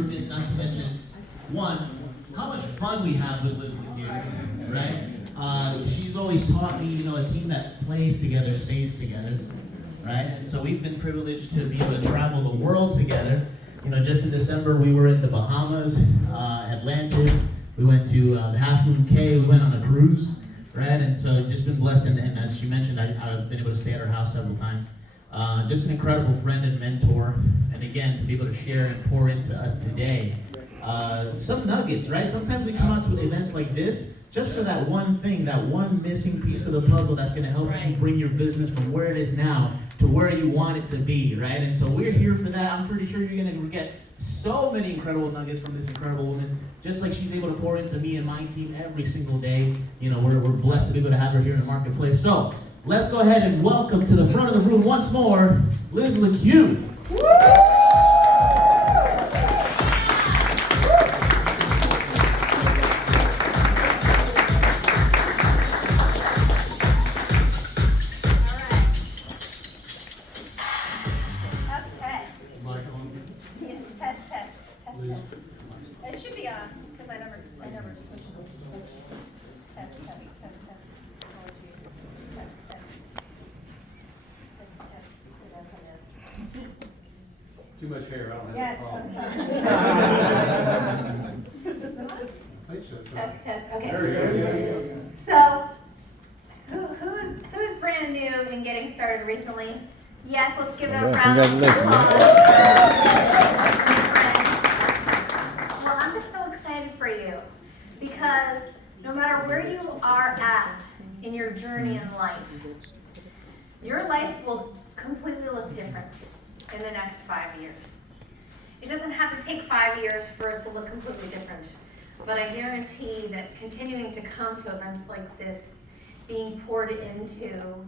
remiss not to mention, one, how much fun we have with Liz here, right? She's always taught me, a team that plays together stays together, right? And so we've been privileged to be able to travel the world together. Just in December, we were in the Bahamas, Atlantis. We went to the Half Moon Cay. We went on a cruise, right? And so just been blessed. And as she mentioned, I've been able to stay at her house several times. Just an incredible friend and mentor. And again, to be able to share and pour into us today. Some nuggets, right? Sometimes we come out to events like this just for that one thing, that one missing piece of the puzzle that's going to help you bring your business from where it is now to where you want it to be, right? And so we're here for that. I'm pretty sure you're going to get so many incredible nuggets from this incredible woman, just like she's able to pour into me and my team every single day. We're blessed to be able to have her here in the marketplace. So let's go ahead and welcome to the front of the room once more, Liz lequeux. It should be on, because I never switched. Test. Too much hair, I don't have Yes, a problem. I'm sorry. I think so. Test, okay. There you go. So, who's brand new and getting started recently? Yes, let's give them a round of applause. Well, I'm just so excited for you because no matter where you are at in your journey in life, your life will completely look different in the next 5 years. It doesn't have to take 5 years for it to look completely different, but I guarantee that continuing to come to events like this, being poured into,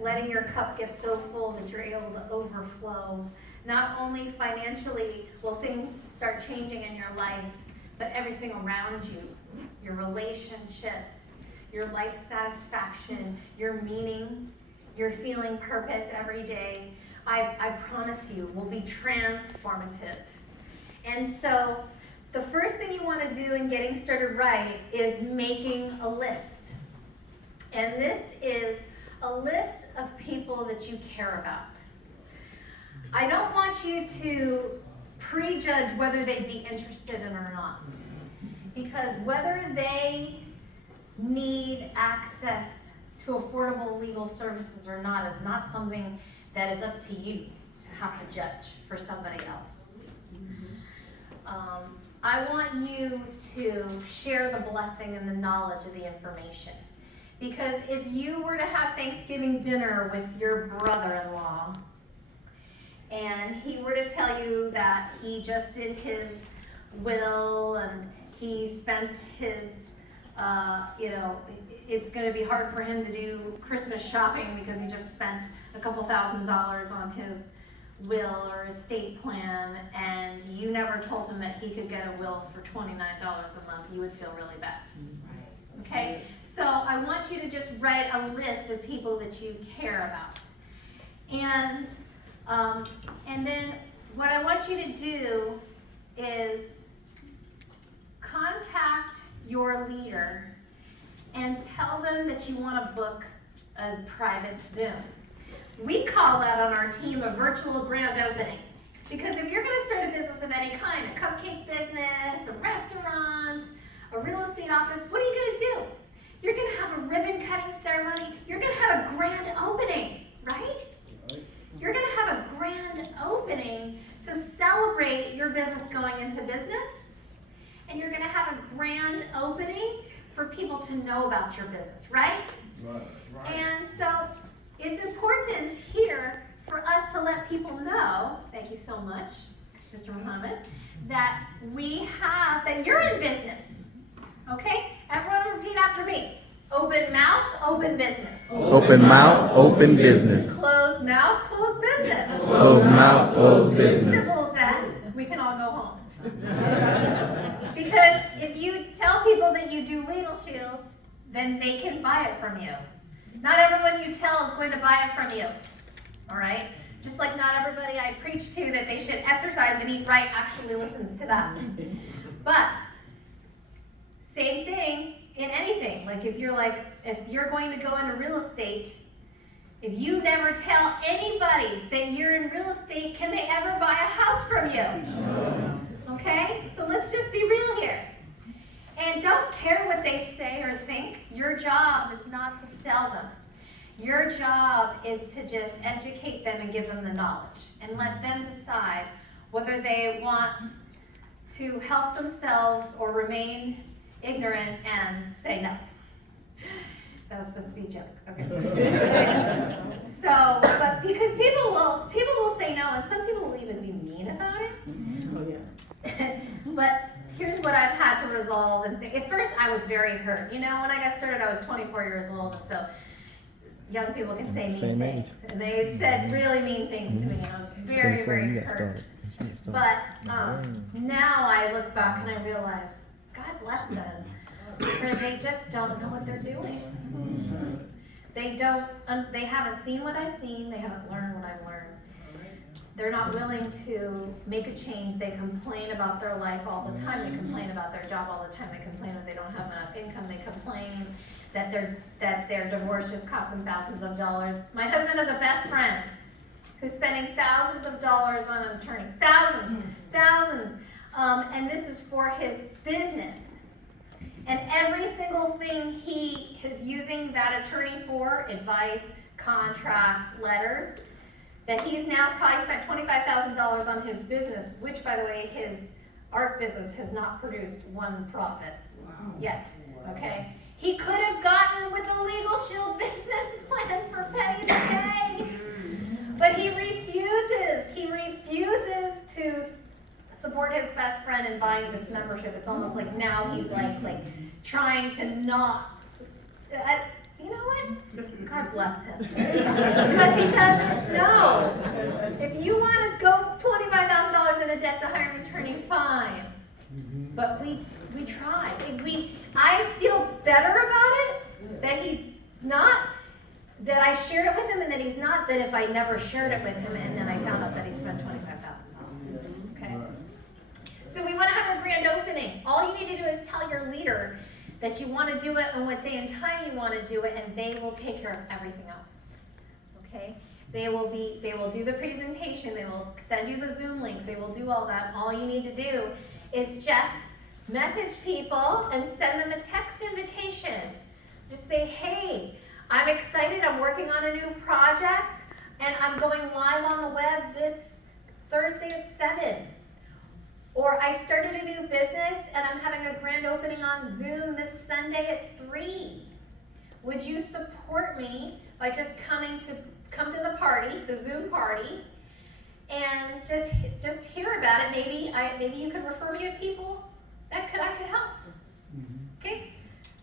letting your cup get so full that you're able to overflow. Not only financially will things start changing in your life, but everything around you, your relationships, your life satisfaction, your meaning, your feeling purpose every day, I promise you will be transformative. And so the first thing you want to do in getting started right is making a list. And this is a list of people that you care about. I don't want you to prejudge whether they'd be interested in or not. Because whether they need access to affordable legal services or not is not something that is up to you to have to judge for somebody else. I want you to share the blessing and the knowledge of the information. Because if you were to have Thanksgiving dinner with your brother-in-law, and he were to tell you that he just did his will and he spent his, it's going to be hard for him to do Christmas shopping because he just spent a couple $1,000s on his will or estate plan, and you never told him that he could get a will for $29 a month, you would feel really bad. Okay? So I want you to just write a list of people that you care about. And then what I want you to do is contact your leader and tell them that you want to book a private Zoom. We call that on our team a virtual grand opening. Because if you're going to start a business of any kind, a cupcake business, a restaurant, a real estate office, what are you going to do? You're going to have a ribbon cutting ceremony. You're going to have a grand opening, right? You're going to have a grand opening to celebrate your business going into business. And you're going to have a grand opening for people to know about your business, right? Right. And so it's important here for us to let people know, thank you so much, Mr. Muhammad, that that you're in business. Okay? Everyone repeat after me. Open mouth, open business. Open mouth, open business. Closed mouth, closed business. Closed mouth, closed business. Simple as that. We can all go home. Because if you tell people that you do Legal Shield, then they can buy it from you. Not everyone you tell is going to buy it from you. All right? Just like not everybody I preach to that they should exercise and eat right actually listens to that. But same thing in anything. Like if you're going to go into real estate, if you never tell anybody that you're in real estate, can they ever buy a house from you? No. Okay? So let's just be real here. And don't care what they say or think. Your job is not to sell them. Your job is to just educate them and give them the knowledge and let them decide whether they want to help themselves or remain ignorant and say no. That was supposed to be a joke. Okay. So, but because people will say no, and some people will even be mean about it. Oh yeah. But here's what I've had to resolve. And at first, I was very hurt. You know, when I got started, I was 24 years old, and so young people can say mean things, and they said really mean things to me, and I was very, very hurt. But now I look back and I realize, God bless them, for they just don't know what they're doing. They haven't seen what I've seen. They haven't learned what I've learned. They're not willing to make a change. They complain about their life all the time. They complain about their job all the time. They complain that they don't have enough income. They complain that their divorce just cost them thousands of dollars. My husband has a best friend who's spending thousands of dollars on an attorney. Thousands. And this is for his business. And every single thing he is using that attorney for, advice, contracts, letters, that he's now probably spent $25,000 on his business, which, by the way, his art business has not produced one profit yet, okay? He could have gotten with a Legal Shield business plan for pennies a day, but he refuses. He refuses to support his best friend in buying this membership. It's almost like now he's like trying to not. You know what? God bless him. Because he doesn't know. If you want to go $25,000 in a debt to hire an attorney, fine. But we tried. I feel better about it that he's not, that I shared it with him and that he's not, than if I never shared it with him and then I found out that he spent $25,000. Okay? So we want to have a grand opening. All you need to do is tell your leader that you want to do it and what day and time you want to do it, and they will take care of everything else. Okay? They will do the presentation, they will send you the Zoom link, they will do all that. All you need to do is just message people and send them a text invitation. Just say, hey, I'm excited, I'm working on a new project, and I'm going live on the web this Thursday at 7. Or I started a new business and I'm having a grand opening on Zoom this Sunday at 3. Would you support me by just come to the party, the Zoom party, and just hear about it? Maybe you could refer me to people that I could help. Okay?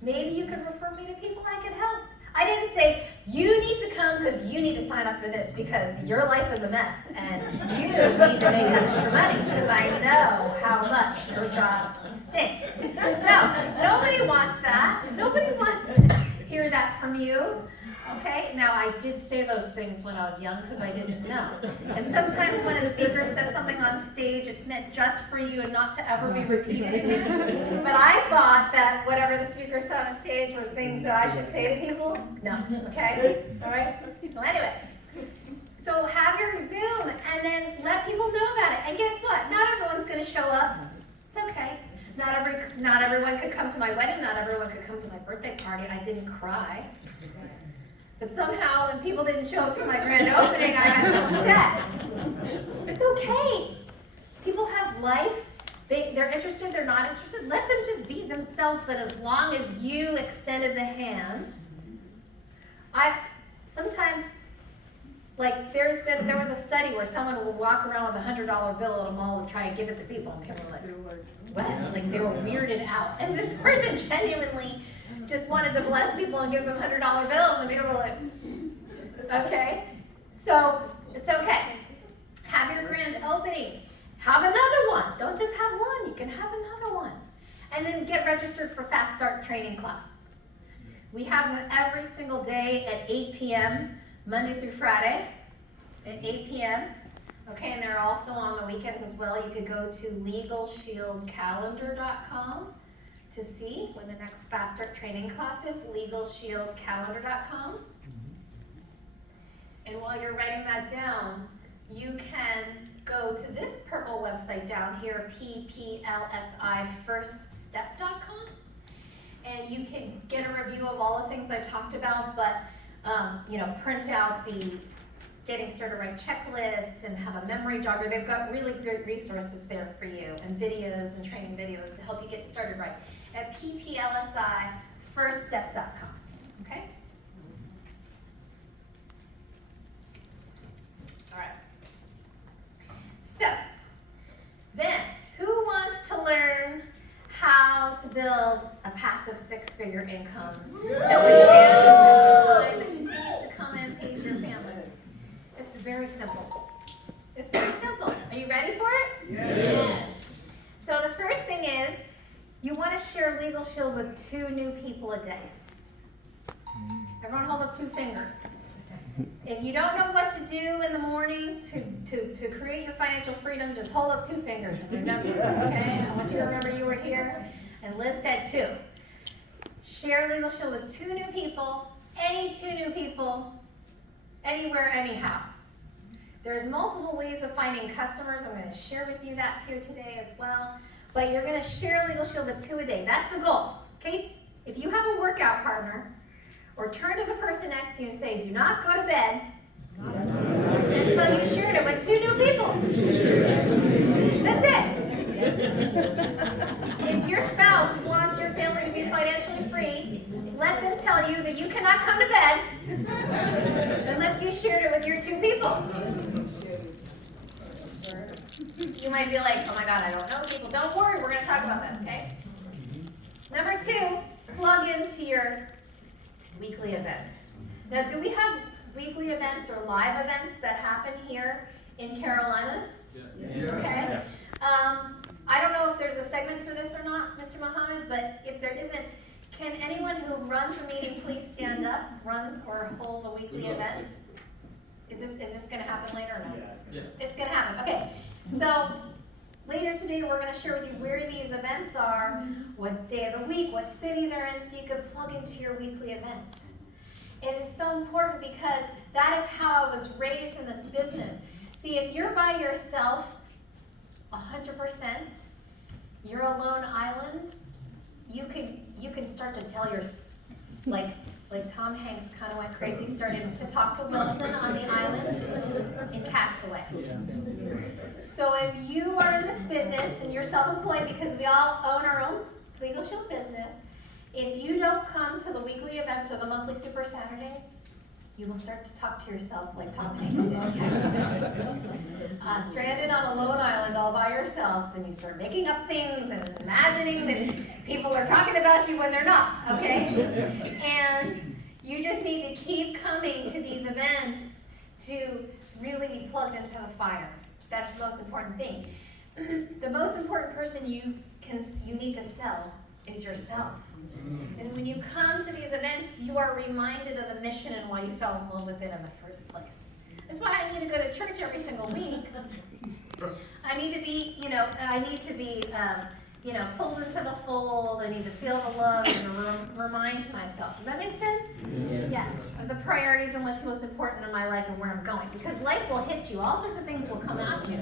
Maybe you could refer me to people I could help. I didn't say, you need to come because you need to sign up for this because your life is a mess and you need to make extra money because I know how much your job stinks. No, nobody wants that. Nobody wants to hear that from you. Okay? Now, I did say those things when I was young because I didn't know. And sometimes when a speaker says something on stage, it's meant just for you and not to ever be repeated again. But I thought that whatever the speaker said on stage was things that I should say to people. No. Okay? All right? So anyway. So have your Zoom and then let people know about it. And guess what? Not everyone's going to show up. It's okay. Not everyone could come to my wedding. Not everyone could come to my birthday party. I didn't cry. But somehow, when people didn't show up to my grand opening, I got so upset. It's okay. People have life. They're interested, they're not interested. Let them just be themselves, but as long as you extended the hand. Sometimes, like, there was a study where someone would walk around with a $100 bill at a mall and try and give it to people, and people were like, what? Like, they were weirded out. And this person genuinely just wanted to bless people and give them $100 bills, and people were like, okay. So, it's okay. Have your grand opening. Have another one. Don't just have one. You can have another one. And then get registered for Fast Start training class. We have them every single day at 8 p.m., Monday through Friday. at 8 p.m. Okay, and they're also on the weekends as well. You could go to legalshieldcalendar.com to see when the next Fast Start training class is, legalshieldcalendar.com. And while you're writing that down, you can go to this purple website down here, pplsifirststep.com, and you can get a review of all the things I talked about, but print out the Getting Started Right checklist and have a memory jogger. They've got really great resources there for you, and videos and training videos to help you get started right at pplsifirststep.com. Okay? All right. So, then, who wants to learn how to build a passive six-figure income that will stand the test of time, that continues to come in, pays your family? It's very simple. It's very simple. Are you ready for it? Yes. So the first thing is, you want to share Legal Shield with 2 new people a day. Everyone hold up 2 fingers. If you don't know what to do in the morning to create your financial freedom, just hold up 2 fingers and remember, okay? I want you to remember you were here, and Liz said 2. Share Legal Shield with 2 new people, any 2 new people, anywhere, anyhow. There's multiple ways of finding customers. I'm going to share with you that here today as well. But you're going to share Legal Shield with 2 a day. That's the goal, okay? If you have a workout partner, or turn to the person next to you and say, do not go to bed until you shared it with 2 new people. That's it. If your spouse wants your family to be financially free, let them tell you that you cannot come to bed unless you shared it with your 2 people. You might be like, oh my God, I don't know people. Don't worry, we're going to talk about that, okay? Number 2, plug into your weekly event. Now, do we have weekly events or live events that happen here in Carolinas? Yes. Okay. I don't know if there's a segment for this or not, Mr. Muhammad, but if there isn't, can anyone who runs a meeting please stand up, runs or holds a weekly event? Is this going to happen later or no? Yes. It's going to happen. Okay. So later today, we're going to share with you where these events are, what day of the week, what city they're in, so you can plug into your weekly event. It is so important because that is how I was raised in this business. See, if you're by yourself 100%, you're a lone island, you can start to tell your, like Tom Hanks kind of went crazy, started to talk to Wilson on the island in Castaway. So if you are in this business and you're self-employed, because we all own our own Legal Shield business, if you don't come to the weekly events or the monthly Super Saturdays, you will start to talk to yourself like Tom Hanks did in Castaway. Stranded on a lone island all by yourself, and you start making up things and imagining that people are talking about you when they're not, okay? And you just need to keep coming to these events to really be plugged into the fire. That's the most important thing. The most important person you need to sell is yourself. And when you come to these events, you are reminded of the mission and why you fell in love with it in the first place. That's why I need to go to church every single week. I need to be, pulled into the fold. I need to feel the love and remind myself. Does that make sense? Yes. Of the priorities and what's most important in my life and where I'm going. Because life will hit you. All sorts of things will come at you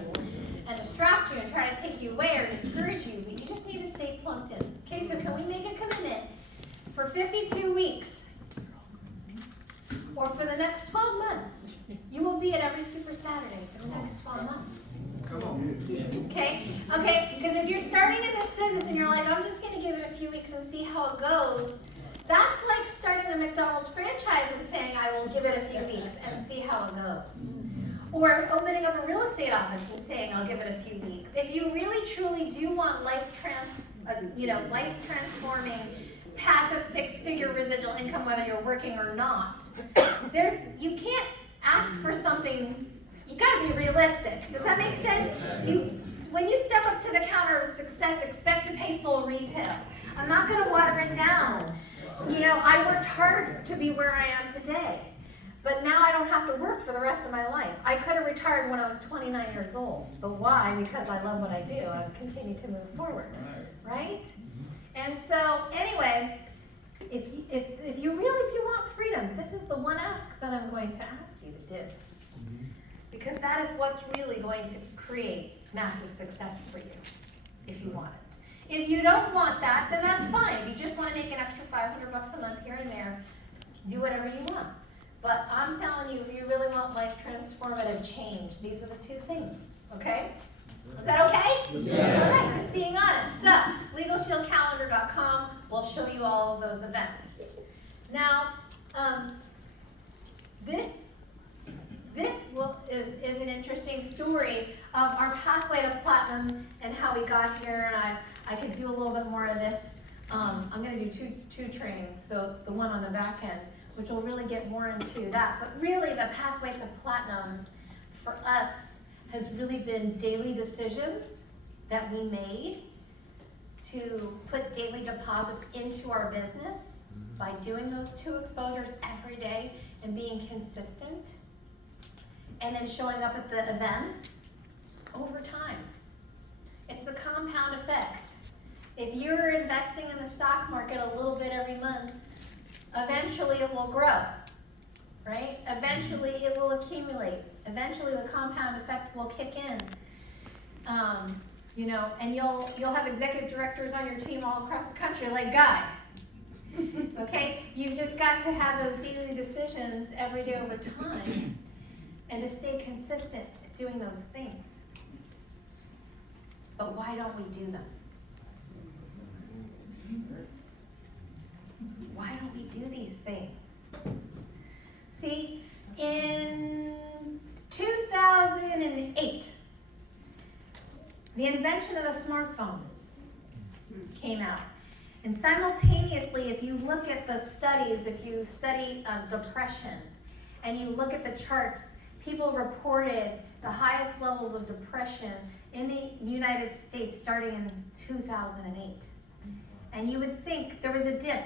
and distract you and try to take you away or discourage you. But you just need to stay plugged in. Okay, so can we make a commitment for 52 weeks or for the next 12 months? You will be at every Super Saturday for the next 12 months. Come on. Okay, because if you're starting in this business and you're like, I'm just going to give it a few weeks and see how it goes, that's like starting a McDonald's franchise and saying, I will give it a few weeks and see how it goes. Or opening up a real estate office and saying, I'll give it a few weeks. If you really truly do want life-transforming, passive six-figure residual income, whether you're working or not, you can't ask for something. You got to be realistic. Does that make sense? When you step up to the counter of success, expect to pay full retail. I'm not going to water it down. I worked hard to be where I am today. But now I don't have to work for the rest of my life. I could have retired when I was 29 years old. But why? Because I love what I do. I continue to move forward, right? And so, anyway, if you really do want freedom, this is the one ask that I'm going to ask you to do. Because that is what's really going to create massive success for you, if you want it. If you don't want that, then that's fine. If you just want to make an extra $500 a month here and there, do whatever you want. But I'm telling you, if you really want life transformative change, these are the two things, okay? Is that okay? Yes. All right, just being honest. So, LegalShieldCalendar.com will show you all of those events. Now, this is an interesting story of our pathway to platinum and how we got here, and I could do a little bit more of this. I'm going to do two trainings, so the one on the back end, which will really get more into that. But really, the pathway to platinum for us has really been daily decisions that we made to put daily deposits into our business by doing those 2 exposures every day and being consistent, and then showing up at the events over time. It's a compound effect. If you're investing in the stock market a little bit every month, eventually it will grow, right? Eventually it will accumulate. Eventually the compound effect will kick in. And you'll have executive directors on your team all across the country like Guy. Okay? You've just got to have those daily decisions every day over time and to stay consistent at doing those things. But why don't we do them? Why don't we do these things? See, in 2008, the invention of the smartphone came out. And simultaneously, if you look at the studies, if you study depression, and you look at the charts, people reported the highest levels of depression in the United States starting in 2008. And you would think there was a dip.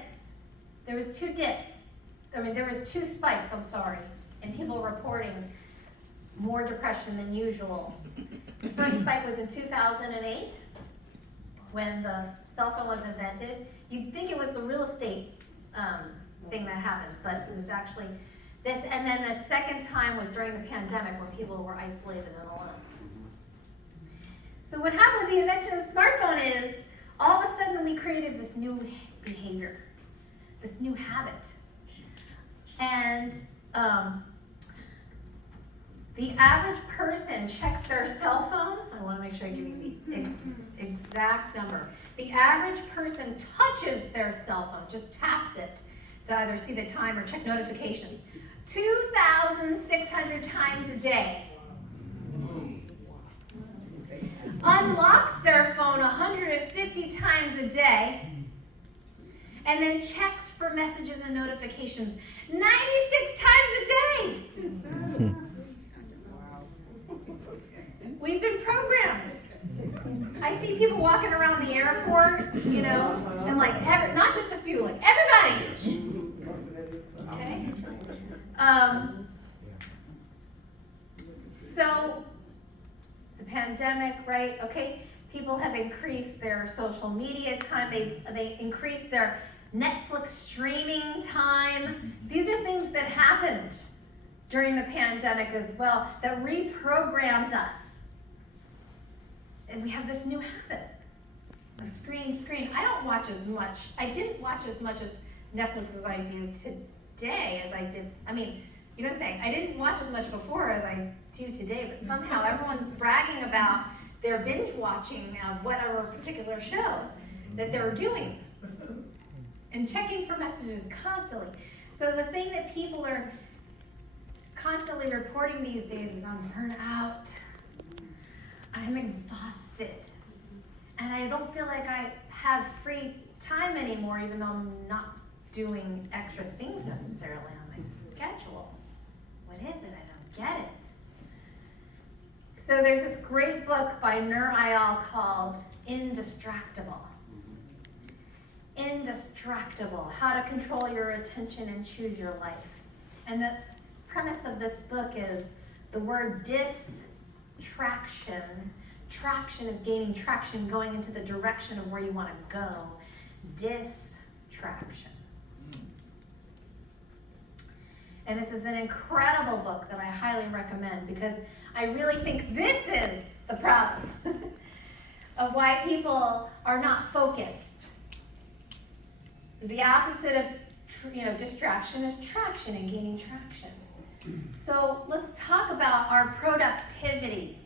There was 2 dips. There was 2 spikes, and people reporting more depression than usual. The first spike was in 2008 when the cell phone was invented. You'd think it was the real estate thing that happened, but it was actually this. And then the second time was during the pandemic when people were isolated and alone. So what happened with the invention of the smartphone is all of a sudden we created this new behavior, this new habit. And the average person checks their cell phone. I want to make sure I give you the exact number. The average person touches their cell phone, just taps it to either see the time or check notifications, 2,600 times a day. Unlocks their phone 150 times a day, and then checks for messages and notifications 96 times a day. We've been programmed. I see people walking around the airport, and not just a few, like everybody. Okay? So, the pandemic, right? Okay, people have increased their social media time. They increased their Netflix streaming time. These are things that happened during the pandemic as well that reprogrammed us. And we have this new habit of screen. I didn't watch as much as Netflix as I do today as I did. You know what I'm saying? I didn't watch as much before as I do today, but somehow everyone's bragging about their binge watching of whatever particular show that they're doing and checking for messages constantly. So the thing that people are constantly reporting these days is I'm burnt out, I'm exhausted, and I don't feel like I have free time anymore, even though I'm not doing extra things necessarily on my schedule. What is it? I don't get it. So there's this great book by Nur Eyal called Indistractable. Indistractable, How to Control Your Attention and Choose Your Life. And premise of this book is the word distraction. Traction is gaining traction, going into the direction of where you want to go. Distraction. And this is an incredible book that I highly recommend because I really think this is the problem of why people are not focused. The opposite of distraction is traction and gaining traction. So let's talk about our productivity.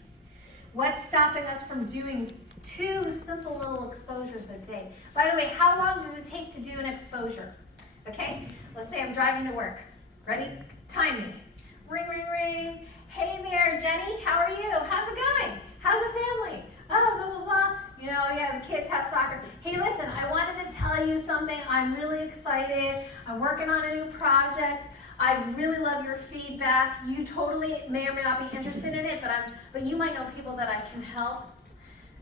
What's stopping us from doing 2 simple little exposures a day? By the way, how long does it take to do an exposure? Okay, let's say I'm driving to work. Ready? Time me. Ring, ring, ring. Hey there, Jenny. How are you? How's it going? How's the family? Oh, blah, blah, blah. The kids have soccer. Hey, listen, I wanted to tell you something. I'm really excited. I'm working on a new project. I really love your feedback. You totally may or may not be interested in it, but you might know people that I can help.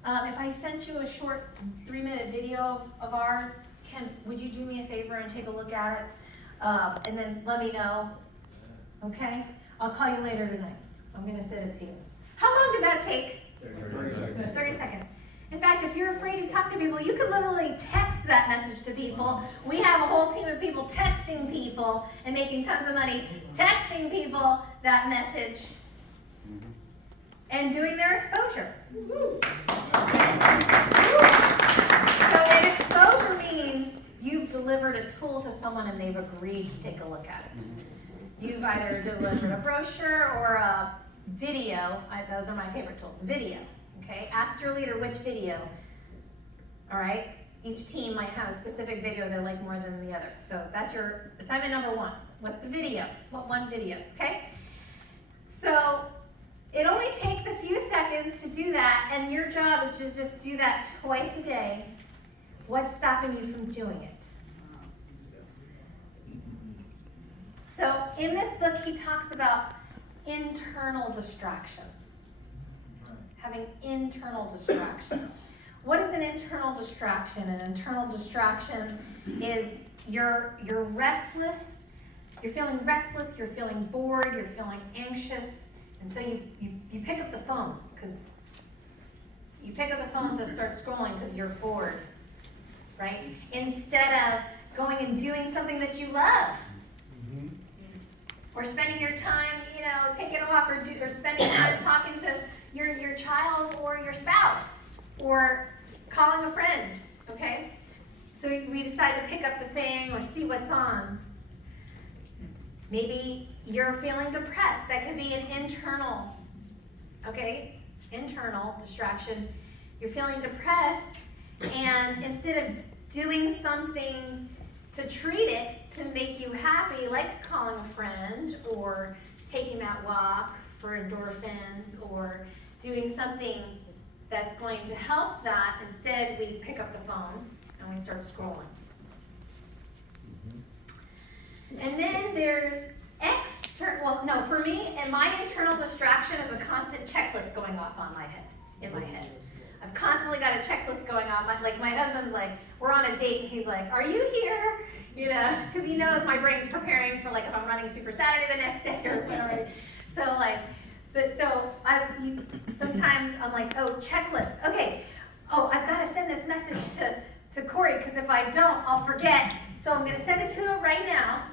If I sent you a short 3-minute video of ours, would you do me a favor and take a look at it? And then let me know. Okay? I'll call you later tonight. I'm going to send it to you. How long did that take? 30 seconds. In fact, if you're afraid to talk to people, you could literally text that message to people. We have a whole team of people texting people and making tons of money, texting people that message and doing their exposure. So an exposure means you've delivered a tool to someone and they've agreed to take a look at it. You've either delivered a brochure or a video. Those are my favorite tools. Video. Okay, ask your leader which video. All right, each team might have a specific video they like more than the other. So that's your assignment number 1. What's the video? What one video? Okay. So it only takes a few seconds to do that, and your job is just do that twice a day. What's stopping you from doing it? So in this book, he talks about internal distractions. Having internal distractions. What is an internal distraction? An internal distraction is you're restless, you're feeling restless, you're feeling bored, you're feeling anxious, and so you pick up the phone because you pick up the phone to start scrolling because you're bored, right? Instead of going and doing something that you love. Or spending your time, taking a walk or spending time talking to your child or your spouse or calling a friend, okay? So we decide to pick up the thing or see what's on. Maybe you're feeling depressed. That could be an internal distraction. You're feeling depressed, and instead of doing something to treat it, to make you happy, like calling a friend or taking that walk for endorphins or doing something that's going to help that, instead we pick up the phone and we start scrolling. And then there's for me, and my internal distraction is a constant checklist going off in my head. I've constantly got a checklist going on. Like my husband's like, we're on a date and he's like, are you here? Because he knows my brain's preparing for if I'm running Super Saturday the next day or whatever. Sometimes I'm like, oh, checklist. Okay. Oh, I've got to send this message to Corey because if I don't, I'll forget. So I'm going to send it to him right now.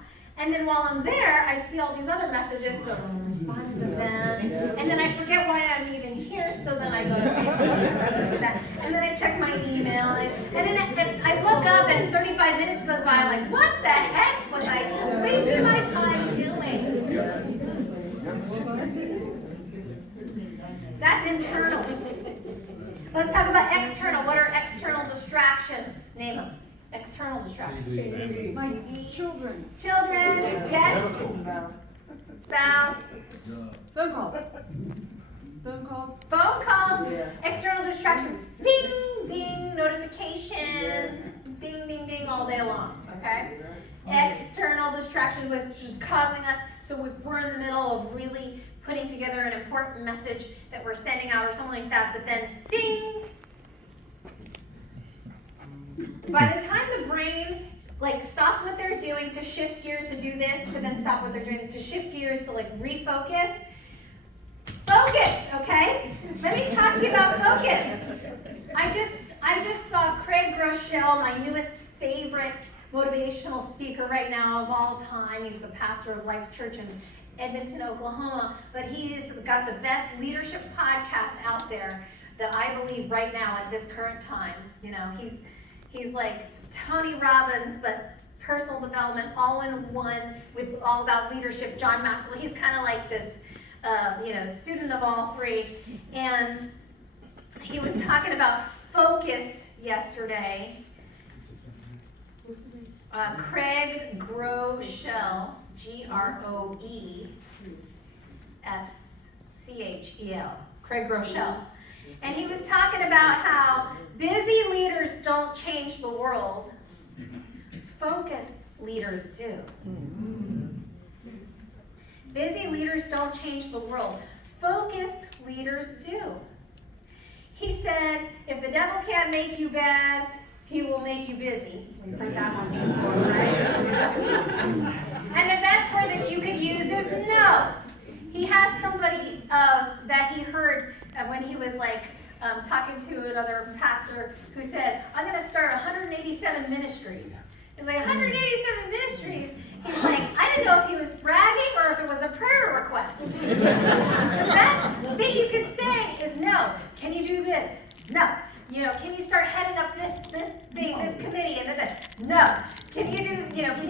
And then while I'm there, I see all these other messages, so I'm responding to them. And then I forget why I'm even here, so then I go to Facebook and then I check my email. And then I look up and 35 minutes goes by, I'm like, what the heck was I wasting my time doing? That's internal. Let's talk about external. What are external distractions? Name them. External distractions. My children. Children, yes. Spouse. Phone calls. Phone calls. Phone calls. Yeah. External distractions. Ding, ding, notifications. Ding, ding, ding all day long. Okay? External distraction was just causing us, so we're in the middle of really putting together an important message that we're sending out or something like that, but then ding. By the time the brain like stops what they're doing to shift gears to do this, to then stop what they're doing to shift gears to like refocus. Focus, okay? Let me talk to you about focus. I just saw Craig Groeschel, my newest favorite motivational speaker right now of all time. He's the pastor of Life Church in Edmonton, Oklahoma, but he's got the best leadership podcast out there that I believe right now at this current time. You know, he's like Tony Robbins, but personal development all in one with all about leadership. John Maxwell, he's kind of like this, student of all three. And he was talking about focus yesterday. Craig Groeschel, Groeschel, Craig Groeschel. And he was talking about how busy leaders don't change the world, focused leaders do. Busy leaders don't change the world, focused leaders do. He said, if the devil can't make you bad, he will make you busy. We've heard that one before, right? And the best word that you could use is no. He has somebody that he heard when he was talking to another pastor who said, I'm going to start 187 ministries. He's like, 187 ministries? He's like, I didn't know if he was bragging or if it was a prayer request. The best thing you could say is no. Can you do this? No. Can you start heading up this thing, this committee, and this? No. Can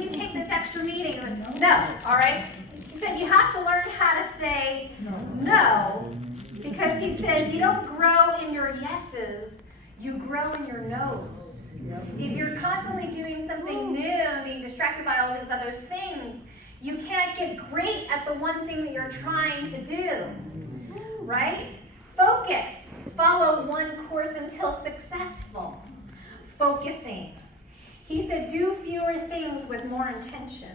you take this extra meeting? No. All right? He said you have to learn how to say no, because he said you don't grow in your yeses, you grow in your no's. If you're constantly doing something new and being distracted by all these other things, you can't get great at the one thing that you're trying to do, right? Focus. Follow one course until successful. Focusing. He said, do fewer things with more intention.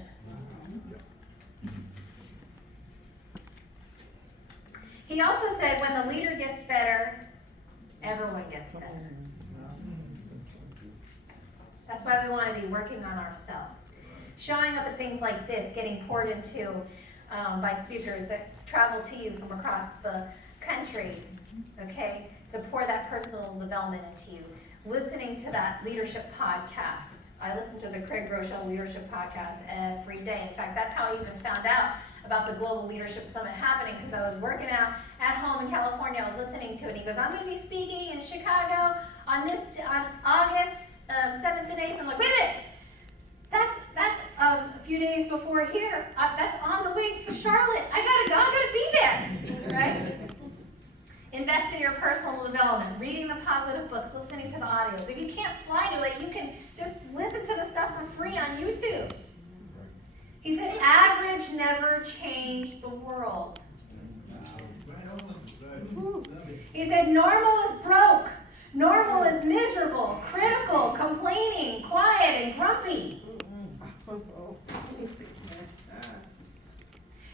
He also said, when the leader gets better, everyone gets better. That's why we want to be working on ourselves. Showing up at things like this, getting poured into by speakers that travel to you from across the country, okay, to pour that personal development into you. Listening to that leadership podcast. I listen to the Craig Groeschel leadership podcast every day. In fact, that's how I even found out about the Global Leadership Summit happening, because I was working out at home in California. I was listening to it. He goes, I'm going to be speaking in Chicago on August 7th and 8th. I'm like, wait a minute. That's a few days before here. That's on the way to Charlotte. I gotta go. I gotta be there, right? Invest in your personal development, reading the positive books, listening to the audios. If you can't fly to it, you can just listen to the stuff for free on YouTube. He said, average never changed the world. He said, normal is broke. Normal is miserable, critical, complaining, quiet, and grumpy.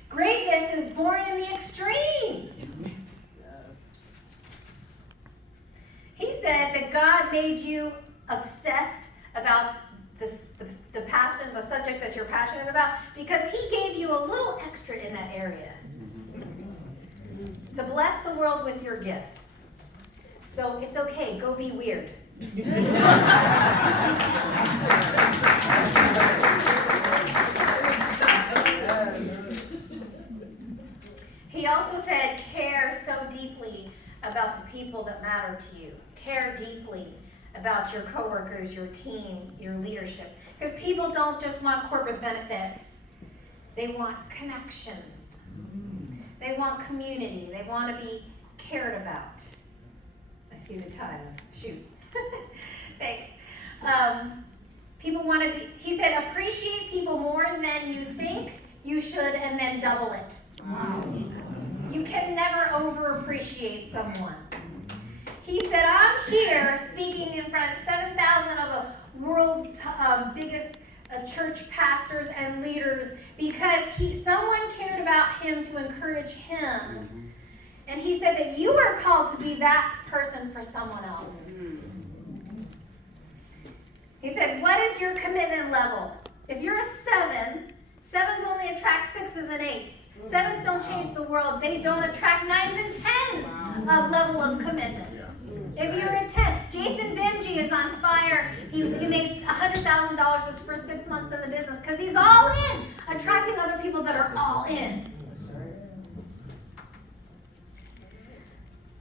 Greatness is born in the extreme. He said that God made you obsessed about the passion, the subject that you're passionate about, because he gave you a little extra in that area to bless the world with your gifts. So it's okay, go be weird. He also said, care so deeply about the people that matter to you. Care deeply about your coworkers, your team, your leadership. Because people don't just want corporate benefits. They want connections. They want community. They want to be cared about. I see the time. Shoot. Thanks. People want to be, he said, appreciate people more than you think you should, and then double it. Wow. You can never over-appreciate someone. He said, I'm here speaking in front of 7,000 of the world's biggest church pastors and leaders because someone cared about him to encourage him. And he said that you are called to be that person for someone else. He said, what What is your commitment level? If you're a 7, 7s only attract 6s and 8s. 7s don't change the world. They don't attract 9s and 10s level of commitment. If you're a 10, Jason Bimji is on fire. He made $100,000 his first 6 months in the business because he's all in, attracting other people that are all in.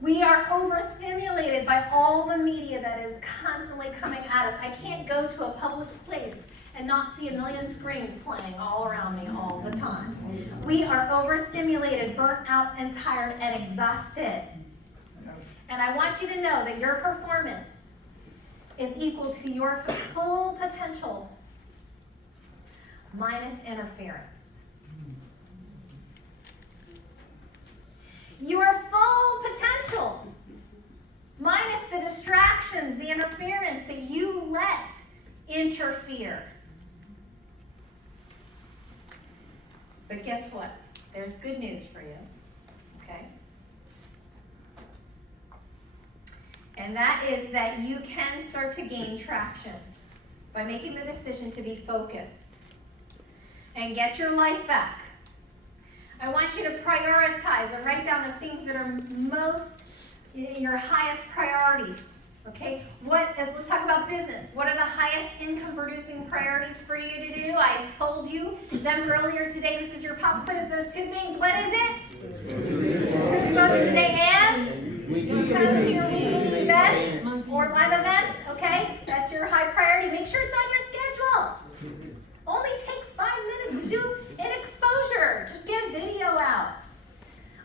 We are overstimulated by all the media that is constantly coming at us. I can't go to a public place and not see a million screens playing all around me all the time. We are overstimulated, burnt out, and tired, and exhausted. And I want you to know that your performance is equal to your full potential minus interference. Your full potential minus the distractions, the interference that you let interfere. But guess what? There's good news for you, okay? And that is that you can start to gain traction by making the decision to be focused and get your life back. I want you to prioritize and write down the things that are your highest priorities. Okay? Let's talk about business. What are the highest income producing priorities for you to do? I told you them earlier today. This is your pop quiz. Those 2 things. What is it? 2 exposures a day and come to your weekly events or live events. Okay? That's your high priority. Make sure it's on your schedule. Only takes 5 minutes to do an exposure. Just get a video out.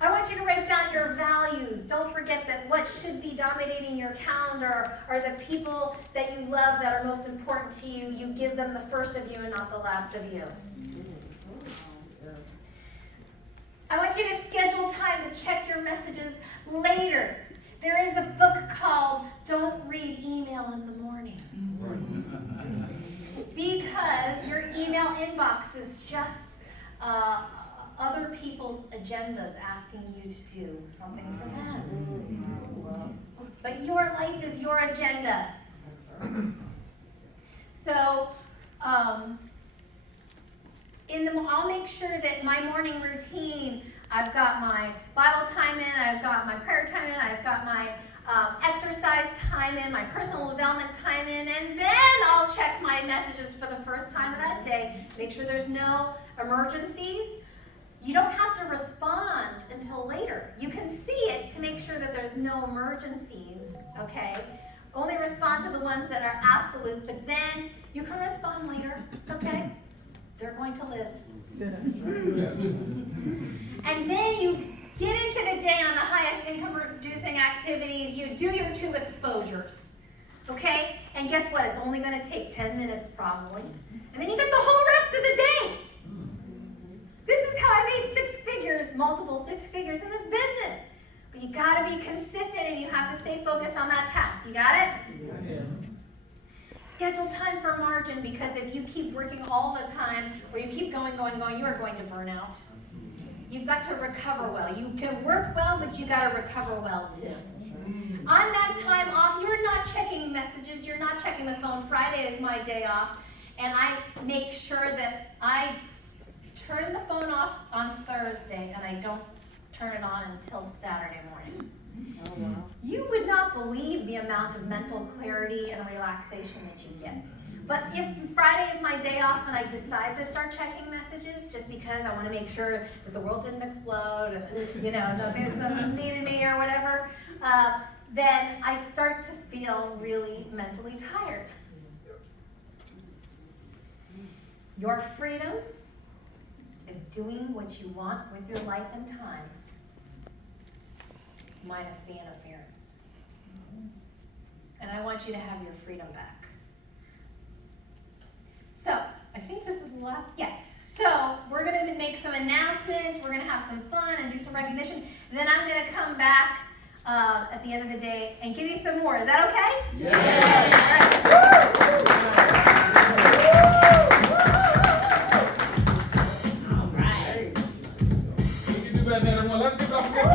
I want you to write down your values. Don't forget that what should be dominating your calendar are the people that you love that are most important to you. You give them the first of you and not the last of you. I want you to schedule time to check your messages later. There is a book called Don't Read Email in the Morning. Because your email inbox is just other people's agendas asking you to do something for them. But your life is your agenda. So, I'll make sure that my morning routine, I've got my Bible time in, I've got my prayer time in, I've got my exercise time in, my personal development time in, and then I'll check my messages for the first time of that day. Make sure there's no emergencies. You don't have to respond until later. You can see it to make sure that there's no emergencies, okay? Only respond to the ones that are absolute, but then you can respond later. It's okay. They're going to live. And then you get into the day on the highest income producing activities. You do your 2 exposures, okay? And guess what? It's only going to take 10 minutes probably. And then you get the whole rest of the day. This is how I made 6 figures, multiple 6 figures in this business. But you got to be consistent and you have to stay focused on that task. You got it? Yes. Schedule time for margin, because if you keep working all the time or you keep going, you are going to burn out. You've got to recover well. You can work well, but you got to recover well too. On that time off, you're not checking messages, you're not checking the phone. Friday is my day off, and I make sure that I turn the phone off on Thursday, and I don't turn it on until Saturday morning. Oh, wow. You would not believe the amount of mental clarity and relaxation that you get. But if Friday is my day off and I decide to start checking messages just because I want to make sure that the world didn't explode, nothing's needed me or whatever, then I start to feel really mentally tired. Your freedom is doing what you want with your life and time, minus the interference. And I want you to have your freedom back. So, I think this is the last, So, we're going to make some announcements, we're going to have some fun and do some recognition, and then I'm going to come back at the end of the day and give you some more. Is that okay? Yeah. All right. We can do better than everyone. Let's give it up for this.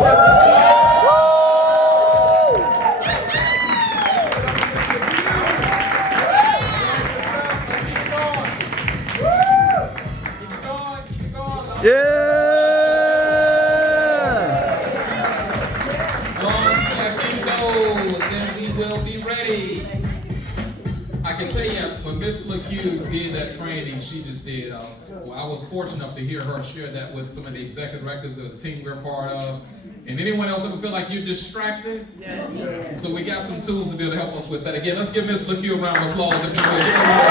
can tell you, when Miss LeQue did that training, she just did. Well, I was fortunate enough to hear her share that with some of the executive directors of the team we're part of. And anyone else ever feel like you're distracted? Yeah. So we got some tools to be able to help us with that. Again, let's give Miss LeQue a round of applause. If you will. Give her a round of applause.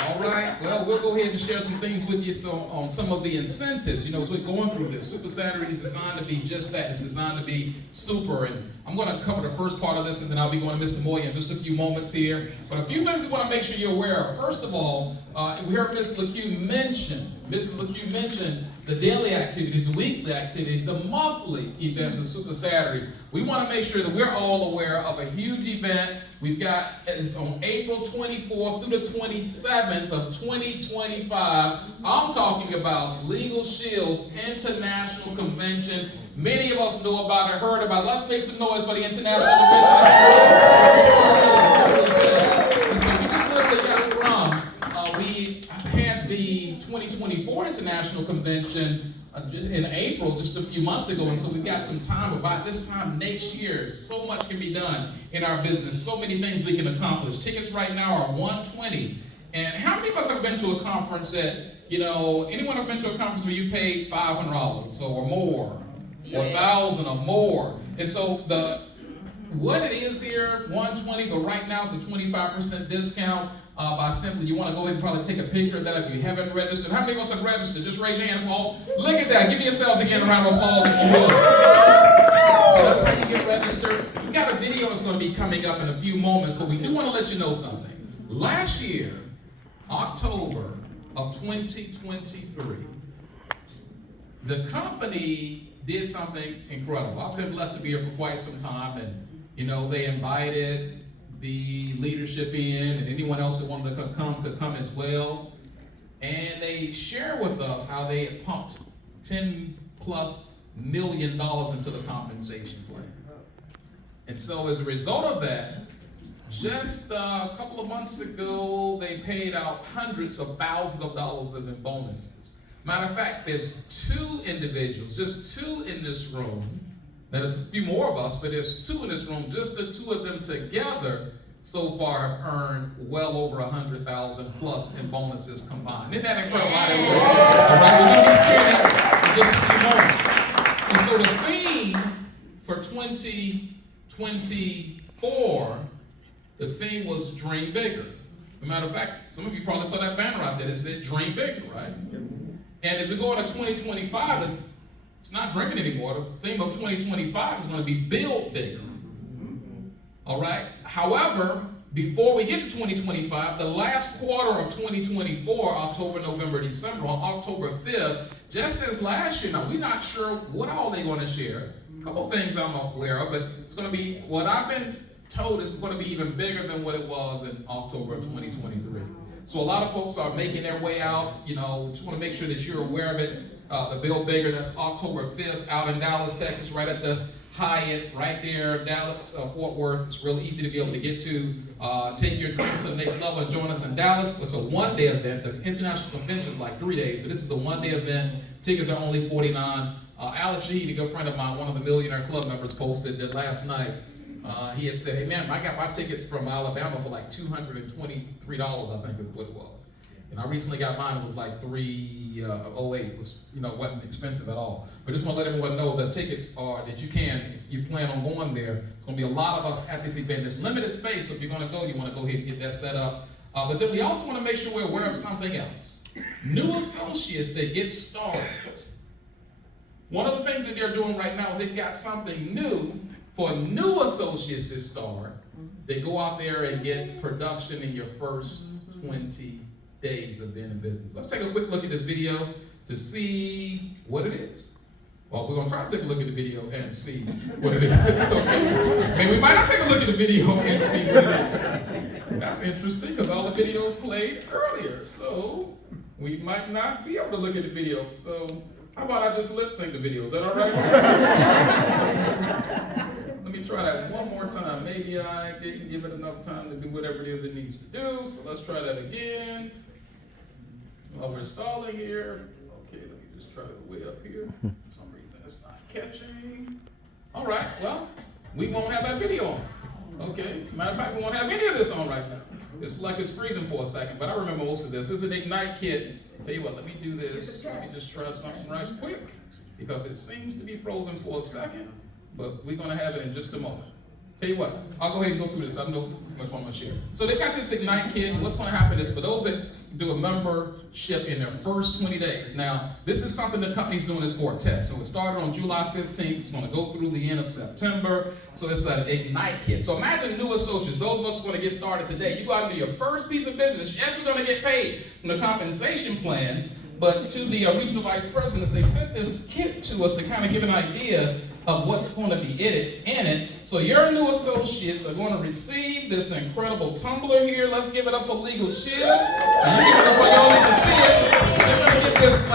All right. Well, we'll go ahead and share some things with you on some of the incentives. You know, as we're going through this, Super Saturday is designed to be just that. It's designed to be super. And I'm going to cover the first part of this, and then I'll be going to Mr. Moya in just a few moments here. But a few things we want to make sure you're aware of. First of all, we heard Mrs. LeQue mention the daily activities, the weekly activities, the monthly events of Super Saturday. We want to make sure that we're all aware of a huge event. We've got, it's on April 24th through the 27th of 2025. I'm talking about Legal Shield's International Convention. Many of us know about it, heard about it. Let's make some noise for the International Convention. And so we just literally got we had the 2024 International Convention in April, just a few months ago, and so we've got some time. About this time next year, so much can be done in our business, so many things we can accomplish. Tickets right now are $120. And how many of us have been to a conference that, anyone have been to a conference where you paid $500 or more, or $1,000 or more? And so what it is here, $120, but right now it's a 25% discount. By simply, you want to go ahead and probably take a picture of that if you haven't registered. How many of us have registered? Just raise your hand. All. Look at that. Give yourselves again a round of applause if you will. So that's how you get registered. We got a video that's going to be coming up in a few moments, but we do want to let you know something. Last year, October of 2023, the company did something incredible. I've been blessed to be here for quite some time, and they invited the leadership in, and anyone else that wanted to come could come as well. And they share with us how they had pumped $10+ million into the compensation plan. And so as a result of that, just a couple of months ago, they paid out hundreds of thousands of dollars in bonuses. Matter of fact, there's two individuals, just two in this room. Now, there's a few more of us, but there's two in this room. Just the two of them together so far have earned well over 100,000 plus in bonuses combined. Isn't that incredible? All right, we're going to be sharing that in just a few moments. And so the theme for 2024, the theme was Dream Bigger. As a matter of fact, some of you probably saw that banner out there that said Dream Bigger, right? And as we go into 2025, it's not dreaming anymore. The theme of 2025 is going to be Build Bigger. All right? However, before we get to 2025, the last quarter of 2024, October, November, December, on October 5th, just as last year, now we're not sure what all they're going to share. A couple things I'm aware of, but it's going to be, what I've been told, it's going to be even bigger than what it was in October of 2023. So a lot of folks are making their way out. Just want to make sure that you're aware of it. The Build Bigger, that's October 5th out in Dallas, Texas, right at the Hyatt, right there, Dallas, Fort Worth. It's really easy to be able to get to. Take your dreams to the next level and join us in Dallas. It's a one-day event. The international convention is like 3 days, but this is a one-day event. Tickets are only $49. Alex Shaheen, a good friend of mine, one of the Millionaire Club members, posted that last night. He had said, hey man, I got my tickets from Alabama for like $223, I think is what it was. And I recently got mine, it was like $308. It was, wasn't expensive at all. But just want to let everyone know the tickets are that you can, if you plan on going there. It's going to be a lot of us at this event. There's limited space, so if you're going to go, you want to go ahead and get that set up. But then we also want to make sure we're aware of something else. New associates that get started. One of the things that they're doing right now is they've got something new for new associates that start. They go out there and get production in your first 20 days of being in business. Let's take a quick look at this video to see what it is. Well, we're going to try to take a look at the video and see what it is. Okay. Maybe we might not take a look at the video and see what it is. That's interesting because all the videos played earlier. So we might not be able to look at the video. So how about I just lip sync the video? Is that all right? Let me try that one more time. Maybe I didn't give it enough time to do whatever it is it needs to do. So let's try that again. While we're stalling here. Okay, let me just try it way up here. For some reason it's not catching. All right, well, we won't have that video on. Okay, as a matter of fact, we won't have any of this on right now. It's like it's freezing for a second, but I remember most of this. This is an Ignite kit. Tell you what, let me do this. Let me just try something right quick, because it seems to be frozen for a second, but we're gonna have it in just a moment. Tell you what, I'll go ahead and go through this. I know which one I'm gonna share. So they've got this Ignite kit, and what's gonna happen is for those that do a membership in their first 20 days. Now, this is something the company's doing this for a test. So it started on July 15th. It's gonna go through the end of September. So it's an Ignite kit. So imagine new associates, those of us who are gonna get started today. You go out and do your first piece of business. Yes, you're gonna get paid from the compensation plan, but to the regional vice presidents, they sent this kit to us to kind of give an idea of what's going to be in it. So your new associates are going to receive this incredible tumbler here. Let's give it up for Legal Shield. And you give it up for y'all that can see it. They're going to get this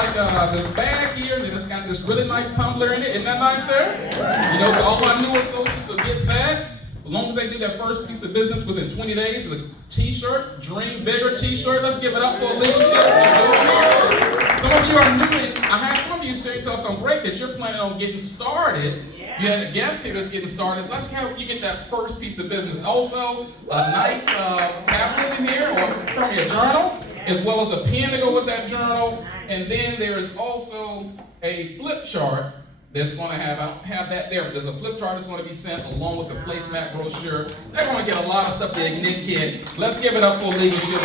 this bag here, and it's got this really nice tumbler in it. Isn't that nice there? You know, so all my new associates will get that. As long as they do their first piece of business within 20 days, the t-shirt, Dream Bigger t-shirt. Let's give it up for Legal Shield. Some of you are new, and I had some of you say to us on break that you're planning on getting started. You had a guest here that's getting started. Let's have you get that first piece of business. Also, a nice tablet in here, or turn me a journal, as well as a pen to go with that journal. And then there's also a flip chart that's going to have, I don't have that there, but there's a flip chart that's going to be sent along with the placemat brochure. They're going to get a lot of stuff, the Ignite kit. Let's give it up for Legal Shield.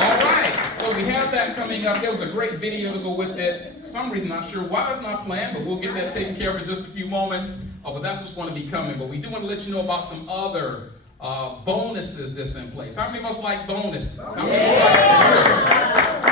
All right, so we have that coming up. There was a great video to go with it. For some reason, not sure why it's not planned, but we'll get that taken care of in just a few moments. But that's what's going to be coming. But we do want to let you know about some other bonuses that's in place. How many of us like bonuses? How many of us like trips?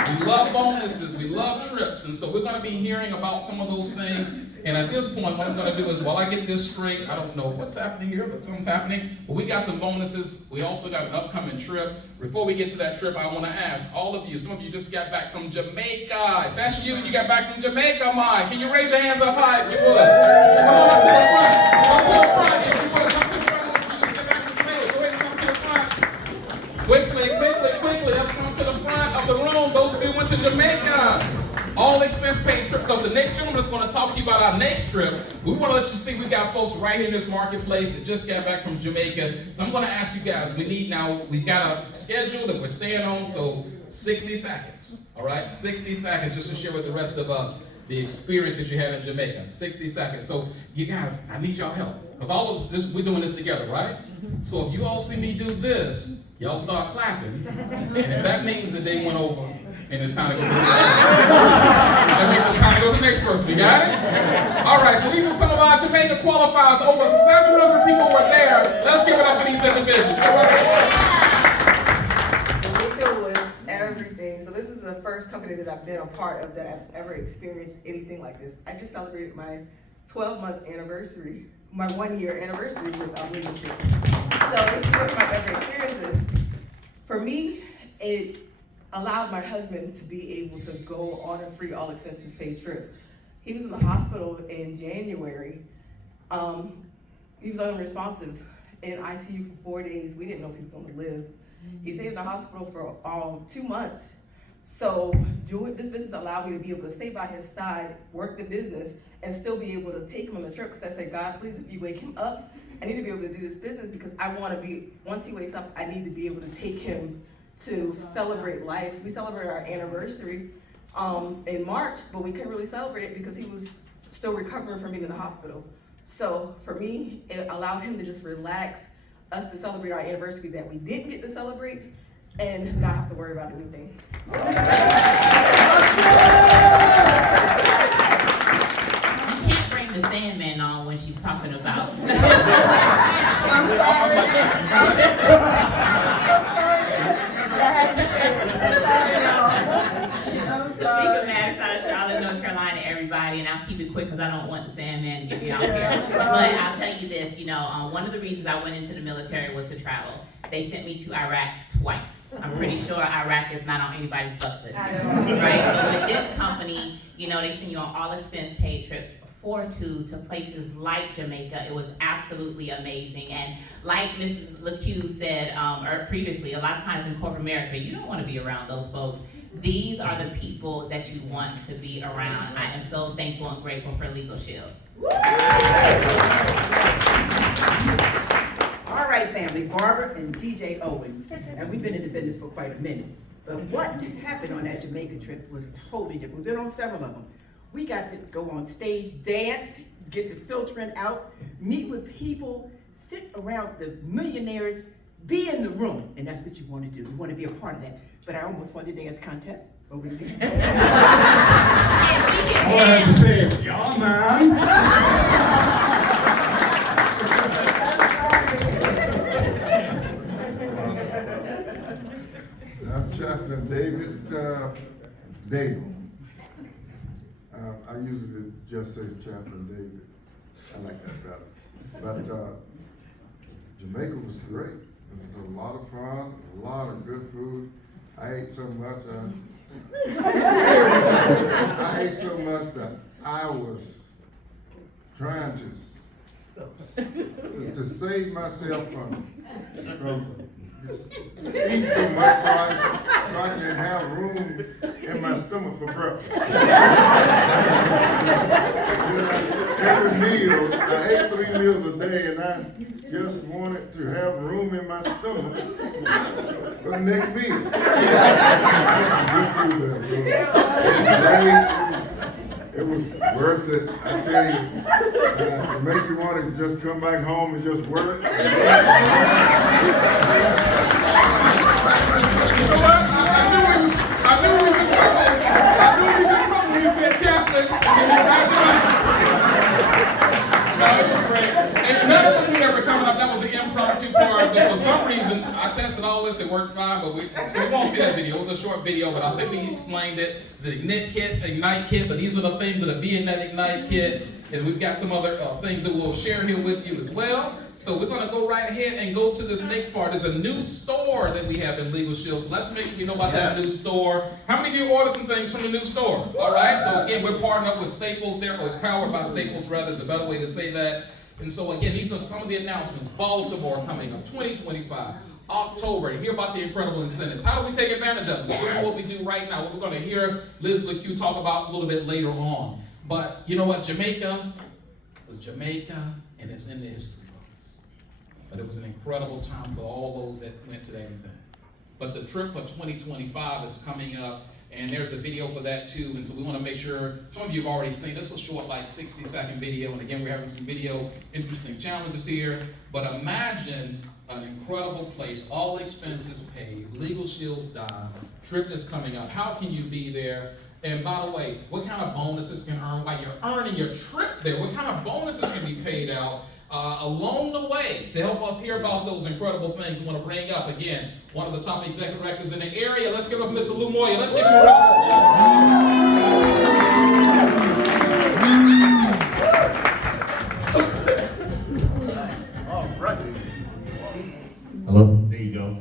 We love bonuses. We love trips. And so we're going to be hearing about some of those things. And at this point, what I'm going to do is, while I get this straight, I don't know what's happening here, but something's happening. But we got some bonuses. We also got an upcoming trip. Before we get to that trip, I want to ask all of you, some of you just got back from Jamaica. If that's you, you got back from Jamaica, Mike. Can you raise your hands up high if you would? Come on up to the front. Come to the front if you would. Come to the front. You just get back from Jamaica. Go ahead and come to the front. Quickly, let's come to the front of the room. Those of you who went to Jamaica. All expense paid trip, because the next gentleman is going to talk to you about our next trip. We want to let you see we got folks right here in this marketplace that just got back from Jamaica. So I'm going to ask you guys, we've got a schedule that we're staying on, so 60 seconds, all right? 60 seconds just to share with the rest of us the experience that you had in Jamaica. 60 seconds. So you guys, I need y'all help, because all of this, we're doing this together, right? So if you all see me do this, y'all start clapping, and if that means that they went over, and it's time to go to the next person. That means it's time to go to the next person. You got it? All right, so these are some of our Jamaica qualifiers. Over 700 people were there. Let's give it up for these individuals. Go ahead. Jamaica was everything. So this is the first company that I've been a part of that I've ever experienced anything like this. I just celebrated my 12-month anniversary, my 1-year anniversary with leadership. So this is one of my ever experiences. For me, it allowed my husband to be able to go on a free, all expenses paid trip. He was in the hospital in January. He was unresponsive in ICU for 4 days. We didn't know if he was going to live. He stayed in the hospital for 2 months. So doing this business allowed me to be able to stay by his side, work the business, and still be able to take him on the trip. Because I said, God, please, if you wake him up, I need to be able to do this business, because I want to be, once he wakes up, I need to be able to take him to celebrate life. We celebrated our anniversary in March, but we couldn't really celebrate it because he was still recovering from being in the hospital. So for me, it allowed him to just relax, us to celebrate our anniversary that we didn't get to celebrate, and not have to worry about anything. You can't bring the Sandman on when she's talking about. Tamika Maddox out of Charlotte, North Carolina, everybody, and I'll keep it quick because I don't want the Sandman to get me out here. But I'll tell you this, one of the reasons I went into the military was to travel. They sent me to Iraq twice. I'm pretty sure Iraq is not on anybody's bucket list, right? But with this company, they send you on all expense paid trips to places like Jamaica. It was absolutely amazing. And like Mrs. LeQue said previously, a lot of times in corporate America, you don't want to be around those folks. These are the people that you want to be around. I am so thankful and grateful for Legal Shield. this for quite a minute. But what happened on that Jamaica trip was totally different. We've been on several of them. We got to go on stage, dance, get the filtering out, meet with people, sit around the millionaires, be in the room, and that's what you want to do. You want to be a part of that. But I almost won the dance contest. But we didn't. All I had to say is, yeah, man. I'm Chaplain David Dale. I usually just say Chaplain David. I like that better. But Jamaica was great. It was a lot of fun, a lot of good food. I ate so much. I ate so much that I was trying to save myself from just eat so much so I can have room in my stomach for breakfast. Every meal, I ate 3 meals a day, and I just wanted to have room in my stomach for the next meal. That's some good food there. So it was worth it. I tell you, it make you want to just come back home and just work. You know what? I knew he was in trouble. I knew he was in trouble when he said chaplain, and then he backed him up. No, it was great. And none of them knew they were coming up. That was the impromptu part. But for some reason, I tested all this. It worked fine. But so we won't see that video. It was a short video, but I think we explained it. It's an Ignite kit. But these are the things that will be in that Ignite kit. And we've got some other things that we'll share here with you as well. So we're going to go right ahead and go to this next part. There's a new store that we have in Legal Shield. So let's make sure we know about that new store. How many of you ordered some things from the new store? All right. So again, we're partnering up with Staples there. Or it's powered by Staples, rather, is the better way to say that. And so again, these are some of the announcements. Baltimore coming up, 2025. October, to hear about the incredible incentives. How do we take advantage of them? Here's what we do right now. What we're going to hear Liz LeQue talk about a little bit later on. But you know what? Jamaica was Jamaica, and it's in the history books. But it was an incredible time for all those that went to that event. But the trip for 2025 is coming up, and there's a video for that too. And so we want to make sure, some of you have already seen this, a short, like 60-second video. And again, we're having some video interesting challenges here. But imagine an incredible place, all expenses paid, Legal Shield's dime, trip is coming up. How can you be there? And by the way, what kind of bonuses can earn while you're earning your trip there? What kind of bonuses can be paid out along the way to help us hear about those incredible things? We want to bring up, again, one of the top executive directors in the area. Let's give up Mr. Lou Moya. Let's give him a round of applause. All right. Hello? There you go.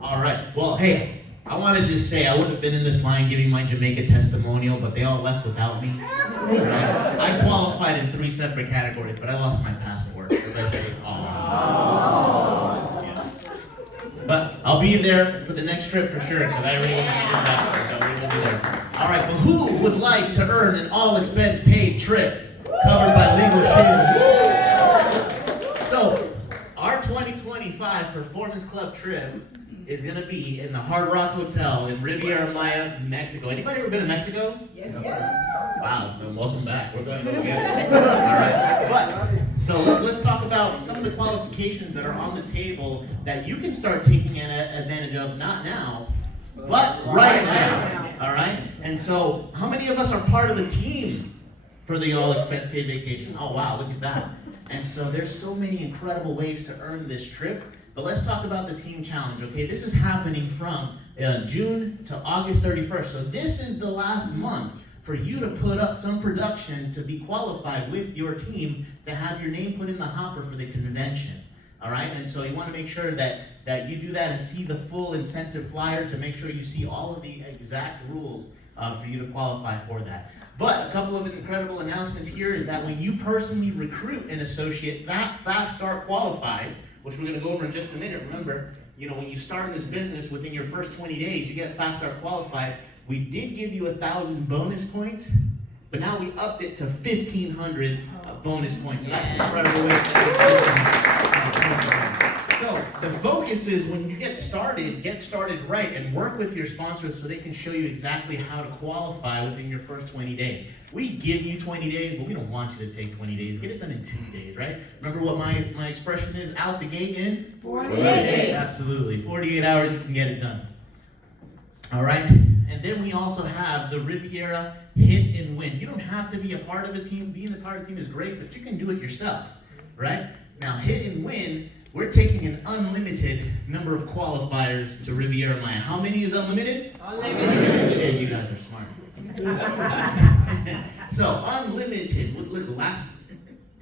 All right. Well, hey. I want to just say I would have been in this line giving my Jamaica testimonial, but they all left without me. Right? I qualified in 3 separate categories, but I lost my passport. So they say, oh. Yeah. But I'll be there for the next trip for sure, because I really want to do that. So I really will be there. All right, but who would like to earn an all-expense-paid trip covered by Legal Shield? So, our 2025 Performance Club trip is going to be in the Hard Rock Hotel in Riviera Maya, Mexico. Anybody ever been to Mexico? Yes. Wow, then welcome back. We're going to go again. All right. But, so let's talk about some of the qualifications that are on the table that you can start taking advantage of, not now, but right now. All right? And so, how many of us are part of the team for the all-expense paid vacation? Oh, wow, look at that. And so there's so many incredible ways to earn this trip. But let's talk about the team challenge, okay? This is happening from June to August 31st. So this is the last month for you to put up some production to be qualified with your team to have your name put in the hopper for the convention, all right? And so you want to make sure that you do that and see the full incentive flyer to make sure you see all of the exact rules for you to qualify for that. But a couple of incredible announcements here is that when you personally recruit an associate, that Fast Start qualifies, which we're going to go over in just a minute. Remember, when you start in this business, within your first 20 days, you get Fast Start qualified. We did give you 1,000 bonus points, but now we upped it to 1,500 bonus points. So that's an incredible way to So the focus is when you get started right and work with your sponsors so they can show you exactly how to qualify within your first 20 days. We give you 20 days, but we don't want you to take 20 days. Get it done in 2 days, right? Remember what my expression is? Out the gate in 48 days. Absolutely. 48 hours, you can get it done. All right? And then we also have the Riviera Hit and Win. You don't have to be a part of a team. Being a part of a team is great, but you can do it yourself, right? Now, Hit and Win, we're taking an unlimited number of qualifiers to Riviera Maya. How many is unlimited? Unlimited. Yeah, you guys are smart. So, unlimited. Look, the last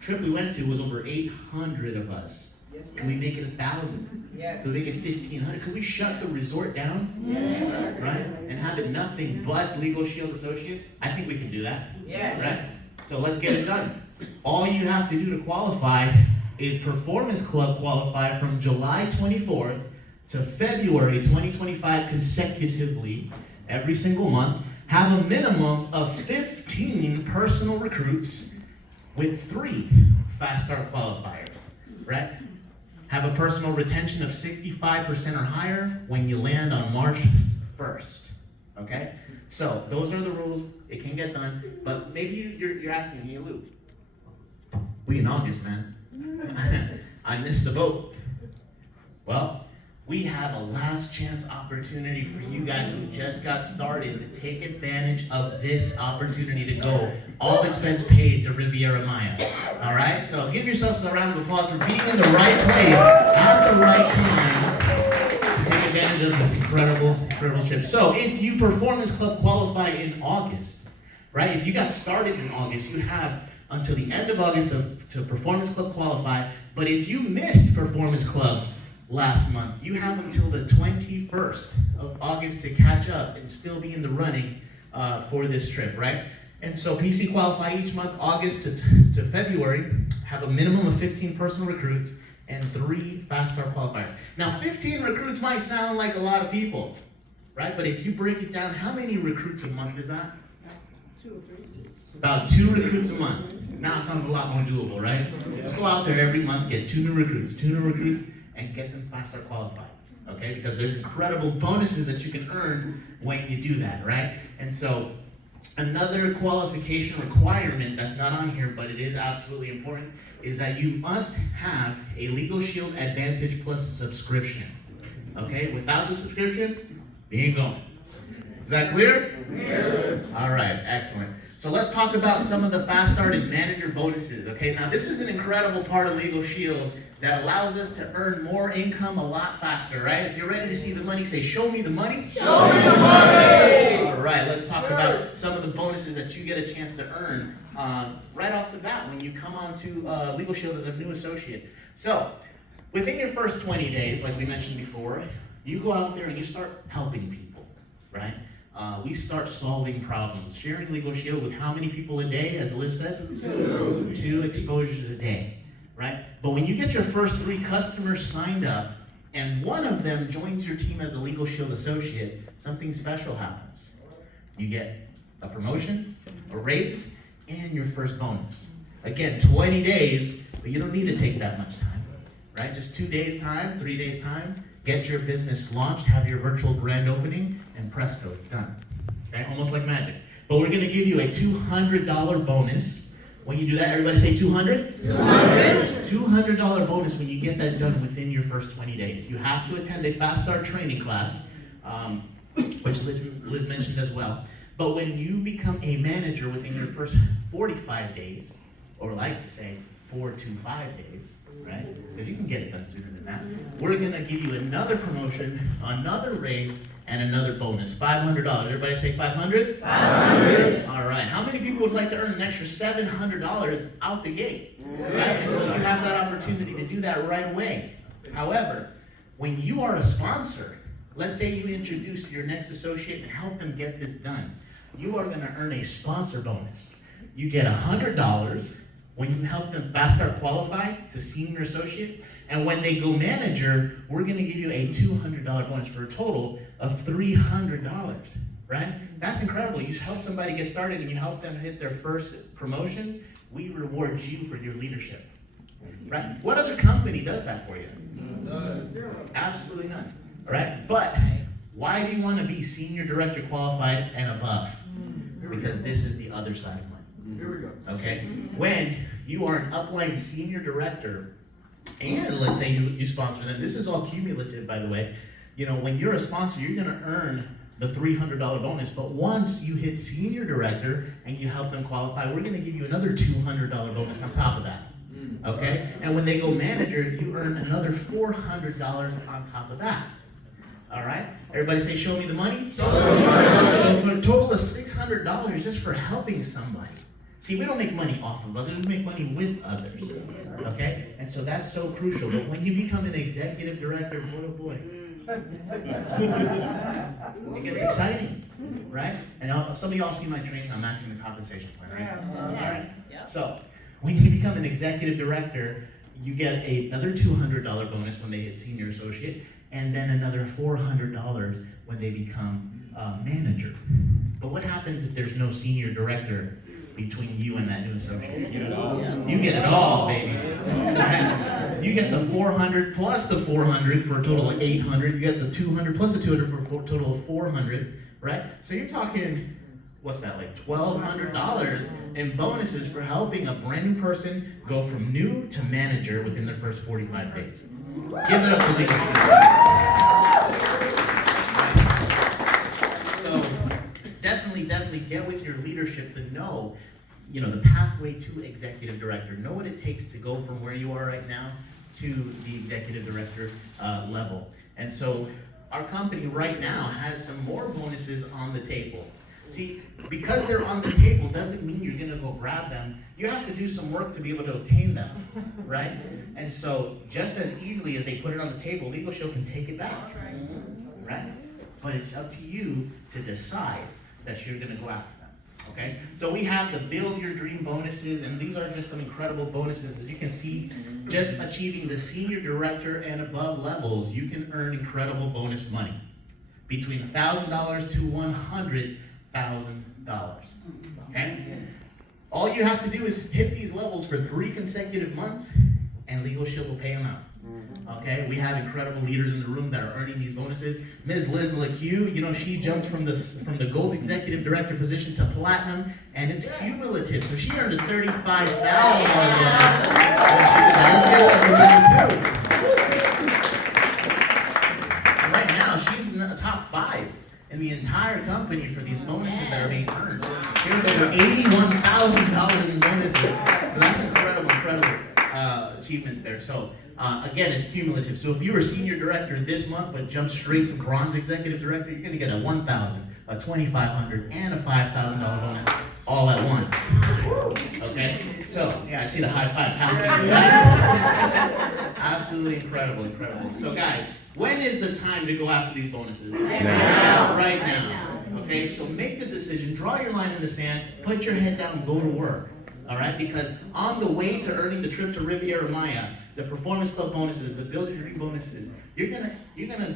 trip we went to was over 800 of us. Can we make it 1,000? Yes. Can we make it 1,500? Could we shut the resort down? Yes. Right? And have it nothing but Legal Shield Associates? I think we can do that. Yes. Right? So let's get it done. All you have to do to qualify is Performance Club qualify from July 24th to February 2025 consecutively, every single month. Have a minimum of 15 personal recruits with 3 Fast Start qualifiers, right? Have a personal retention of 65% or higher when you land on March 1st, okay? So those are the rules. It can get done, but maybe you're asking me, Luke, we in August, man. I missed the boat. Well, we have a last chance opportunity for you guys who just got started to take advantage of this opportunity to go all expense paid to Riviera Maya. All right? So give yourselves a round of applause for being in the right place at the right time to take advantage of this incredible trip. So if you Performance Club qualify in August, right? If you got started in August, you have until the end of August to Performance Club qualify. But if you missed Performance Club last month, you have until the 21st of August to catch up and still be in the running for this trip, right? And so PC qualify each month, August to February, have a minimum of 15 personal recruits and 3 Fast Start qualifiers. Now, 15 recruits might sound like a lot of people, right? But if you break it down, how many recruits a month is that? 2 or 3. About 2 recruits a month. Now it sounds a lot more doable, right? Just go out there every month, get 2 new recruits, and get them Fast Start qualified, okay? Because there's incredible bonuses that you can earn when you do that, right? And so another qualification requirement that's not on here, but it is absolutely important, is that you must have a Legal Shield Advantage Plus subscription, okay? Without the subscription, you ain't going. Is that clear? Yes. All right, excellent. So let's talk about some of the Fast Start and Manager bonuses, okay? Now this is an incredible part of Legal Shield that allows us to earn more income a lot faster, right? If you're ready to see the money, say, show me the money. Show me the money! All right, let's talk about some of the bonuses that you get a chance to earn right off the bat when you come on to Legal Shield as a new associate. So, within your first 20 days, like we mentioned before, you go out there and you start helping people, right? We start solving problems, sharing Legal Shield with how many people a day, as Liz said? 2 exposures a day. Right? But when you get your first 3 customers signed up, and one of them joins your team as a Legal Shield associate, something special happens. You get a promotion, a raise, and your first bonus. Again, 20 days, but you don't need to take that much time, right? Just 2 days time, 3 days time, get your business launched, have your virtual grand opening, and presto, it's done. Okay? Almost like magic. But we're gonna give you a $200 bonus. When you do that, everybody say 200? 200. $200 bonus when you get that done within your first 20 days. You have to attend a Fast Start training class, which Liz mentioned as well. But when you become a manager within your first 45 days, or like to say 4 to 5 days, right? Because you can get it done sooner than that. We're gonna give you another promotion, another raise, and another bonus, $500. Everybody say 500? 500. All right. How many people would like to earn an extra $700 out the gate? Right? And so you have that opportunity to do that right away. However, when you are a sponsor, let's say you introduce your next associate and help them get this done, you are going to earn a sponsor bonus. You get $100 when you help them Fast Start qualify to senior associate, and when they go manager, we're going to give you a $200 bonus for a total of $300, right? That's incredible. You help somebody get started and you help them hit their first promotions, we reward you for your leadership, right? What other company does that for you? Absolutely none, all right? But why do you want to be senior director qualified and above? Because this is the other side of money. Here we go. Okay? When you are an upline senior director, and let's say you sponsor them, this is all cumulative, by the way. You know, when you're a sponsor, you're gonna earn the $300 bonus, but once you hit senior director and you help them qualify, we're gonna give you another $200 bonus on top of that. Okay? And when they go manager, you earn another $400 on top of that. All right? Everybody say, show me the money. So for a total of $600 just for helping somebody. See, we don't make money off of others, we make money with others. Okay? And so that's so crucial. But when you become an executive director, boy, oh boy, it gets exciting, right? And some of y'all see my training on maxing the compensation plan, right? All right. So when you become an executive director, you get another $200 bonus when they hit senior associate, and then another $400 when they become manager. But what happens if there's no senior director between you and that new associate? You get it all. You get it all, baby. You get the 400 plus the 400 for a total of 800. You get the 200 plus the 200 for a total of 400, right? So you're talking, what's that, like $1,200 in bonuses for helping a brand new person go from new to manager within their first 45 days. Give it up for leadership. So definitely get with your leadership to know, you know, the pathway to executive director. Know what it takes to go from where you are right now to the executive director level. And so our company right now has some more bonuses on the table. See, because they're on the table doesn't mean you're gonna go grab them. You have to do some work to be able to obtain them, right? And so just as easily as they put it on the table, Legal Shield can take it back, right? But it's up to you to decide that you're gonna go after them, okay? So we have the Build Your Dream bonuses, and these are just some incredible bonuses. As you can see, just achieving the senior director and above levels, you can earn incredible bonus money. Between $1,000 to $100,000, okay? All you have to do is hit these levels for 3 consecutive months, and Legal Shield will pay them out. Okay, we have incredible leaders in the room that are earning these bonuses. Ms. Liz LeQue, you know, she jumped from the gold executive director position to platinum, and it's cumulative. So she earned a $35,000 bonus. Let's get it up for Ms. LeQue. Right now, she's in the top 5 in the entire company for these bonuses that are being earned. She earned over $81,000 in bonuses. So that's incredible achievements there. So again, it's cumulative. So if you were senior director this month but jumped straight to bronze executive director, you're gonna get a $1,000, a $2,500, and a $5,000 bonus all at once. Okay? So, yeah, I see the high five happening. Absolutely incredible. So guys, when is the time to go after these bonuses? Now. Right now. Okay, so make the decision, draw your line in the sand, put your head down, go to work. All right, because on the way to earning the trip to Riviera Maya, the Performance Club bonuses, the Build Your Dream bonuses, you're gonna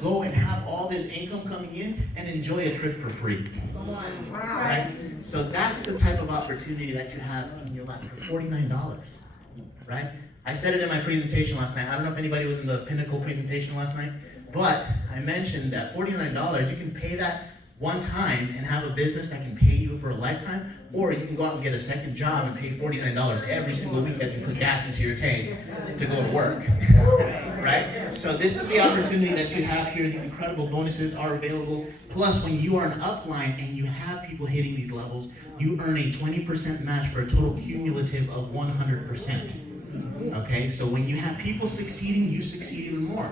go and have all this income coming in and enjoy a trip for free. Right? So that's the type of opportunity that you have in your life for $49. Right? I said it in my presentation last night. I don't know if anybody was in the Pinnacle presentation last night, but I mentioned that $49, you can pay that one time and have a business that can pay you for a lifetime, or you can go out and get a second job and pay $49 every single week as you put gas into your tank to go to work, right? So this is the opportunity that you have here. These incredible bonuses are available. Plus, when you are an upline and you have people hitting these levels, you earn a 20% match for a total cumulative of 100%. Okay, so when you have people succeeding, you succeed even more.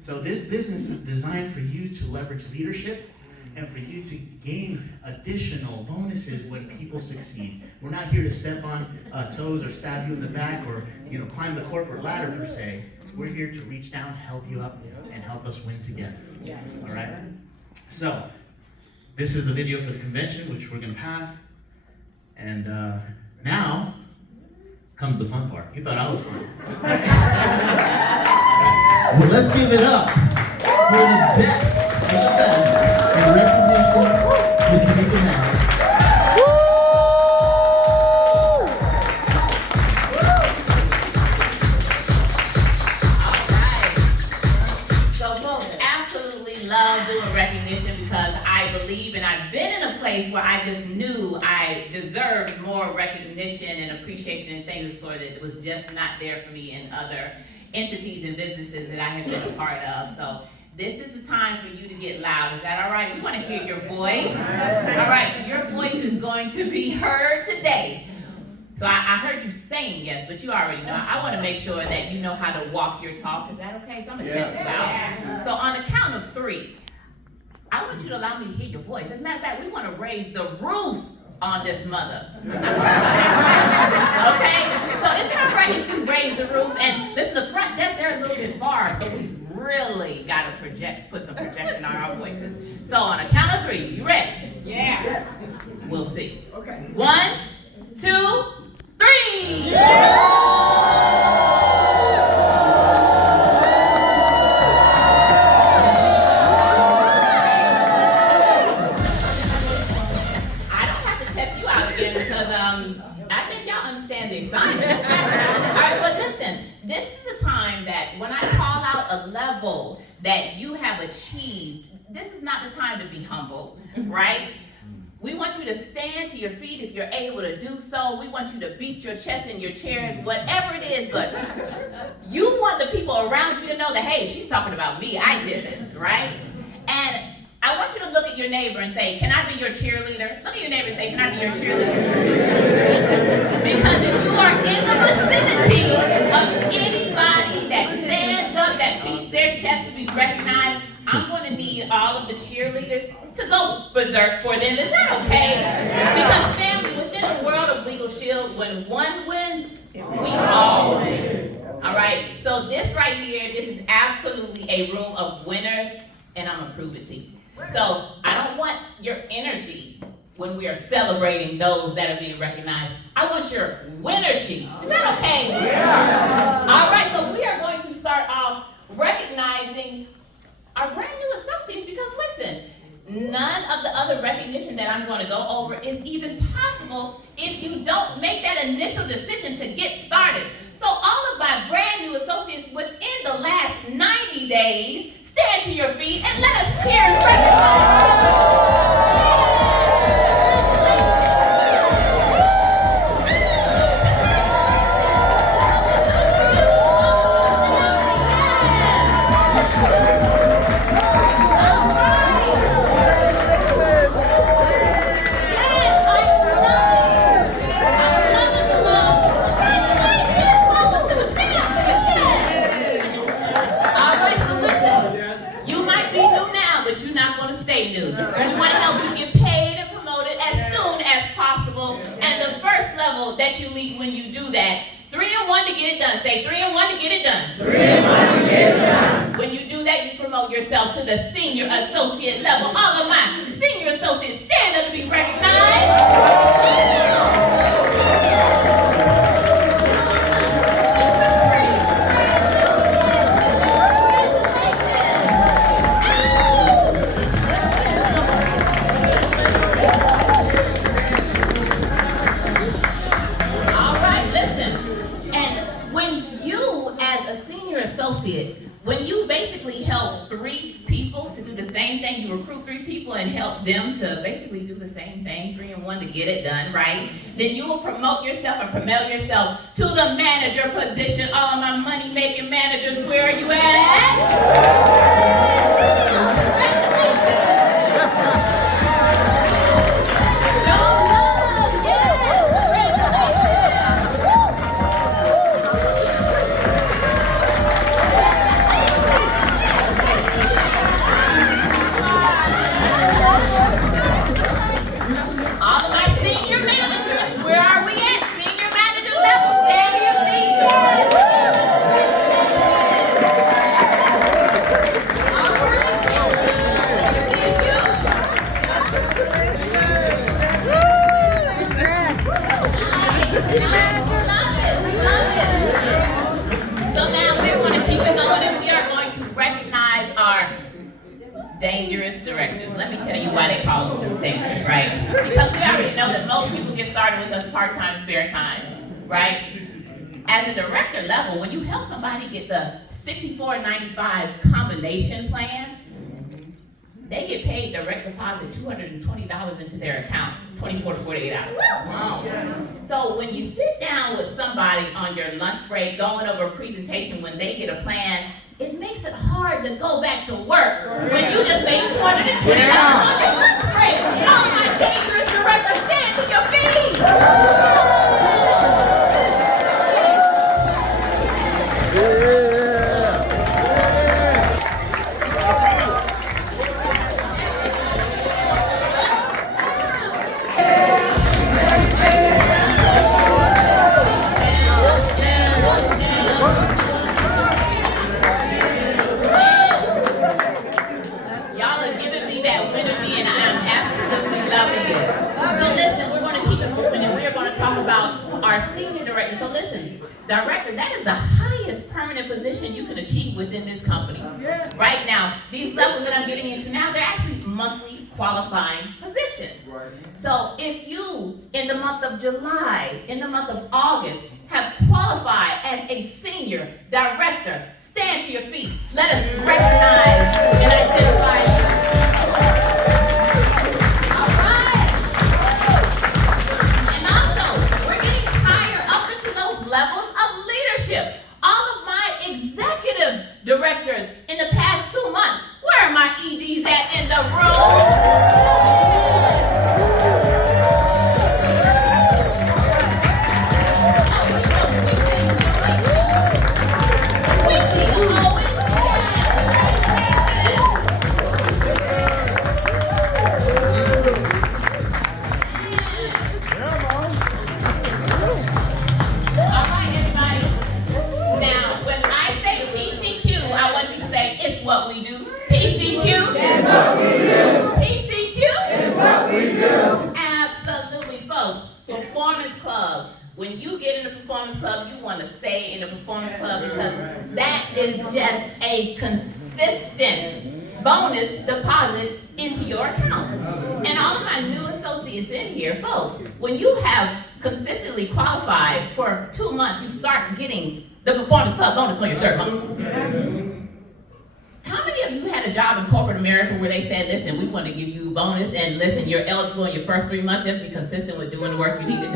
So this business is designed for you to leverage leadership and for you to gain additional bonuses when people succeed. We're not here to step on toes or stab you in the back or climb the corporate ladder per se. We're here to reach down, help you up, and help us win together. Yes. All right? So, this is the video for the convention, which we're gonna pass. And now comes the fun part. You thought I was fun. Well, let's give it up for the best of the best in recognition, Mr. Mickey Mouse. place where I just knew I deserved more recognition and appreciation and things of the sort that was just not there for me in other entities and businesses that I have been a part of. So this is the time for you to get loud. Is that all right? We want to hear your voice. All right, your voice is going to be heard today. So I heard you saying yes, but you already know. I want to make sure that you know how to walk your talk. Is that okay? So I'm going to test you out. So on the count of 3, I want you to allow me to hear your voice. As a matter of fact, we want to raise the roof on this mother. Okay? So is it all right if you raise the roof? And listen, the front desk, they're a little bit far, so we really got to put some projection on our voices. So on a count of 3, you ready? Yeah. We'll see. Okay. 1, 2, 3. This is the time that when I call out a level that you have achieved, this is not the time to be humble, right? We want you to stand to your feet if you're able to do so. We want you to beat your chest in your chairs, whatever it is, but you want the people around you to know that, hey, she's talking about me, I did this, right? And I want you to look at your neighbor and say, can I be your cheerleader? Look at your neighbor and say, can I be your cheerleader? Because if you are in the vicinity of anybody that stands up, that beats their chest to be recognized, I'm going to need all of the cheerleaders to go berserk for them. Is that okay? Because family, within the world of Legal Shield, when one wins, we all win. All right? So this right here, this is absolutely a room of winners, and I'm going to prove it to you. So I don't want your energy when we are celebrating those that are being recognized. I want your winnergy. Is that okay? Yeah. All right, so we are going to start off recognizing our brand new associates because listen, none of the other recognition that I'm going to go over is even possible if you don't make that initial decision to get started. So all of my brand new associates within the last 90 days, stand to your feet and let us cheer and recognize. That you meet when you do that. 3 and 1 to get it done. Say 3 and 1 to get it done. 3 and 1 to get it done. When you do that, you promote yourself to the senior associate level. All of my senior associates stand up to be recognized. When you basically help 3 people to do the same thing, you recruit 3 people and help them to basically do the same thing, 3 and 1 to get it done, right? Then you will promote yourself and promote yourself to the manager position. All of my money-making managers, where are you at? Dangerous directors. Let me tell you why they call them dangerous, right? Because we already know that most people get started with us part-time, spare time, right? As a director level, when you help somebody get the 6495 combination plan, they get paid direct deposit $220 into their account, 24 to 48 hours. Wow. So when you sit down with somebody on your lunch break, going over a presentation, when they get a plan, it makes it hard to go back to work when you just made $220 on your lunch break. All of my dangerous directors, stand to your feet. Y'all are giving me that energy and I'm absolutely loving it. So listen, we're going to keep it moving and we're going to talk about our senior director. So listen, director, that is the highest permanent position you can achieve within this company. Right now, these levels that I'm getting into now, they're actually monthly qualifying positions. So if you, in the month of July, in the month of August, have qualified as a senior director, stand to your feet. Let us recognize and identify you. All right. And also, we're getting higher up into those levels of leadership. All of my executive directors in the past 2 months, where are my EDs at in the room? It's what we do. PCQ is what we do. PCQ is what we do. Absolutely, folks. Performance Club. When you get in the Performance Club, you want to stay in the Performance Club because that is just a consistent bonus deposit into your account. And all of my new associates in here, folks, when you have consistently qualified for 2 months, you start getting the Performance Club bonus on your 3rd month. How many of you had a job in corporate America where they said, listen, we want to give you a bonus and listen, you're eligible in your first 3 months, just be consistent with doing the work you need to do? It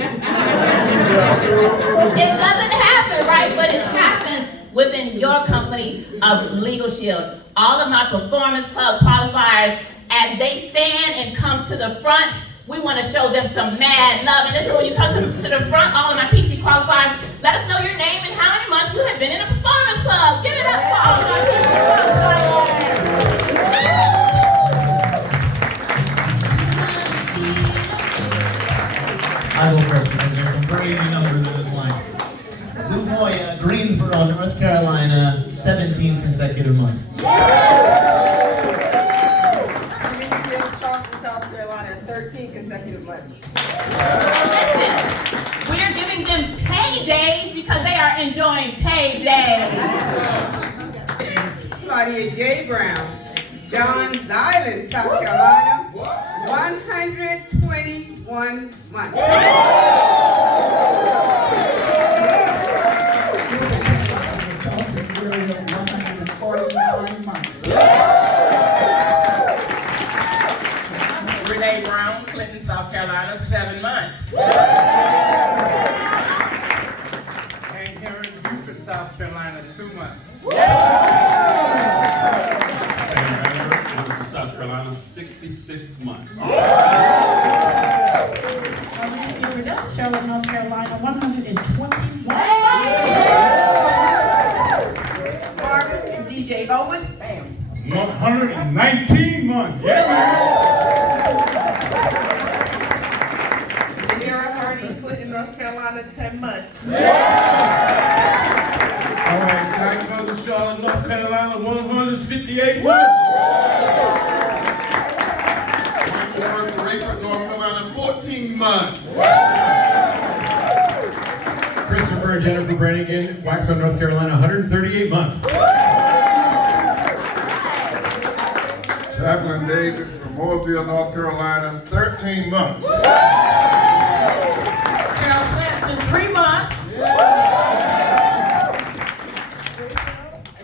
doesn't happen, right? But it happens within your company of Legal Shield. All of my Performance Club qualifiers, as they stand and come to the front, we want to show them some mad love. And listen, when you come to the front, all of my PC qualifiers, let us know your name and how many months you have been in a Performance Club. Give it up for all of my PC qualifiers. I'll go first because there's some crazy numbers in this line. Lou Moya, Greensboro, North Carolina, 17 consecutive months. South Carolina, 13 consecutive months. Listen, we're giving them paydays because they are enjoying payday. Claudia J. Brown, Johns Island, South Carolina, 121 months. Charlton, Louisville, 149 months. Renee Brown, Clinton, South Carolina, 7 months. And Karen Buford, South Carolina, 2 months. South Carolina, 66 months. Charlotte, North Carolina, 121. Marvin and DJ Owen, bam. 119 months. Yeah, Sierra Hardy, Clinton, North Carolina, 10 months. All right, Jack Butler, Charlotte, North Carolina, 158 months. Rayford, North Carolina, 14 months. Christopher and Jennifer Brannigan, Waxhaw, North Carolina, 138 months. Chaplain David from Mooresville, North Carolina, 13 months. Carol Sampson, 3 months.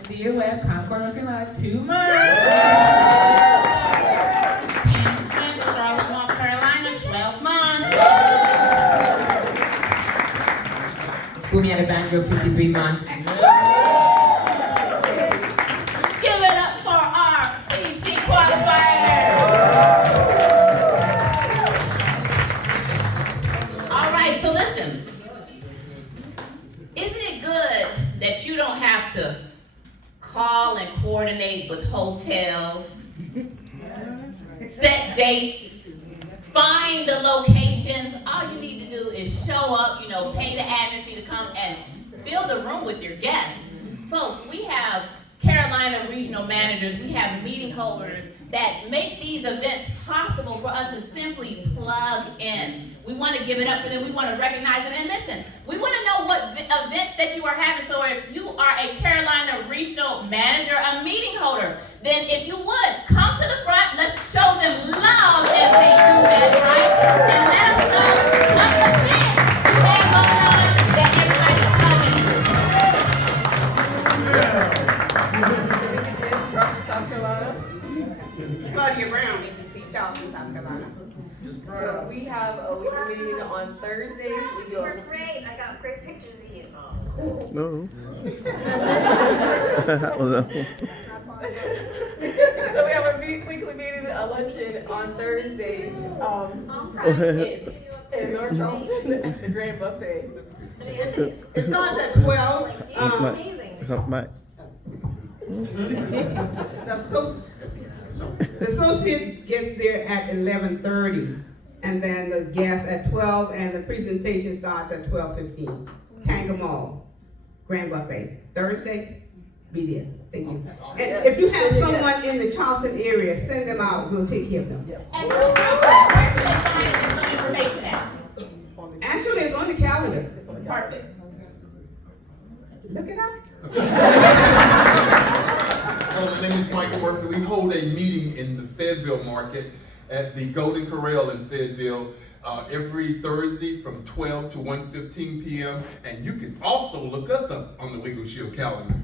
Dear Webb, Concord, North Carolina, 2 months. fire banjo, 53 months. Give it up for our EP qualifiers. All right, so listen. Isn't it good that you don't have to call and coordinate with hotels, set dates, find the locations? All you need to do is show up, pay the admin fee to come and fill the room with your guests. Folks, we have Carolina regional managers, we have meeting holders that make these events possible for us to simply plug in. We want to give it up for them. We want to recognize them. And listen, we want to know what events that you are having. So if you are a Carolina regional manager, a meeting holder, then if you would, come to the front. Let's show them love as they do that, right? And let us know what event you have going on that everybody's coming. South Carolina. Claudia Brown, EPC, Charleston, South Carolina. So we have a weekly meeting on Thursdays. We You do were great. I got great pictures of you. No. So we have a weekly meeting, a luncheon on Thursdays in North Charleston at the Grand Buffet. It starts at 12. The associate gets there at 11:30, and then the guest at 12, and the presentation starts at 12:15. Kanga Mall, Grand Buffet. Thursdays, be there. Thank you. And if you have someone in the Charleston area, send them out. We'll take care of them. And where can they find some information at? Actually, it's on the calendar. Perfect. Look it up. Hello, my name is Michael Murphy. We hold a meeting in the Fayetteville market at the Golden Corral in Fayetteville every Thursday from 12 to 1:15 p.m. And you can also look us up on the Legal Shield calendar.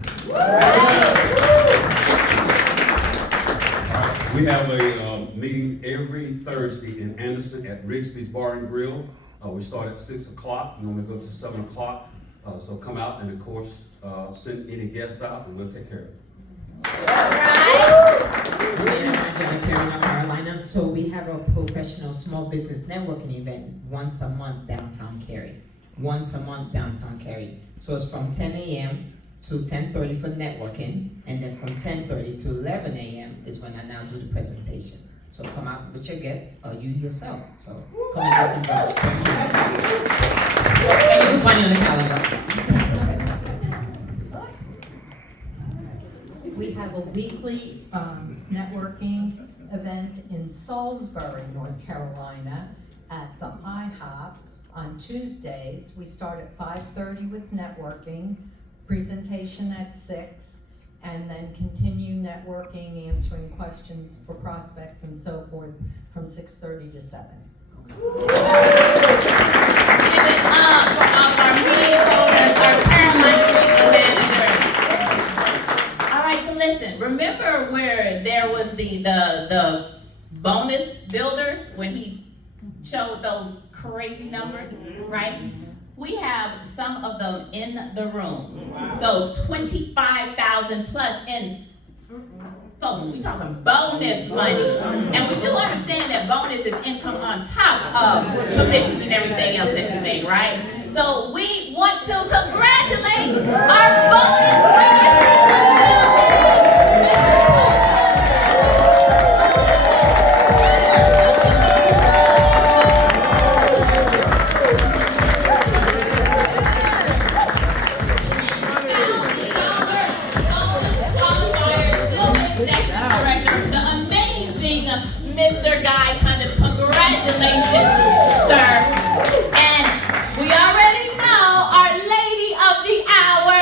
We have a meeting every Thursday in Anderson at Rigsby's Bar and Grill. We start at 6 o'clock, and then we go to 7 o'clock. So come out and, of course, send any guests out, and we'll take care of it. Carolina. So we have a professional small business networking event once a month downtown Cary. Once a month downtown Cary. So it's from 10 a.m. to 10:30 for networking, and then from 10:30 to 11 a.m. is when I now do the presentation. So come out with your guests or you yourself. So come and get involved. And you can find it on the calendar. We have a weekly networking event in Salisbury, North Carolina at the IHOP on Tuesdays. We start at 5:30 with networking, presentation at 6, and then continue networking, answering questions for prospects and so forth from 6:30 to 7. Give it up for all our meeting holders, our Carolina regional managers. All right, so listen, remember where there was the bonus builders when he showed those crazy numbers, right? We have some of them in the rooms. So 25,000 plus in, folks, we talking bonus money. And we do understand that bonus is income on top of commissions and everything else that you make, right? So we want to congratulate our bonus winners in the building. Mr. Guy Condon, congratulations, sir. And we already know our lady of the hour,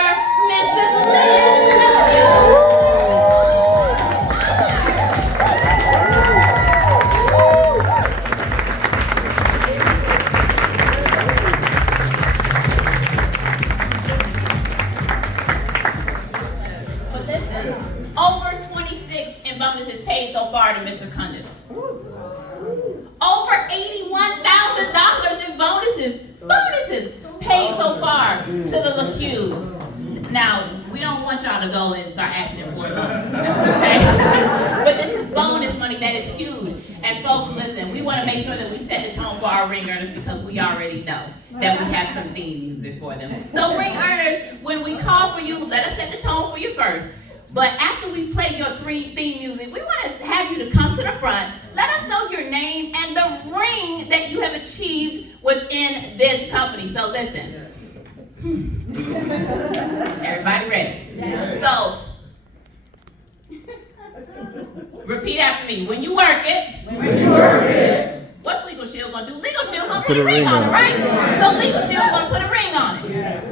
Mrs. Liz lequeux. But listen, over 26 in bonuses paid so far to Mr. Condon. Over $81,000 in bonuses paid so far to the lequeux. Now, we don't want y'all to go and start asking for it, okay? But this is bonus money that is huge. And folks, listen, we want to make sure that we set the tone for our ring earners because we already know that we have some theme music for them. So ring earners, when we call for you, let us set the tone for you first. But after we play your theme music, we want to have you to come to the front. Let us know your name and the ring that you have achieved within this company. So listen. Everybody ready? Yes. So, repeat after me. When you work it, what's Legal Shield gonna do? Legal Shield's gonna put a ring on it, right? So Legal Shield's gonna put a ring on it. Yes.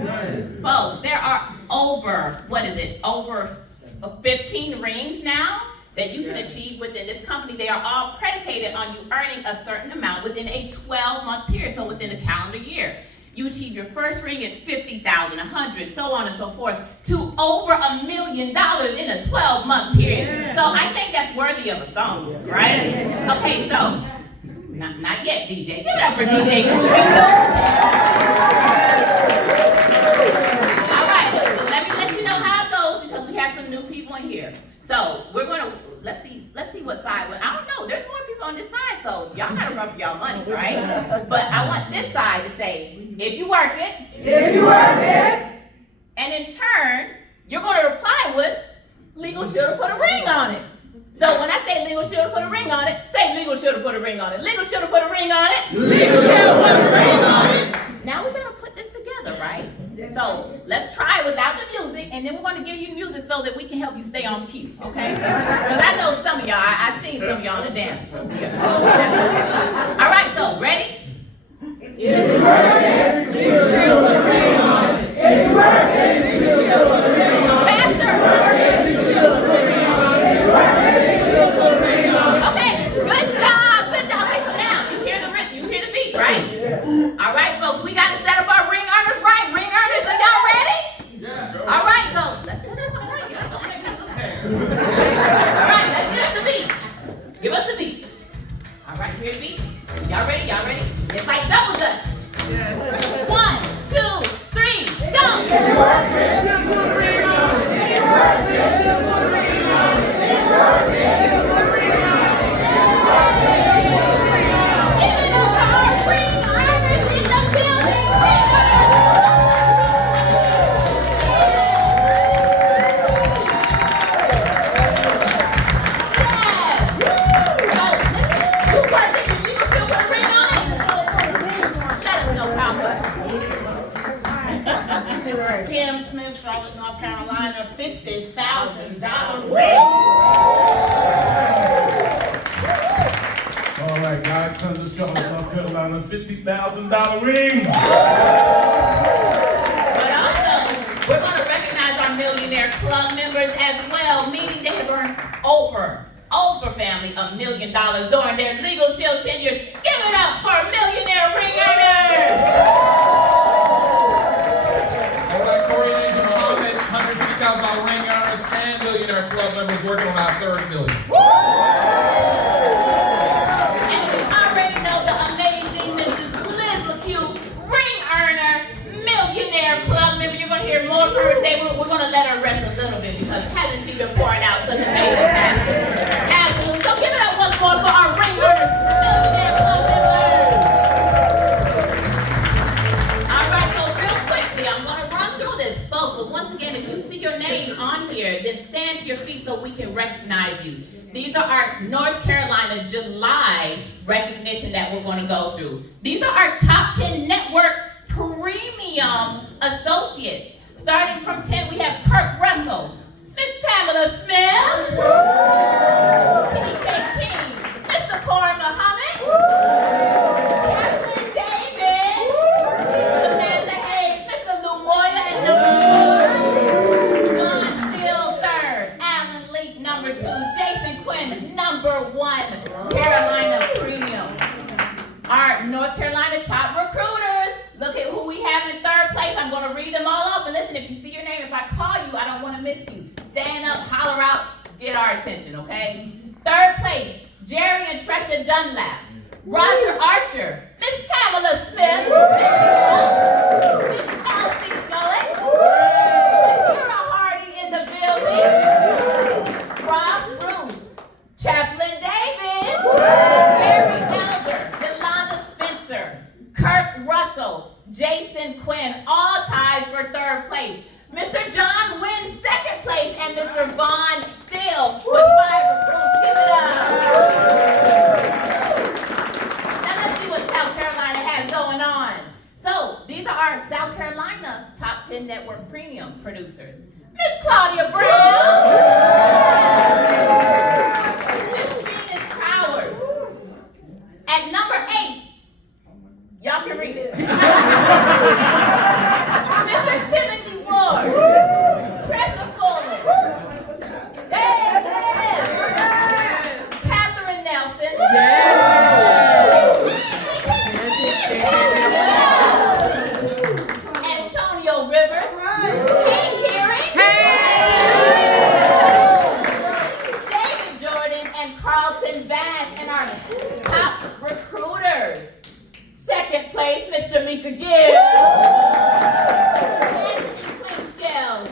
Folks, there are over 15 rings now that you can achieve within this company. They are all predicated on you earning a certain amount within a 12-month period, so within a calendar year. You achieve your first ring at $50,000, $100,000, so on and so forth, to over $1 million in a 12-month period. So I think that's worthy of a song, right? Okay, so, not yet, DJ. Give it up for DJ Groovy, too. All right, let me let you know how it goes because we have some new people in here. So we're gonna, let's see what side, I don't know, there's more people on this side, so y'all gotta run for y'all money, right? But I want this side to say, if you work it, and in turn, you're gonna reply with, Legal should have put a ring on it. So when I say legal should have put a ring on it, say legal should have put a ring on it. Legal should have put a ring on it. Legal should have put a ring on it. Now we gotta put this together, right? So let's try it without the music, and then we're gonna give you music so that we can help you stay on key, okay? Because I know some of y'all, I've seen some of y'all on the dance floor. All right, so ready? If you work it, legal should put a ring on it. If you work it, legal should put a ring on it. Faster. Legal should put a ring on it. If you work it, legal should put a ring on it. Okay, good job. Okay, so now you hear the rhythm, you hear the beat, right? All right, folks, we got to set up our ring earners right. Ring earners, are y'all ready? Yeah. All right, so let's set it up right. Y'all don't make me look bad. All right, let's get us the beat. Give us the beat. All right, hear the beat. Y'all ready? Y'all ready? It's like double dutch. 1, 2, 3, go! If you work it, she'll put a ring on it. If you work it, she'll put a ring on it. If you work it, she'll put a ring on it. Give it up for our ring earners in the building. Ring earners! You work it, you still put a ring on it? Let us know how much. Kim Smith, Charlotte, North Carolina, $50,000 All right, God comes to Charlotte, North Carolina, $50,000 ring. But also, we're going to recognize our Millionaire Club members as well, meaning they have earned over family $1 million during their Legal Shield tenure. Give it up for Millionaire Ring Earners! All right, Corey and Angel Muhammad, $150,000 ring earners and Millionaire Club members working on our third million. And you already know the amazing Mrs. Liz LeCue, ring earner, Millionaire Club member. You're going to hear more from her today. We're going to let her rest a little bit because hasn't she been pouring out such amazing passion? Absolutely. So give it up once more for our ring earners, Millionaire Club members. All right, so real quickly, I'm going to run through this, folks. But once again, if you see your name on here, then stand to your feet so we can recognize you. These are our North Carolina July recognition that we're going to go through. These are our top 10 network premium associates. Starting from 10, we have Kirk Russell, Miss Pamela Smith, T.J. King, Mr. Corey Muhammad, Chaplain David, Amanda Hayes, Mr. Lou Moya at number 4, John Steele 3rd, Alan Leak number 2, Jason Quinn number 1, Carolina Premium. Our North Carolina top recruiters. Look at who we have in 3rd place. I'm going to read them all off. And listen, if you see your name, if I call you, I don't want to miss you. Stand up, holler out, get our attention, okay? 3rd place, Jerry and Tresha Dunlap. Roger Archer, Miss Pamela Smith, Miss Elsie Smollett, Kira Hardy in the building, Ross Root, Chaplain David, Barry Elder, Yolanda Spencer, Kirk Russell, Jason Quinn, all tied for 3rd place. Mr. John wins 2nd place, and Mr. Vaughn Steele with 5 recruits. Give it up. Now let's see what South Carolina has going on. So these are our South Carolina top 10 network premium producers. Miss Claudia Brown, Miss Venus Powers. At number 8, y'all can read it. Mr. Timothy Ward, Tressa Fuller, Catherine Nelson, Antonio Rivers, King Hearing, David Jordan, and Carlton Bass, and our top recruiters. 2nd place, Miss Shamika Gill, Anthony Quinscales,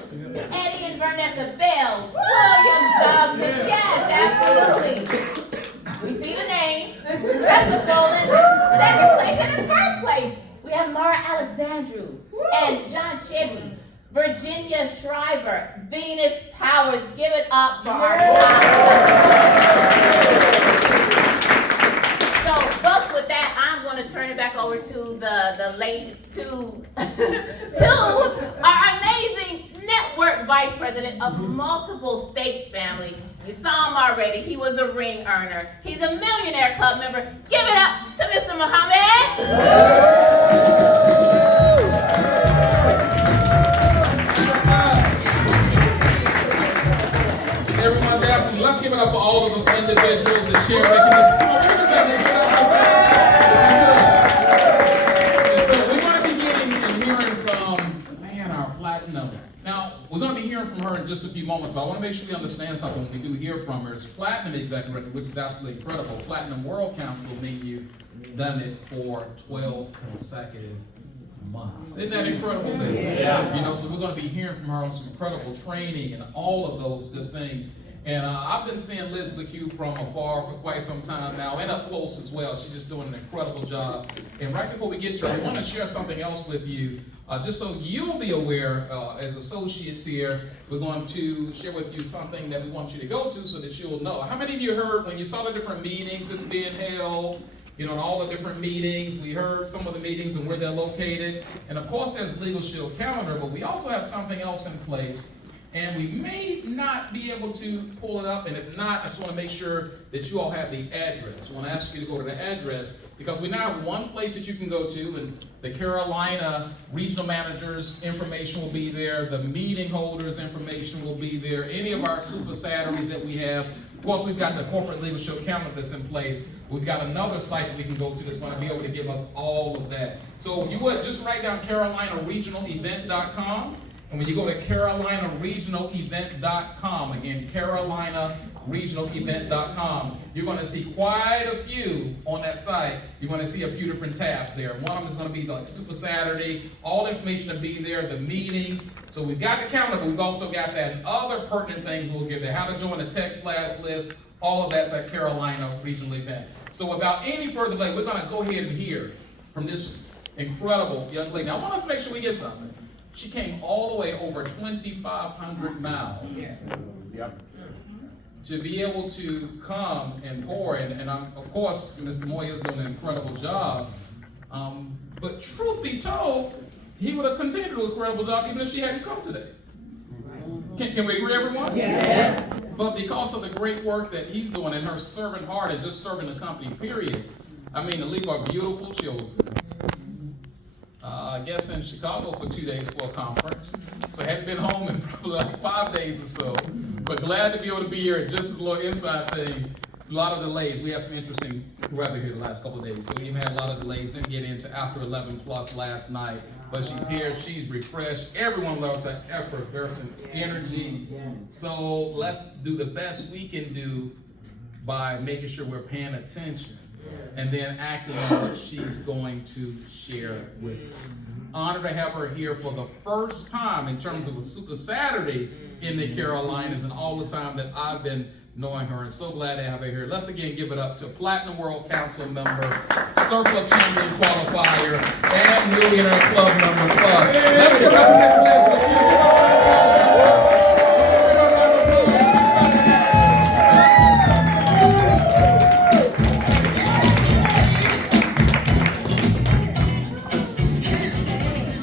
Eddie and Vernessa Bells, William Dobson, yes, absolutely. We see the name, Tressa Folin, 2nd place, and in 1st place, we have Mara Alexandru and John Chevy, Virginia Shriver, Venus Powers. Give it up for our top. So, folks, with that, I'm going to turn it back over to to our amazing network vice president of multiple states family. You saw him already. He was a ring earner. He's a Millionaire Club member. Give it up to Mr. Muhammad. Everyone, definitely, let's give it up for all of those individuals that share making this. Come on, everybody, give it up. And so we're going to be getting and hearing from, our platinum. Now, we're going to be hearing from her in just a few moments, but I want to make sure we understand something when we do hear from her. It's platinum executive, which is absolutely incredible. Platinum World Council, meaning you've done it for 12 consecutive months. Isn't that incredible? Yeah. So we're going to be hearing from her on some incredible training and all of those good things. And I've been seeing Liz LeCue from afar for quite some time now, and up close as well. She's just doing an incredible job. And right before we get to her, we want to share something else with you. Just so you'll be aware, as associates here, we're going to share with you something that we want you to go to so that you'll know. How many of you heard when you saw the different meetings that's being held, and all the different meetings, we heard some of the meetings and where they're located. And of course, there's Legal Shield calendar, but we also have something else in place. And we may not be able to pull it up, and if not, I just want to make sure that you all have the address. I want to ask you to go to the address, because we now have one place that you can go to, and the Carolina regional managers' information will be there, the meeting holders' information will be there, any of our super Saturdays that we have. Of course, we've got the corporate leadership calendar that's in place. We've got another site that we can go to that's going to be able to give us all of that. So if you would, just write down CarolinaRegionalEvent.com. And when you go to CarolinaRegionalEvent.com, again, CarolinaRegionalEvent.com, you're going to see quite a few on that site. You're going to see a few different tabs there. One of them is going to be like Super Saturday, all information to be there, the meetings. So we've got the calendar, but we've also got that and other pertinent things we'll give there. How to join the text blast list, all of that's at Carolina Regional Event. So without any further delay, we're going to go ahead and hear from this incredible young lady. Now I want us to make sure we get something. She came all the way over 2,500 miles to be able to come and pour. And of course, Mr. Moya's doing an incredible job. But truth be told, he would have continued to do an incredible job even if she hadn't come today. Can we agree, everyone? Yes. But because of the great work that he's doing and her servant heart and just serving the company, period, to leave our beautiful children. I guess in Chicago for 2 days for a conference. So I hadn't been home in probably like 5 days or so. But glad to be able to be here. Just as a little inside thing, a lot of delays. We had some interesting weather here the last couple of days. So we even had a lot of delays. Didn't get into after 11 plus last night. But she's here, she's refreshed. Everyone loves that effort. There's some energy. So let's do the best we can do by making sure we're paying attention and then acting on what she's going to share with us. Honored to have her here for the first time in terms of a Super Saturday in the Carolinas and all the time that I've been knowing her, and so glad to have her here. Let's again give it up to Platinum World Council member, Circle Champion qualifier, and Millionaire Club member plus. Let's give it up to Miss Liz.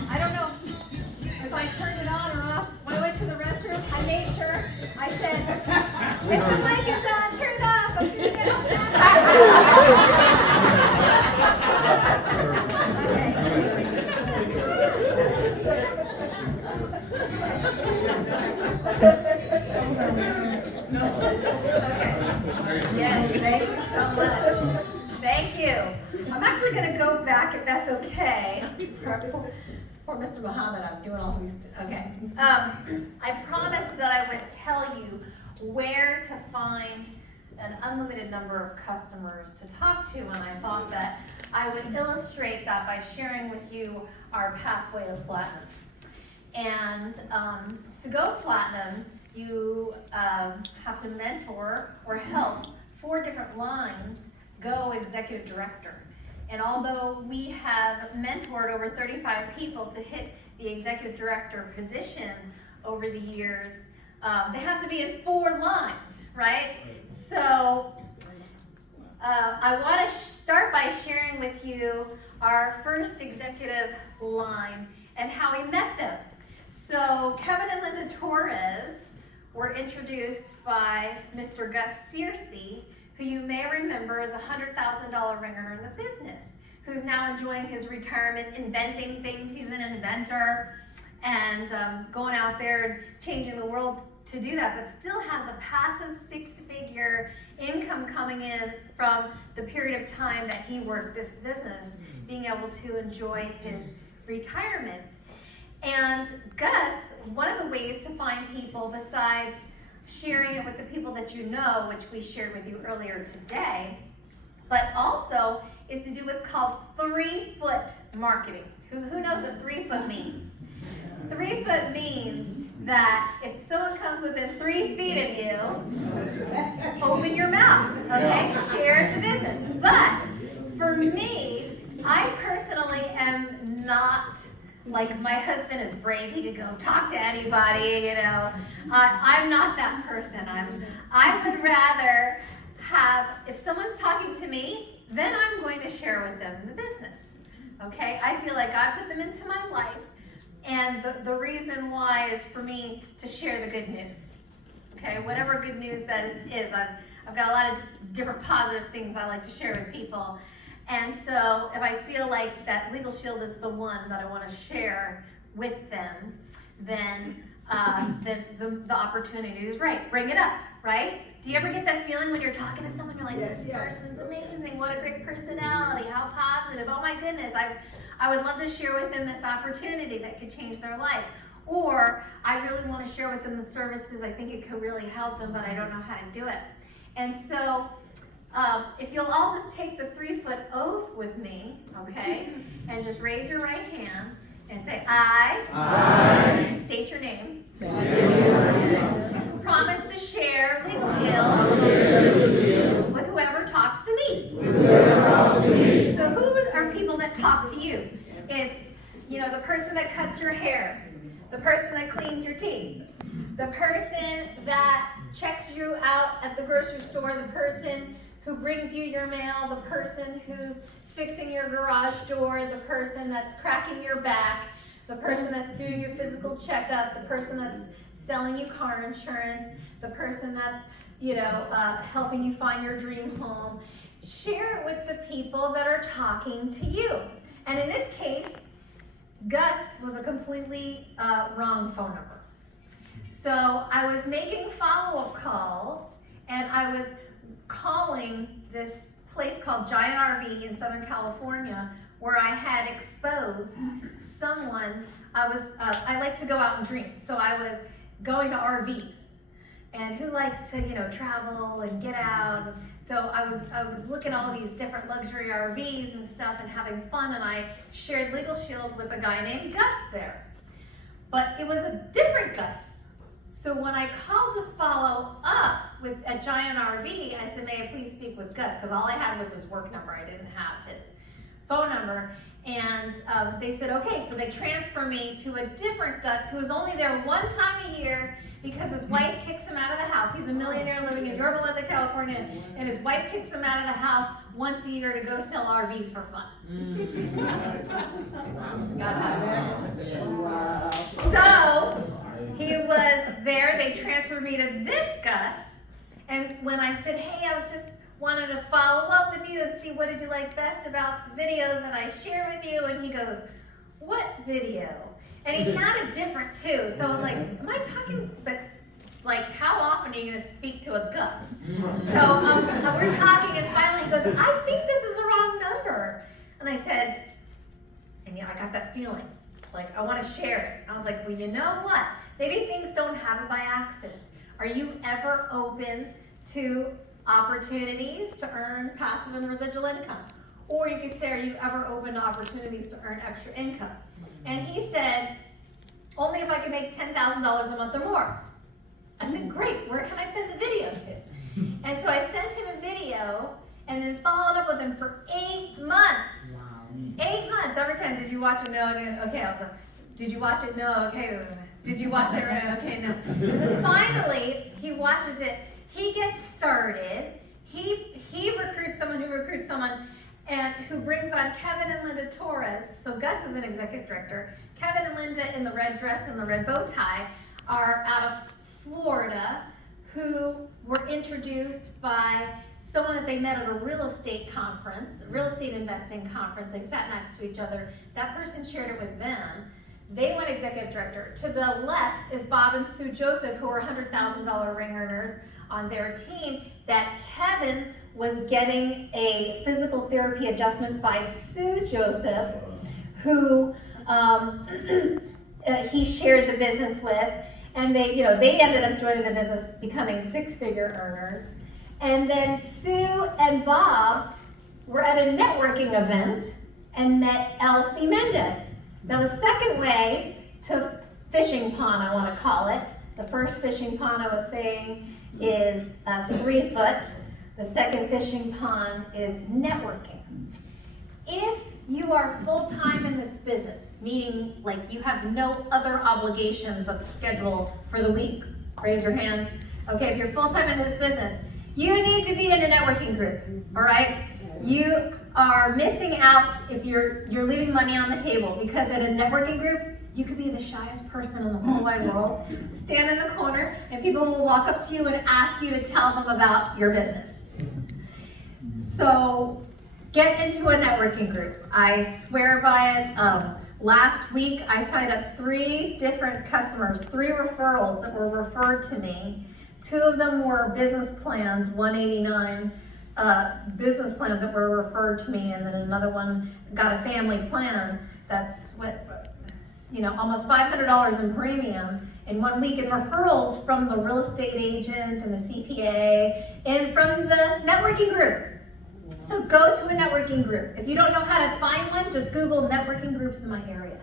I don't know if I turned it on or off. When I went to the restroom, I made sure I said, if the mic is on, turn it off. I'm gonna get Yes, thank you so much. Thank you. I'm actually going to go back, if that's okay. Poor Mr. Muhammad, I'm doing all these. Okay. I promised that I would tell you where to find an unlimited number of customers to talk to, and I thought that I would illustrate that by sharing with you our pathway to platinum. And to go platinum, you have to mentor or help 4 different lines go executive director. And although we have mentored over 35 people to hit the executive director position over the years, they have to be in 4 lines, right? So I want to start by sharing with you our first executive line and how we met them. So Kevin and Linda Torres were introduced by Mr. Gus Searcy, who you may remember is a $100,000 ringer in the business, who's now enjoying his retirement, inventing things. He's an inventor and going out there and changing the world to do that, but still has a passive 6-figure income coming in from the period of time that he worked this business, being able to enjoy his retirement. And Gus, one of the ways to find people besides sharing it with the people that you know, which we shared with you earlier today, but also is to do what's called 3-foot marketing. Who knows what 3-foot means? 3-foot means that if someone comes within 3 feet of you, open your mouth, okay? Share the business. But for me, I personally am not like my husband is brave. He could go talk to anybody, you know. I'm not that person. I would rather have, if someone's talking to me, then I'm going to share with them the business, okay? I feel like God put them into my life, and the reason why is for me to share the good news, okay? Whatever good news that it is, I've got a lot of different positive things I like to share with people. And so if I feel like that Legal Shield is the one that I want to share with them, then the opportunity is right. Bring it up, right? Do you ever get that feeling when you're talking to someone, you're like, this person's amazing, what a great personality, how positive, oh my goodness, I would love to share with them this opportunity that could change their life. Or I really want to share with them the services, I think it could really help them, but I don't know how to do it. And so if you'll all just take the 3-foot oath with me, okay, and just raise your right hand and say, I state your name, promise to share Legal Shield with whoever talks to me. So who are people that talk to you? It's, you know, the person that cuts your hair, the person that cleans your teeth, the person that checks you out at the grocery store, the person who brings you your mail, the person who's fixing your garage door, the person that's cracking your back, the person that's doing your physical checkup, the person that's selling you car insurance, the person that's, you know, helping you find your dream home. Share it with the people that are talking to you. And in this case, Gus was a completely wrong phone number. So I was making follow-up calls, and I was calling this place called Giant RV in Southern California, where I had exposed someone. I like to go out and drink, so I was going to RVs, And who likes to, travel and get out? So I was looking at all these different luxury RVs and stuff and having fun, and I shared Legal Shield with a guy named Gus there. But it was a different Gus. So when I called to follow up with a Giant RV, I said, may I please speak with Gus? Because all I had was his work number. I didn't have his phone number. And they said, okay, so they transfer me to a different Gus who is only there one time a year because his wife kicks him out of the house. He's a millionaire living in Yorba Linda, California, and his wife kicks him out of the house once a year to go sell RVs for fun. God have it. So he was there. They transferred me to this Gus. And when I said, hey, I was just wanted to follow up with you and see what did you like best about the video that I share with you, and he goes, what video? And he sounded different too, so I was like, am I talking, but like, how often are you going to speak to a Gus? So we're talking, and finally he goes, I think this is the wrong number. And I said, and yeah, I got that feeling, like, I want to share it. I was like, well, you know what? Maybe things don't happen by accident. Are you ever open to opportunities to earn passive and residual income? Or you could say, are you ever open to opportunities to earn extra income? And he said, only if I can make $10,000 a month or more. I said, great, where can I send the video to? And so I sent him a video and then followed up with him for 8 months. Wow. 8 months. Every time, did you watch it? No. Okay, I was like, did you watch it? No. Okay. Did you watch it? Okay, no. And then finally, he watches it. He gets started. He recruits someone who recruits someone, and who brings on Kevin and Linda Torres. So Gus is an executive director. Kevin and Linda in the red dress and the red bow tie are out of Florida, who were introduced by someone that they met at a real estate conference, a real estate investing conference. They sat next to each other. That person shared it with them. They went executive director. To the left is Bob and Sue Joseph, who are $100,000 ring earners on their team, that Kevin was getting a physical therapy adjustment by Sue Joseph, who he shared the business with, and they ended up joining the business, becoming six-figure earners. And then Sue and Bob were at a networking event and met Elsie Mendez. Now the second way to fishing pond, I want to call it, the first fishing pond I was saying is 3 foot. The second fishing pond is networking. If you are full-time in this business, meaning like you have no other obligations of schedule for the week, raise your hand. Okay, if you're full-time in this business, you need to be in a networking group, all right? You are missing out if you're leaving money on the table, because at a networking group, you could be the shyest person in the whole wide world, stand in the corner, and people will walk up to you and ask you to tell them about your business. So get into a networking group. I swear by it. Last week, I signed up 3 different customers, 3 referrals that were referred to me. 2 of them were business plans, 189 business plans that were referred to me, and then another one got a family plan that's almost $500 in premium in 1 week, in referrals from the real estate agent and the CPA and from the networking group. So go to a networking group. If you don't know how to find one, just Google networking groups in my area.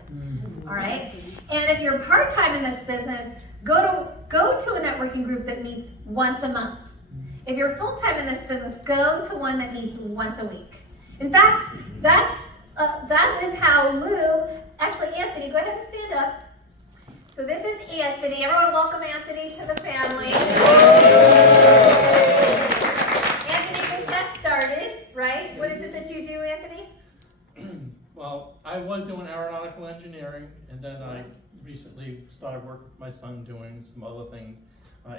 All right? And if you're part-time in this business, go to a networking group that meets once a month. If you're full-time in this business, go to one that meets once a week. In fact, that is how actually Anthony, go ahead and stand up. So this is Anthony. Everyone welcome Anthony to the family. Anthony just got started, right? What is it that you do, Anthony? Well, I was doing aeronautical engineering, and then I recently started working with my son doing some other things,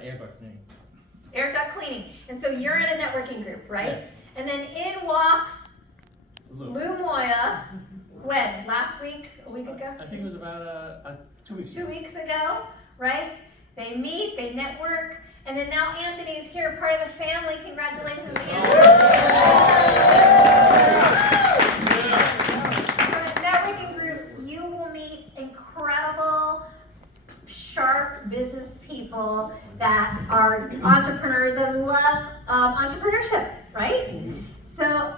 air duct cleaning. Air duct cleaning. And so you're in a networking group, right? Yes. And then in walks Lou Moya. When? Last week? A week ago? I think it was about 2 weeks ago. 2 weeks ago, right? They meet, they network, and then now Anthony's here, part of the family. Congratulations, Anthony. Networking groups, you will meet incredible, sharp business business people that are entrepreneurs and love entrepreneurship, right? So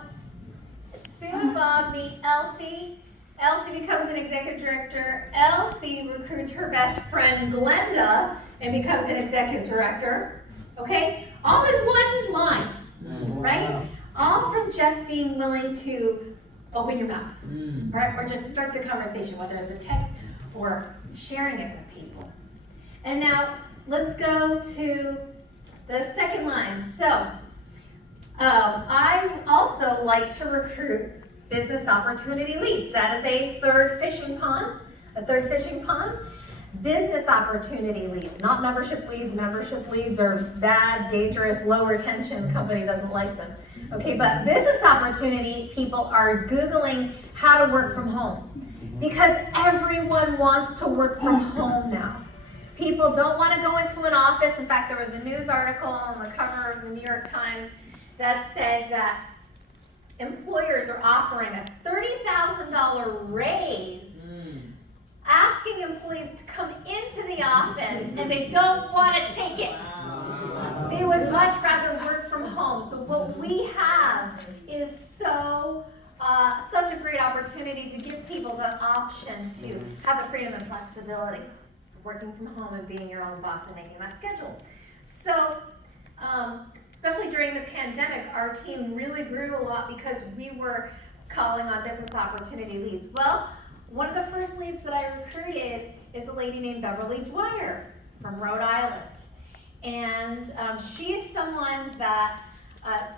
Sue and Bob meet Elsie. Elsie becomes an executive director. Elsie recruits her best friend Glenda and becomes an executive director. Okay? All in one line, right? All from just being willing to open your mouth, right? Or just start the conversation, whether it's a text or sharing it with people. And now let's go to the second line. So I also like to recruit business opportunity leads. That is a third fishing pond. Business opportunity leads, not membership leads. Membership leads are bad, dangerous, low retention. Company doesn't like them. Okay, but business opportunity people are Googling how to work from home because everyone wants to work from home now. People don't want to go into an office. In fact, there was a news article on the cover of the New York Times that said that employers are offering a $30,000 raise, asking employees to come into the office, and they don't want to take it. They would much rather work from home. So what we have is such a great opportunity to give people the option to have the freedom and flexibility of working from home and being your own boss and making that schedule. So, especially during the pandemic, our team really grew a lot because we were calling on business opportunity leads. Well, one of the first leads that I recruited is a lady named Beverly Dwyer from Rhode Island. And she's someone that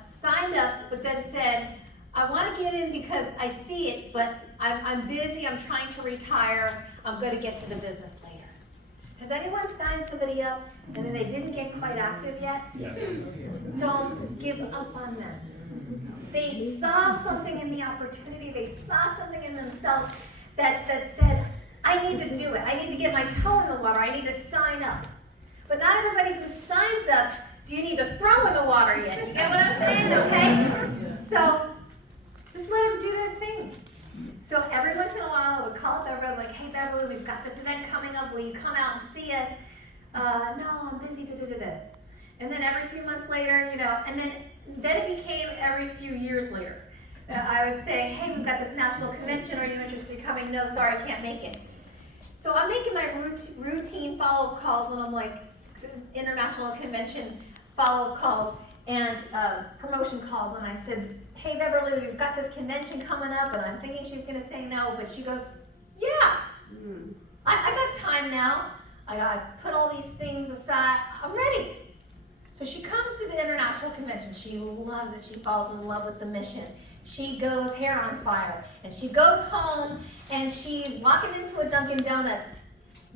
signed up but then said, I want to get in because I see it, but I'm busy, I'm trying to retire, I'm going to get to the business later. Has anyone signed somebody up and then they didn't get quite active yet? Yes. Don't give up on them. They saw something in the opportunity, they saw something in themselves that said, I need to do it, I need to get my toe in the water, I need to sign up. But not everybody who signs up, do you need to throw in the water yet? You get what I'm saying, okay? So, just let them do their thing. So every once in a while, I would call up Beverly, like, hey Beverly, we've got this event coming up, will you come out and see us? No, I'm busy, da-da-da-da. And then every few months later, and then it became every few years later. I would say, hey, we've got this national convention, are you interested in coming? No, sorry, I can't make it. So I'm making my routine follow-up calls, and I'm like, international convention follow-up calls and promotion calls, and I said, hey Beverly, we've got this convention coming up, and I'm thinking she's gonna say no, but she goes, yeah, I got time now. I got put all these things aside, I'm ready. So she comes to the international convention, she loves it, she falls in love with the mission. She goes hair on fire, and she goes home, and she's walking into a Dunkin' Donuts,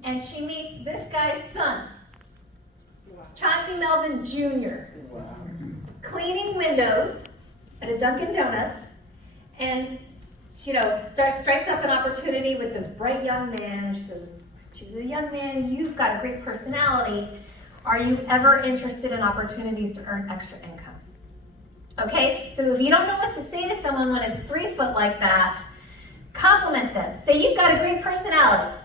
and she meets this guy's son, Chauncey Melvin Jr., cleaning windows at a Dunkin' Donuts, and strikes up an opportunity with this bright young man. She says, young man, you've got a great personality. Are you ever interested in opportunities to earn extra income? Okay, so if you don't know what to say to someone when it's 3 foot like that, compliment them. Say, you've got a great personality.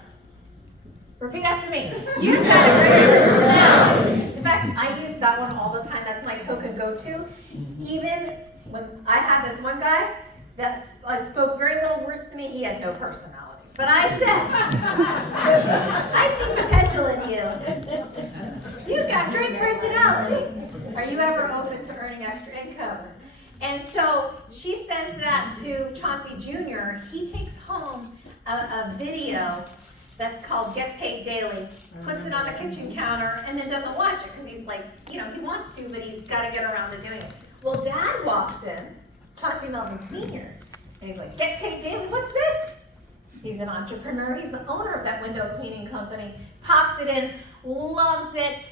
Repeat after me. You've got a great personality. In fact, I use that one all the time. That's my token go-to. Even when I have this one guy that spoke very little words to me, he had no personality. But I said, I see potential in you. You've got great personality. Are you ever open to earning extra income? And so she says that to Chauncey Jr. He takes home a video that's called Get Paid Daily, puts it on the kitchen counter, and then doesn't watch it because he's like, he wants to, but he's got to get around to doing it. Well, Dad walks in, Chauncey Melvin Sr., and he's like, Get Paid Daily, what's this? He's an entrepreneur, he's the owner of that window cleaning company, pops it in, loves it,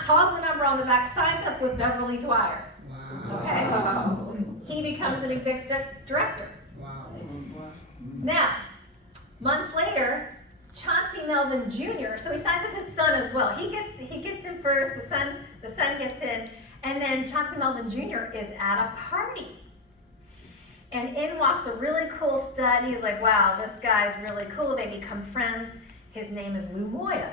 calls the number on the back, signs up with Beverly Dwyer. Wow. Okay? Wow. He becomes an executive director. Wow. Now, months later, Chauncey Melvin Jr., so he signs up his son as well. He gets in first, the son gets in, and then Chauncey Melvin Jr. is at a party. And in walks a really cool stud. He's like, wow, this guy's really cool. They become friends. His name is Lou Moya.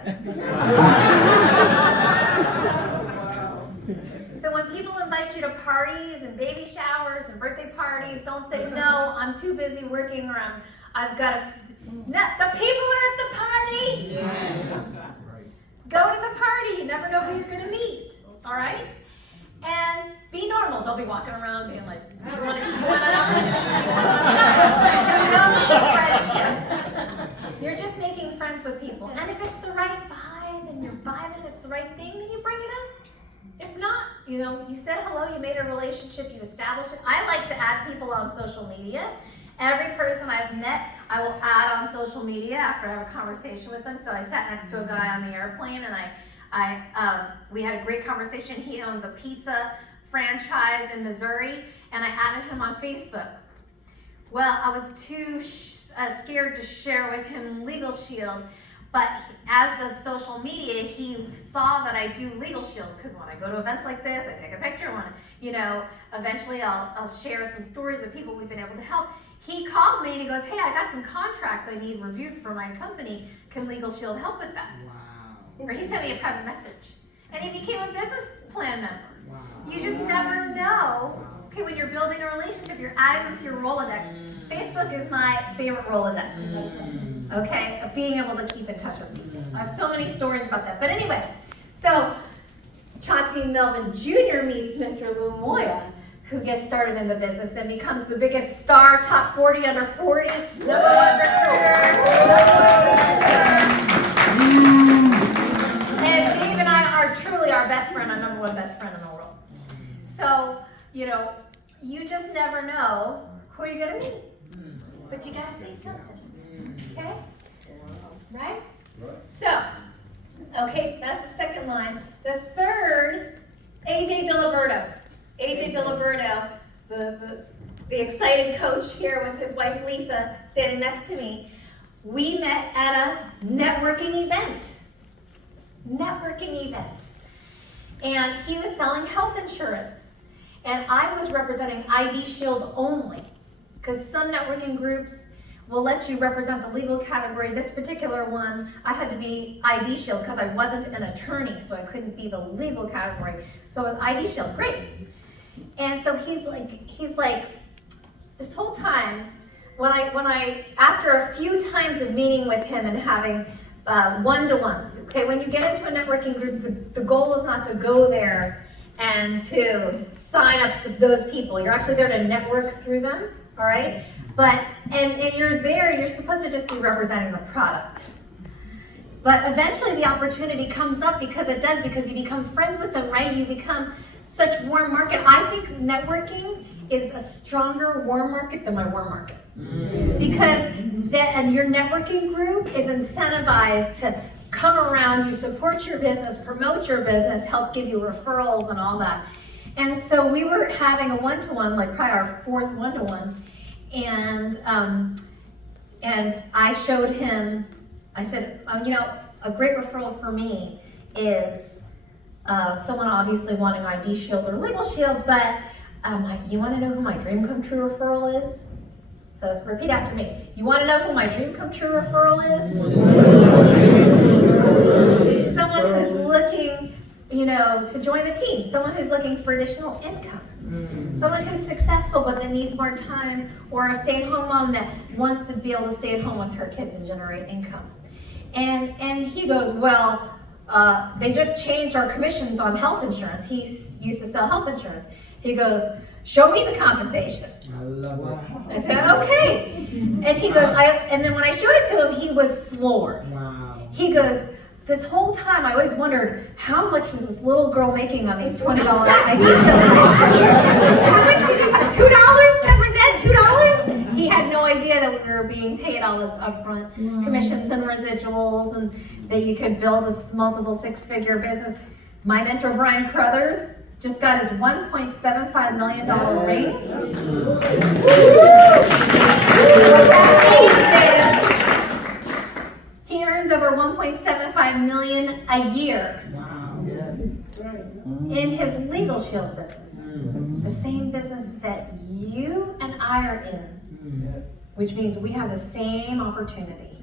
So when people invite you to parties and baby showers and birthday parties, don't say, no, I'm too busy working, or I've got to, no, the people are at the party. Yes. Go to the party, you never know who you're gonna meet, all right? And be normal, don't be walking around being like, do you want an opportunity? Do you want friendship. You're just making friends with people. And if it's the right vibe and you're vibing, it's the right thing, then you bring it up. If not, you said hello, you made a relationship, you established it. I like to add people on social media. Every person I've met, I will add on social media after I have a conversation with them. So I sat next to a guy on the airplane, and we had a great conversation. He owns a pizza franchise in Missouri, and I added him on Facebook. Well, I was too scared to share with him Legal Shield, but as of social media, he saw that I do Legal Shield, because when I go to events like this, I take a picture. Eventually I'll share some stories of people we've been able to help. He called me and he goes, hey, I got some contracts I need reviewed for my company. Can Legal Shield help with that? Wow. Or he sent me a private message. And he became a business plan member. Wow. You just never know. Okay, when you're building a relationship, you're adding them to your Rolodex. Facebook is my favorite Rolodex. Okay, of being able to keep in touch with people. I have so many stories about that. But anyway, so Chauncey Melvin Jr. meets Mr. Lou Moya, who gets started in the business and becomes the biggest star, top 40 under 40, #1 recruiter. And Dave and I are truly our best friend, our #1 best friend in the world. So, you just never know who you're gonna meet. But you gotta say something, okay? Right? So, okay, that's the second line. The third, AJ Diliberto. AJ Diliberto, the exciting coach here with his wife Lisa standing next to me. We met at a networking event. And he was selling health insurance. And I was representing ID Shield only, because some networking groups will let you represent the legal category. This particular one, I had to be ID Shield because I wasn't an attorney, so I couldn't be the legal category. So it was ID Shield, great. And so he's like, this whole time, when I after a few times of meeting with him and having one-to-ones, okay, when you get into a networking group, the goal is not to go there and to sign up those people. You're actually there to network through them, all right? But, and you're there, you're supposed to just be representing the product. But eventually the opportunity comes up because you become friends with them, right? You become such warm market. I think networking is a stronger warm market than my warm market. Because and your networking group is incentivized to come around you, support your business, promote your business, help give you referrals and all that. And so we were having a one-to-one, like probably our fourth one-to-one, and I showed him, I said, a great referral for me is someone obviously wanting ID Shield or Legal Shield, but you want to know who my dream come true referral is? So repeat after me. You want to know who my dream come true referral is? Someone who's looking, to join the team. Someone who's looking for additional income. Someone who's successful but that needs more time, or a stay-at-home mom that wants to be able to stay at home with her kids and generate income. And he goes, well, they just changed our commissions on health insurance. He used to sell health insurance. He goes, show me the compensation. I said, okay. And he goes, and then when I showed it to him, he was floored. Wow. He goes, this whole time I always wondered, how much is this little girl making on these $20 ID Shield? How much did you pay? $2? 10%? $2? He had no idea that we were being paid all this upfront commissions and residuals, and that you could build this multiple six-figure business. My mentor, Brian Crothers, just got his $1.75 million raise. He earns over $1.75 million a year. Wow. Yes. In his Legal Shield business. The same business that you and I are in. Which means we have the same opportunity.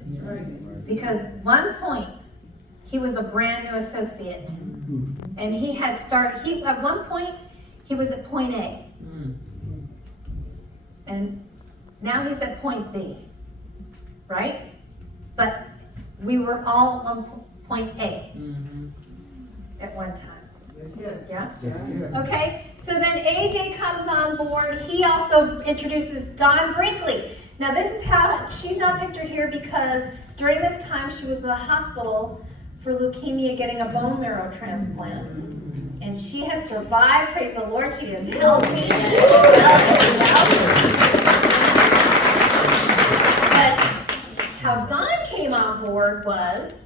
Because one point, he was a brand new associate. And he had started, at one point, he was at point A. And now he's at point B, right? But we were all on point A at one time. Yeah? Okay, so then AJ comes on board. He also introduces Dawn Brinkley. Now this is how, she's not pictured here because during this time she was in the hospital for leukemia getting a bone marrow transplant. And she has survived, praise the Lord, she is healthy. But how Dawn came on board was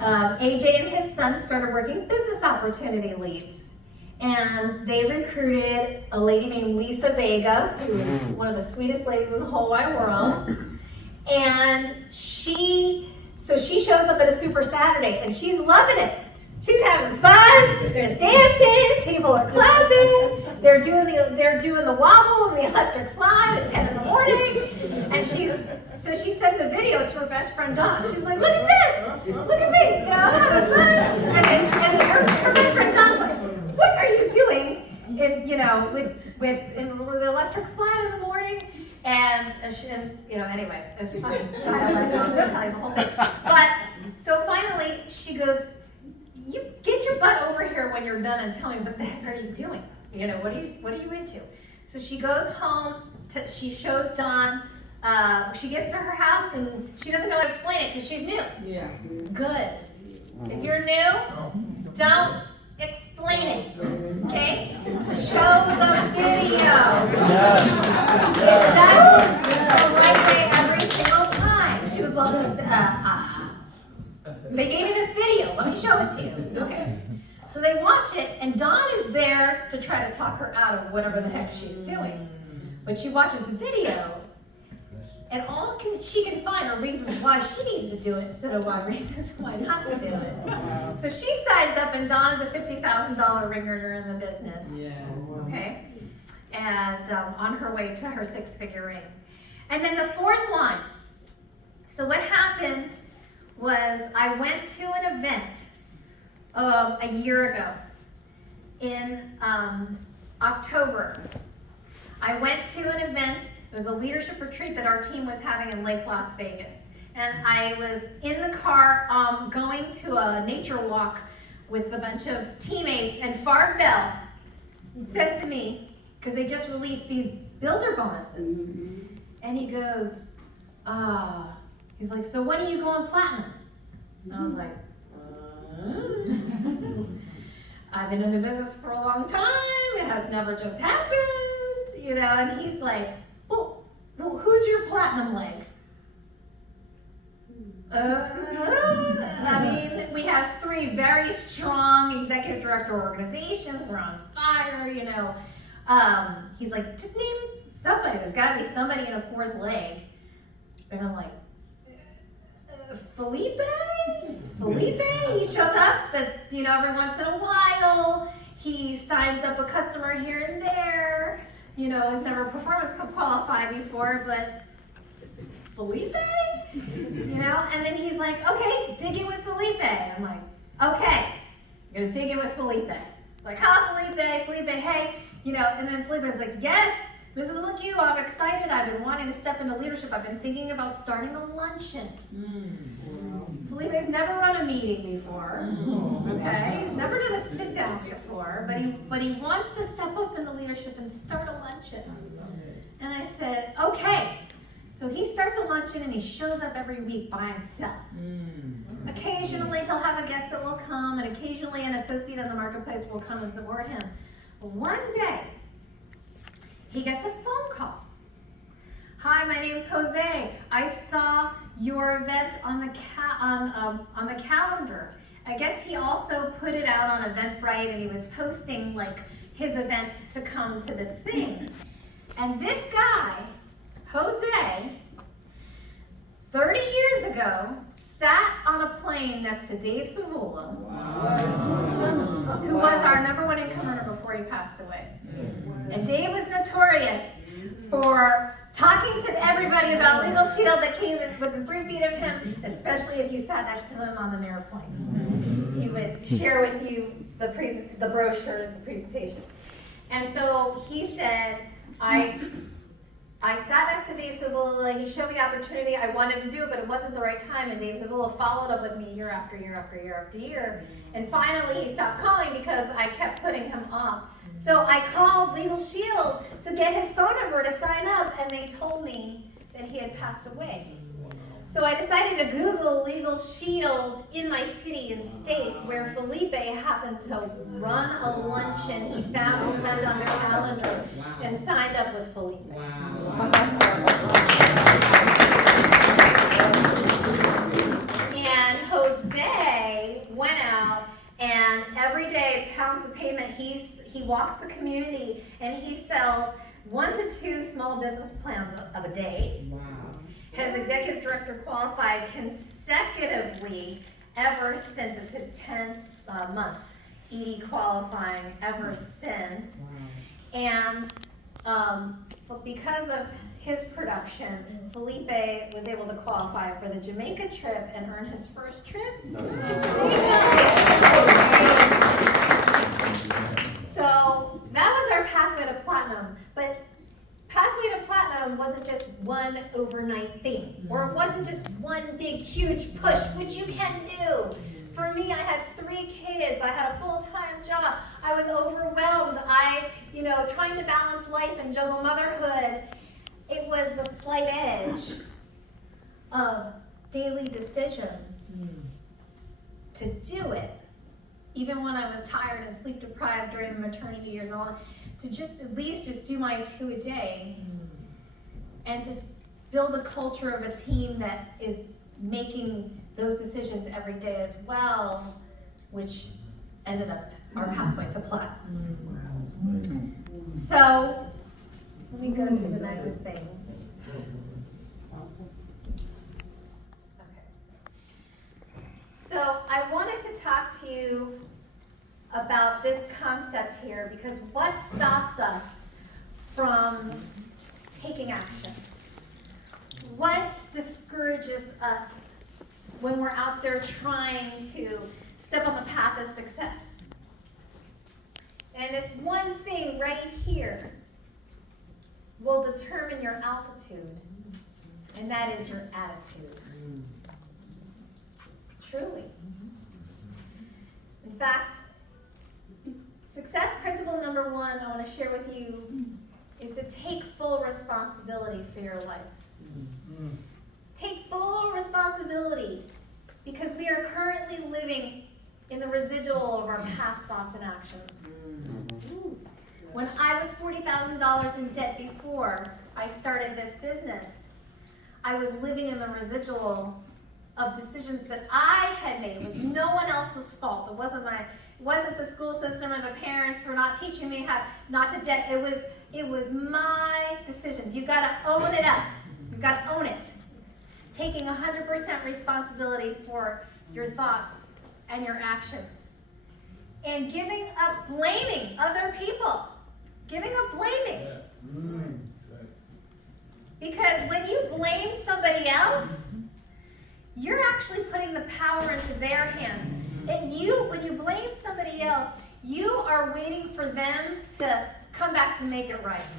AJ and his son started working business opportunity leads. And they recruited a lady named Lisa Vega, who is one of the sweetest ladies in the whole wide world. And she shows up at a Super Saturday and she's loving it. She's having fun, there's dancing, people are clapping, they're doing the wobble and the electric slide at 10 in the morning. And she sends a video to her best friend Dawn. She's like, look at this, look at me, you know, I'm having fun. And her best friend Dawn's like, what are you doing with the electric slide in the morning? And anyway, it was funny. Dialect, I'll tell you the whole thing. But so finally she goes, you get your butt over here when you're done and tell me what the heck are you doing? You know, what are you into? So she goes home, she shows Dawn, she gets to her house and she doesn't know how to explain it because she's new. Yeah. Good. If you're new, don't explain it, okay? Show the video. It doesn't go right way every single time. She goes, well, they gave me this video. Let me show it to you. Okay. So they watch it, and Dawn is there to try to talk her out of whatever the heck she's doing. But she watches the video, and she can find are reasons why she needs to do it instead of reasons why not to do it. So she signs up, and Dawn is a $50,000 ring earner in the business. Yeah. Okay? And on her way to her 6-figure ring. And then the fourth one. So what happened was I went to an event a year ago in October. I went to an event, it was a leadership retreat that our team was having in Lake Las Vegas. And I was in the car going to a nature walk with a bunch of teammates, and Farb Bell says to me, because they just released these builder bonuses, and he goes, he's like, so when are you going platinum? And I was like, I've been in the business for a long time. It has never just happened, you know. And he's like, well who's your platinum leg? I mean, we have 3 very strong executive director organizations. They're on fire, you know. He's like, just name somebody. There's got to be somebody in a 4th leg. And I'm like, Felipe? He shows up, but every once in a while, he signs up a customer here and there. Has never performance qualified before, but Felipe? And then he's like, okay, dig in with Felipe. I'm like, okay, I'm gonna dig in with Felipe. It's like, hi Felipe, hey, and then Felipe's like, yes, Mrs. LeCue, I'm excited. I've been wanting to step into leadership. I've been thinking about starting a luncheon. Felipe's never run a meeting before, okay? He's never done a sit down before, but he wants to step up into leadership and start a luncheon. And I said, okay. So he starts a luncheon and he shows up every week by himself. Occasionally he'll have a guest that will come, and occasionally an associate in the marketplace will come and support him. But one day, he gets a phone call. Hi, my name's Jose. I saw your event on the calendar. I guess he also put it out on Eventbrite, and he was posting like his event to come to this thing. And this guy, Jose, 30 years ago, sat on a plane next to Dave Savula, who was our #1 income earner before he passed away. And Dave was notorious for talking to everybody about Legal Shield that came within 3 feet of him, especially if you sat next to him on an airplane. He would share with you the brochure, the presentation. And so he said, I sat next to Dave Zavula, he showed me the opportunity, I wanted to do it, but it wasn't the right time, and Dave Zavula followed up with me year after year after year after year, and finally he stopped calling because I kept putting him off. So I called Legal Shield to get his phone number to sign up, and they told me that he had passed away. So I decided to Google Legal Shield in my city and state, where Felipe happened to run a luncheon. He found his friend on their calendar and signed up with Felipe. And Jose went out and every day pounds the pavement. He walks the community and he sells 1 to 2 small business plans of a day. Has executive director qualified consecutively ever since. It's his 10th month. ED qualifying ever since. And because of his production, Felipe was able to qualify for the Jamaica trip and earn his first trip to Jamaica. So that was our pathway to platinum. But pathway to platinum wasn't just one overnight thing, or it wasn't just one big, huge push, which you can do. For me, I had 3 kids. I had a full-time job. I was overwhelmed. Trying to balance life and juggle motherhood. It was the slight edge of daily decisions to do it, even when I was tired and sleep deprived during the maternity years, to just at least just do my 2 a day, and to build a culture of a team that is making those decisions every day as well, which ended up our pathway to platinum. So let me go to the next thing. So I wanted to talk to you about this concept here, because what stops us from taking action? What discourages us when we're out there trying to step on the path of success? And it's one thing right here will determine your altitude, and that is your attitude. Truly. In fact, success principle number 1 I want to share with you is to take full responsibility for your life. Take full responsibility, because we are currently living in the residual of our past thoughts and actions. When I was $40,000 in debt before I started this business, I was living in the residual of decisions that I had made. It was no one else's fault. It wasn't the school system or the parents for not teaching me how not to debt. It was my decisions. You gotta own it up. You gotta own it. Taking 100% responsibility for your thoughts and your actions. And giving up blaming other people. Giving up blaming. Because when you blame somebody else, you're actually putting the power into their hands. When you blame somebody else, you are waiting for them to come back to make it right.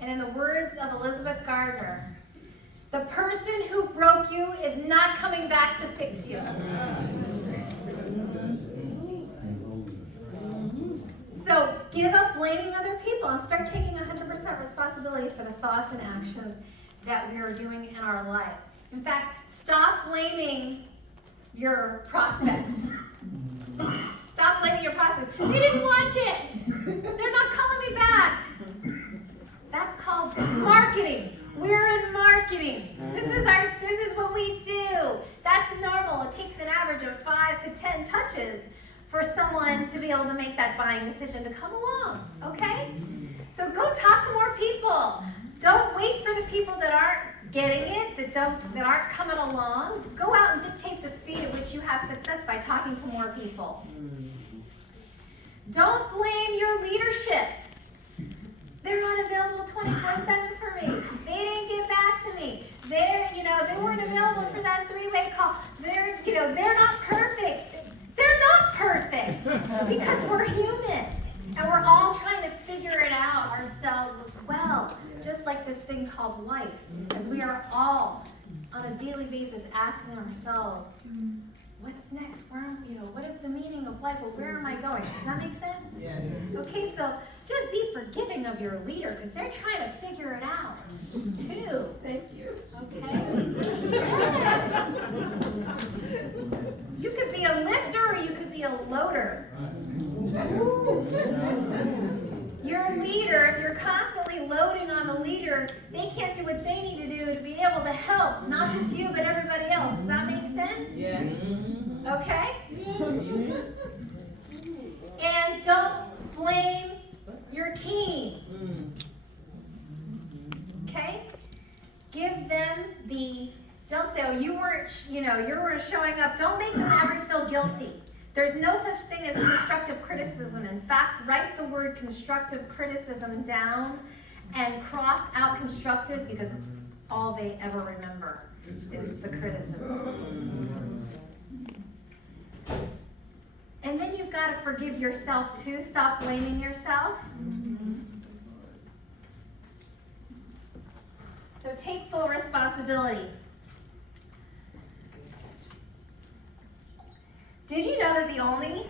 And in the words of Elizabeth Gardner, the person who broke you is not coming back to fix you. So give up blaming other people and start taking 100% responsibility for the thoughts and actions that we are doing in our life. In fact, stop blaming your prospects. Stop blaming your prospects. They didn't watch it. They're not calling me back. That's called marketing. We're in marketing. This is what we do. That's normal. It takes an average of 5 to 10 touches for someone to be able to make that buying decision to come along, okay? So go talk to more people. Don't wait for the people that aren't getting it, that aren't coming along. Go out and dictate the speed at which you have success by talking to more people. Don't blame your leadership. They're not available 24/7 for me. They didn't get back to me. They weren't available for that three-way call. They're not perfect. They're not perfect because we're human and we're all trying to figure it out ourselves as well. Just like this thing called life, as we are all on a daily basis asking ourselves, what's next? What is the meaning of life? Or where am I going? Does that make sense? Yes. Okay, so just be forgiving of your leader because they're trying to figure it out too. Thank you. Okay? Yes. You could be a lifter or you could be a loader. Your leader, if you're constantly loading on the leader, they can't do what they need to do to be able to help, not just you, but everybody else. Does that make sense? Yes. Okay? And don't blame your team. Okay? Give them don't say, oh, you weren't showing up. Don't make them ever feel guilty. There's no such thing as constructive criticism. In fact, write the word constructive criticism down and cross out constructive because all they ever remember is the criticism. And then you've got to forgive yourself too. Stop blaming yourself. So take full responsibility. Did you know that the only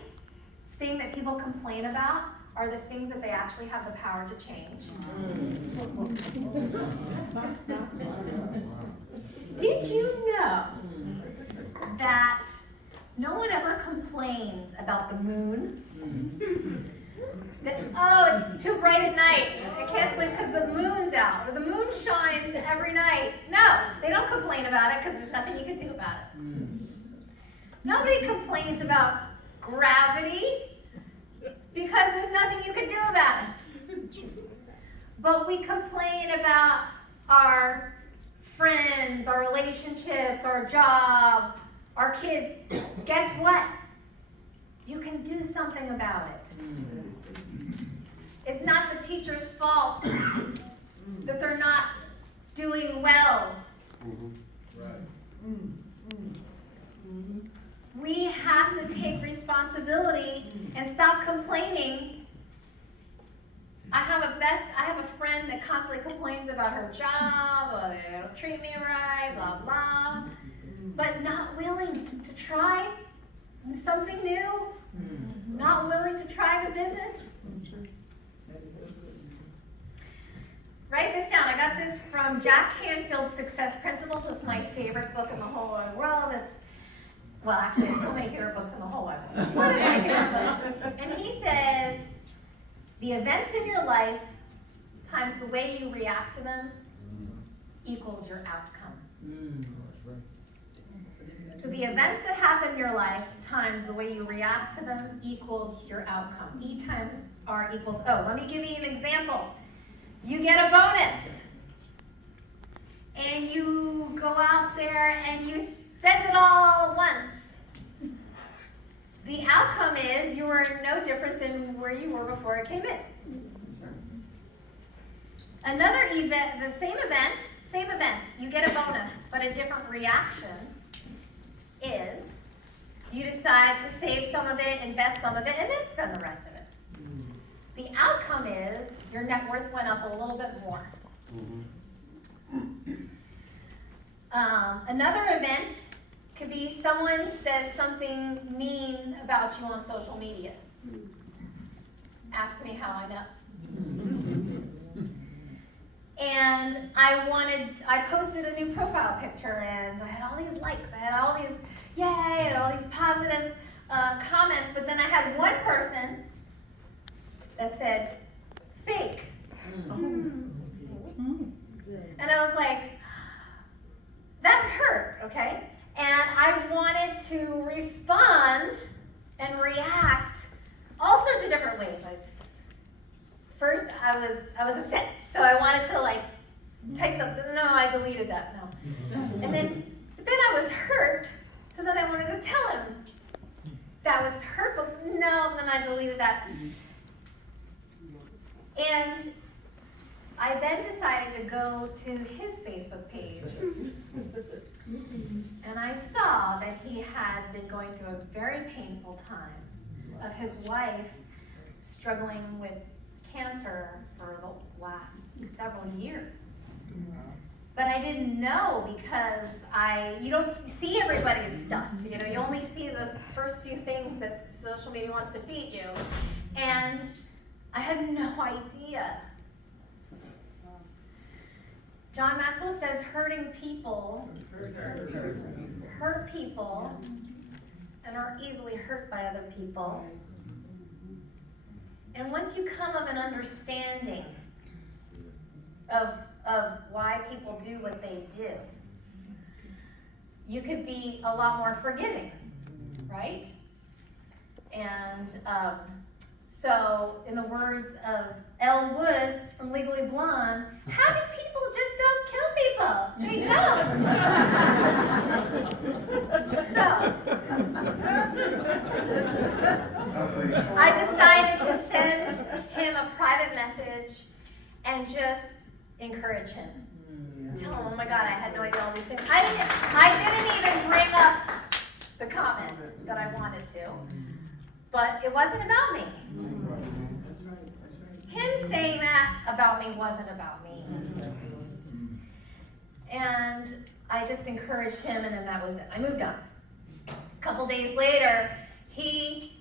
thing that people complain about are the things that they actually have the power to change? Did you know that no one ever complains about the moon? That, oh, it's too bright at night. I can't sleep because the moon's out. Or the moon shines every night. No, they don't complain about it because there's nothing you can do about it. Nobody complains about gravity because there's nothing you can do about it. But we complain about our friends, our relationships, our job, our kids. Guess what? You can do something about it. It's not the teacher's fault that they're not doing well. We have to take responsibility and stop complaining. I have a friend that constantly complains about her job, or they don't treat me right, blah, blah, but not willing to try something new, not willing to try the business. Write this down. I got this from Jack Canfield's Success Principles. It's my favorite book in the whole wide world. Actually, there's so many favorite books in the whole wide world. It's one of my favorite books. And he says, the events in your life times the way you react to them equals your outcome. So the events that happen in your life times the way you react to them equals your outcome. E times R equals O. Let me give you an example. You get a bonus. And you go out there and you spend it all at once. The outcome is you are no different than where you were before it came in. Another event, the same event, you get a bonus, but a different reaction is you decide to save some of it, invest some of it, and then spend the rest of it. The outcome is your net worth went up a little bit more. Another event could be someone says something mean about you on social media. Ask me how I know. And I posted a new profile picture and I had all these likes, I had all these yay, and all these positive comments, but then I had one person that said, fake. And I was like, that hurt, okay? And I wanted to respond and react all sorts of different ways. First, I was upset, so I wanted to type something. No, I deleted that. No. And then I was hurt, so then I wanted to tell him that was hurtful. No, then I deleted that. And I then decided to go to his Facebook page. And I saw that he had been going through a very painful time of his wife struggling with cancer for the last several years. But I didn't know because you don't see everybody's stuff. You know, you only see the first few things that social media wants to feed you. And I had no idea. John Maxwell says hurting people hurt people and are easily hurt by other people. And once you come of an understanding of why people do what they do, you could be a lot more forgiving, right? And so, in the words of Elle Woods from Legally Blonde, happy people just don't kill people. They don't. So, I decided to send him a private message and just encourage him. Tell him, oh my God, I had no idea all these things. I didn't even bring up the comments that I wanted to, but it wasn't about me. Him saying that about me wasn't about me. And I just encouraged him, and then that was it. I moved on. A couple days later, he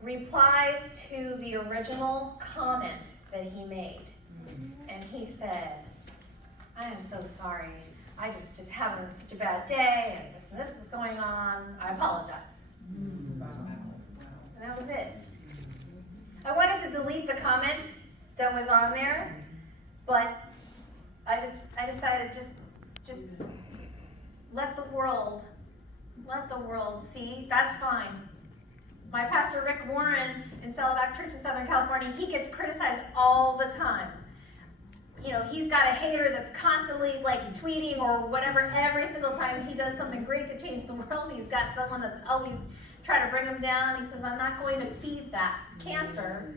replies to the original comment that he made. And he said, I am so sorry. I was just having such a bad day, and this was going on. I apologize. And that was it. I wanted to delete the comment that was on there, but I decided just let the world see. That's fine. My pastor Rick Warren in Saddleback Church in Southern California, he gets criticized all the time. You know, he's got a hater that's constantly like tweeting or whatever every single time he does something great to change the world. He's got someone that's always trying to bring him down. He says, I'm not going to feed that cancer,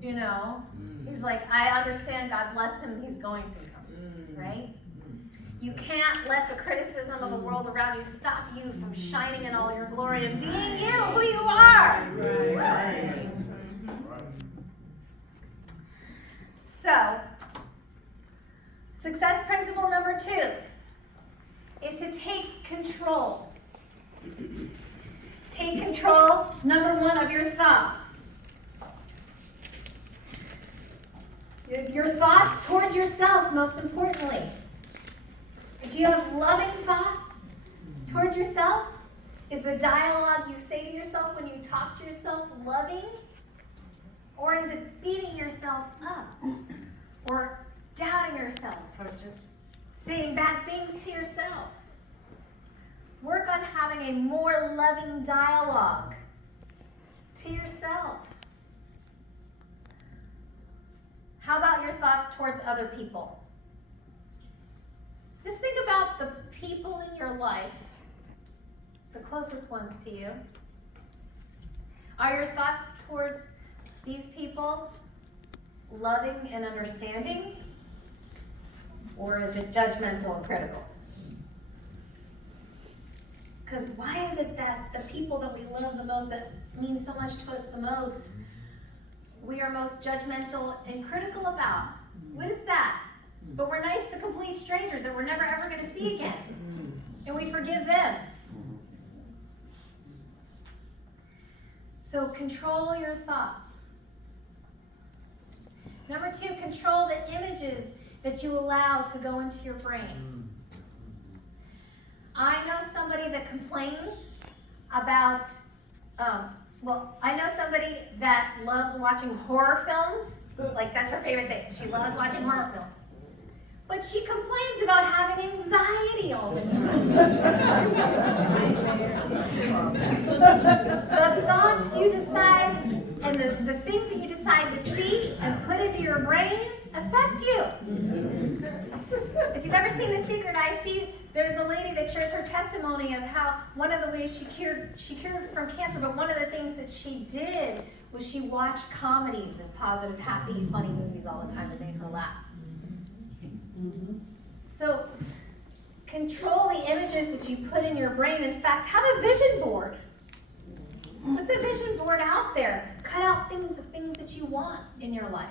you know. He's like, I understand, God bless him, he's going through something, right? You can't let the criticism of the world around you stop you from shining in all your glory and being you, who you are. Right. So, success principle number 2 is to take control. Take control, number 1, of your thoughts. Your thoughts towards yourself, most importantly. Do you have loving thoughts towards yourself? Is the dialogue you say to yourself when you talk to yourself loving? Or is it beating yourself up? Or doubting yourself? Or just saying bad things to yourself? Work on having a more loving dialogue to yourself. How about your thoughts towards other people? Just think about the people in your life, the closest ones to you. Are your thoughts towards these people loving and understanding? Or is it judgmental and critical? Because why is it that the people that we love the most, that mean so much to us the most, we are most judgmental and critical about? What is that? But we're nice to complete strangers that we're never ever going to see again. And we forgive them. So control your thoughts. Number 2, control the images that you allow to go into your brain. I know somebody that complains about, I know somebody that loves watching horror films. Like, that's her favorite thing. She loves watching horror films. But she complains about having anxiety all the time. The thoughts you decide and the things that you decide to see and put into your brain affect you. If you've ever seen The Secret, there's a lady that shares her testimony of how one of the ways she cured from cancer, but one of the things that she did was she watched comedies and positive, happy, funny movies all the time that made her laugh. So control the images that you put in your brain. In fact, have a vision board. Put the vision board out there. Cut out things that you want in your life.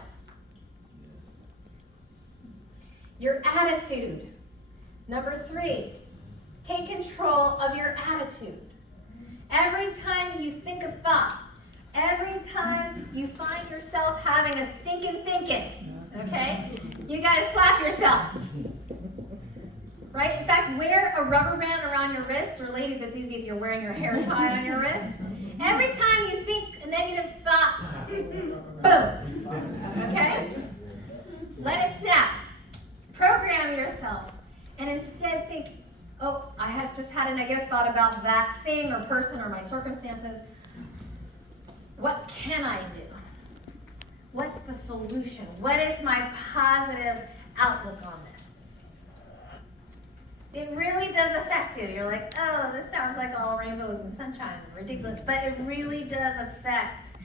Your attitude. Number 3, take control of your attitude. Every time you think a thought, every time you find yourself having a stinking thinking, okay, you gotta slap yourself. Right? In fact, wear a rubber band around your wrist, or ladies, it's easy if you're wearing your hair tie on your wrist. Every time you think a negative thought, boom, okay? Let it snap. Program yourself, and instead think, oh, I have just had a negative thought about that thing or person or my circumstances. What can I do? What's the solution? What is my positive outlook on this? It really does affect you. You're like, oh, this sounds like all rainbows and sunshine and ridiculous, but it really does affect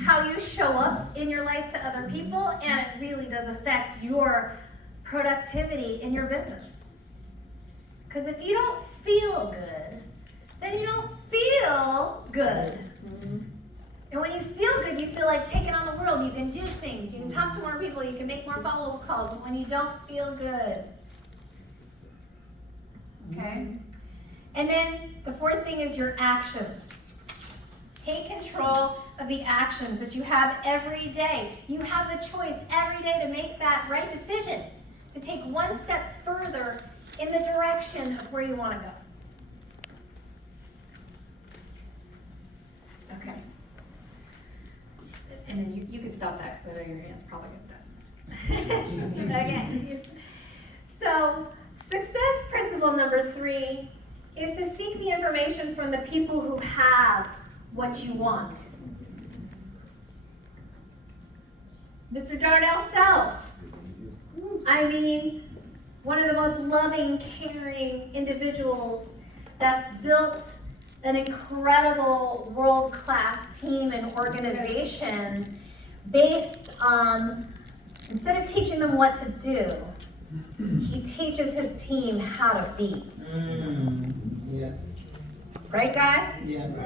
how you show up in your life to other people, and it really does affect your productivity in your business. Because if you don't feel good, then you don't feel good. And when you feel good, you feel like taking on the world. You can do things. You can talk to more people. You can make more follow-up calls. But when you don't feel good, okay? And then the 4th thing is your actions. Take control of the actions that you have every day. You have the choice every day to make that right decision, to take one step further in the direction of where you want to go. Okay. And then you can stop that because I know your hand's probably getting done. Okay. So, success principle number 3 is to seek the information from the people who have what you want. Mr. Darnell Self. I mean, one of the most loving, caring individuals that's built an incredible world-class team and organization based on, instead of teaching them what to do, he teaches his team how to be. Yes. Right, Guy? Yes.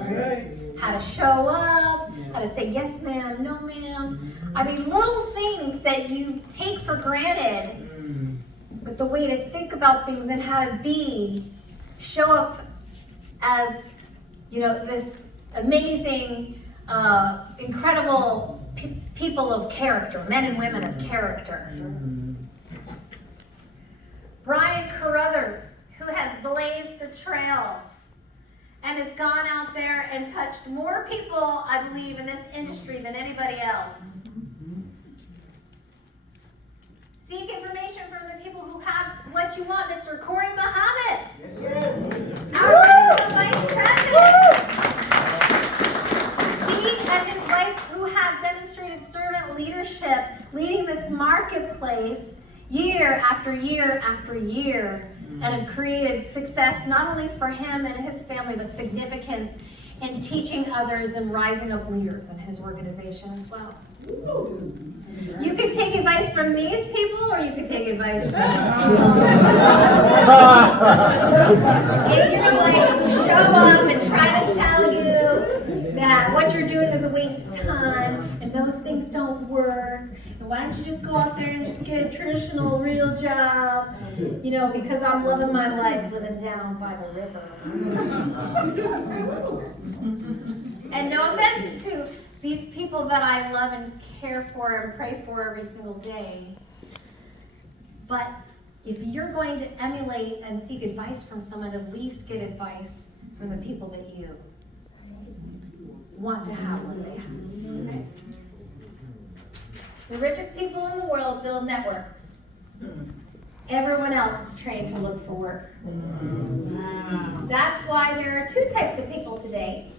How to show up, how to say yes ma'am, no ma'am. I mean, little things that you take for granted, but the way to think about things and how to be, show up as, you know, this amazing, incredible people of character, men and women of character. Brian Carruthers, who has blazed the trail and has gone out there and touched more people, I believe, in this industry than anybody else. Seek information from the people who have what you want. Mr. Corey Muhammad. Yes. Our regional vice president. He and his wife, who have demonstrated servant leadership, leading this marketplace year after year after year, and have created success not only for him and his family, but significance in teaching others and rising up leaders in his organization as well. You can take advice from these people, or you can take advice from these people. Get your wife to show up and try to tell you that what you're doing is a waste of time, and those things don't work. And why don't you just go out there and just get a traditional, real job? You know, because I'm living my life living down by the river. And no offense to these people that I love and care for and pray for every single day. But if you're going to emulate and seek advice from someone, at least get advice from the people that you want to have what they have. Okay? The richest people in the world build networks. Everyone else is trained to look for work. That's why there are 2 types of people today.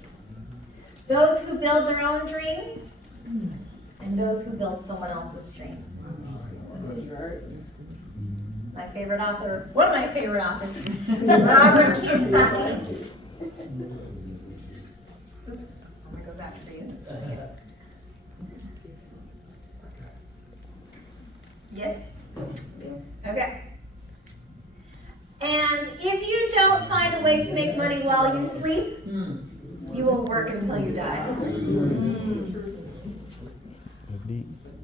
Those who build their own dreams, and those who build someone else's dreams. My favorite author, one of my favorite authors, Robert Kiyosaki. Oops, I'm gonna go back for you. Yes? Okay. make money while you sleep, you will work until you die.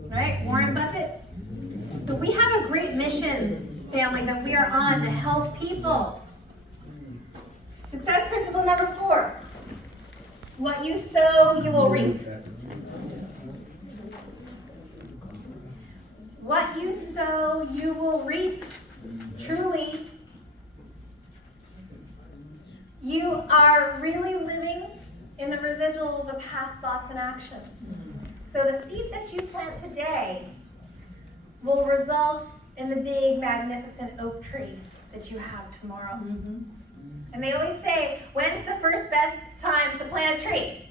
Right? Warren Buffett. So we have a great mission, family, that we are on to help people. Success principle number 4. What you sow, you will reap. What you sow, you will reap. Truly, you are really living in the residual of the past thoughts and actions. So the seed that you plant today will result in the big, magnificent oak tree that you have tomorrow. And they always say, when's the first best time to plant a tree?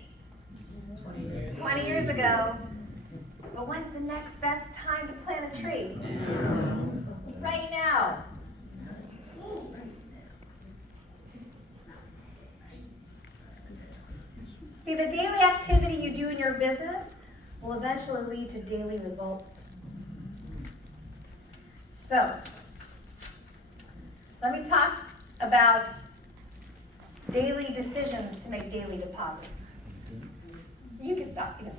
20 years ago. But when's the next best time to plant a tree? Right now. See, the daily activity you do in your business will eventually lead to daily results. So, let me talk about daily decisions to make daily deposits. You can stop. Okay,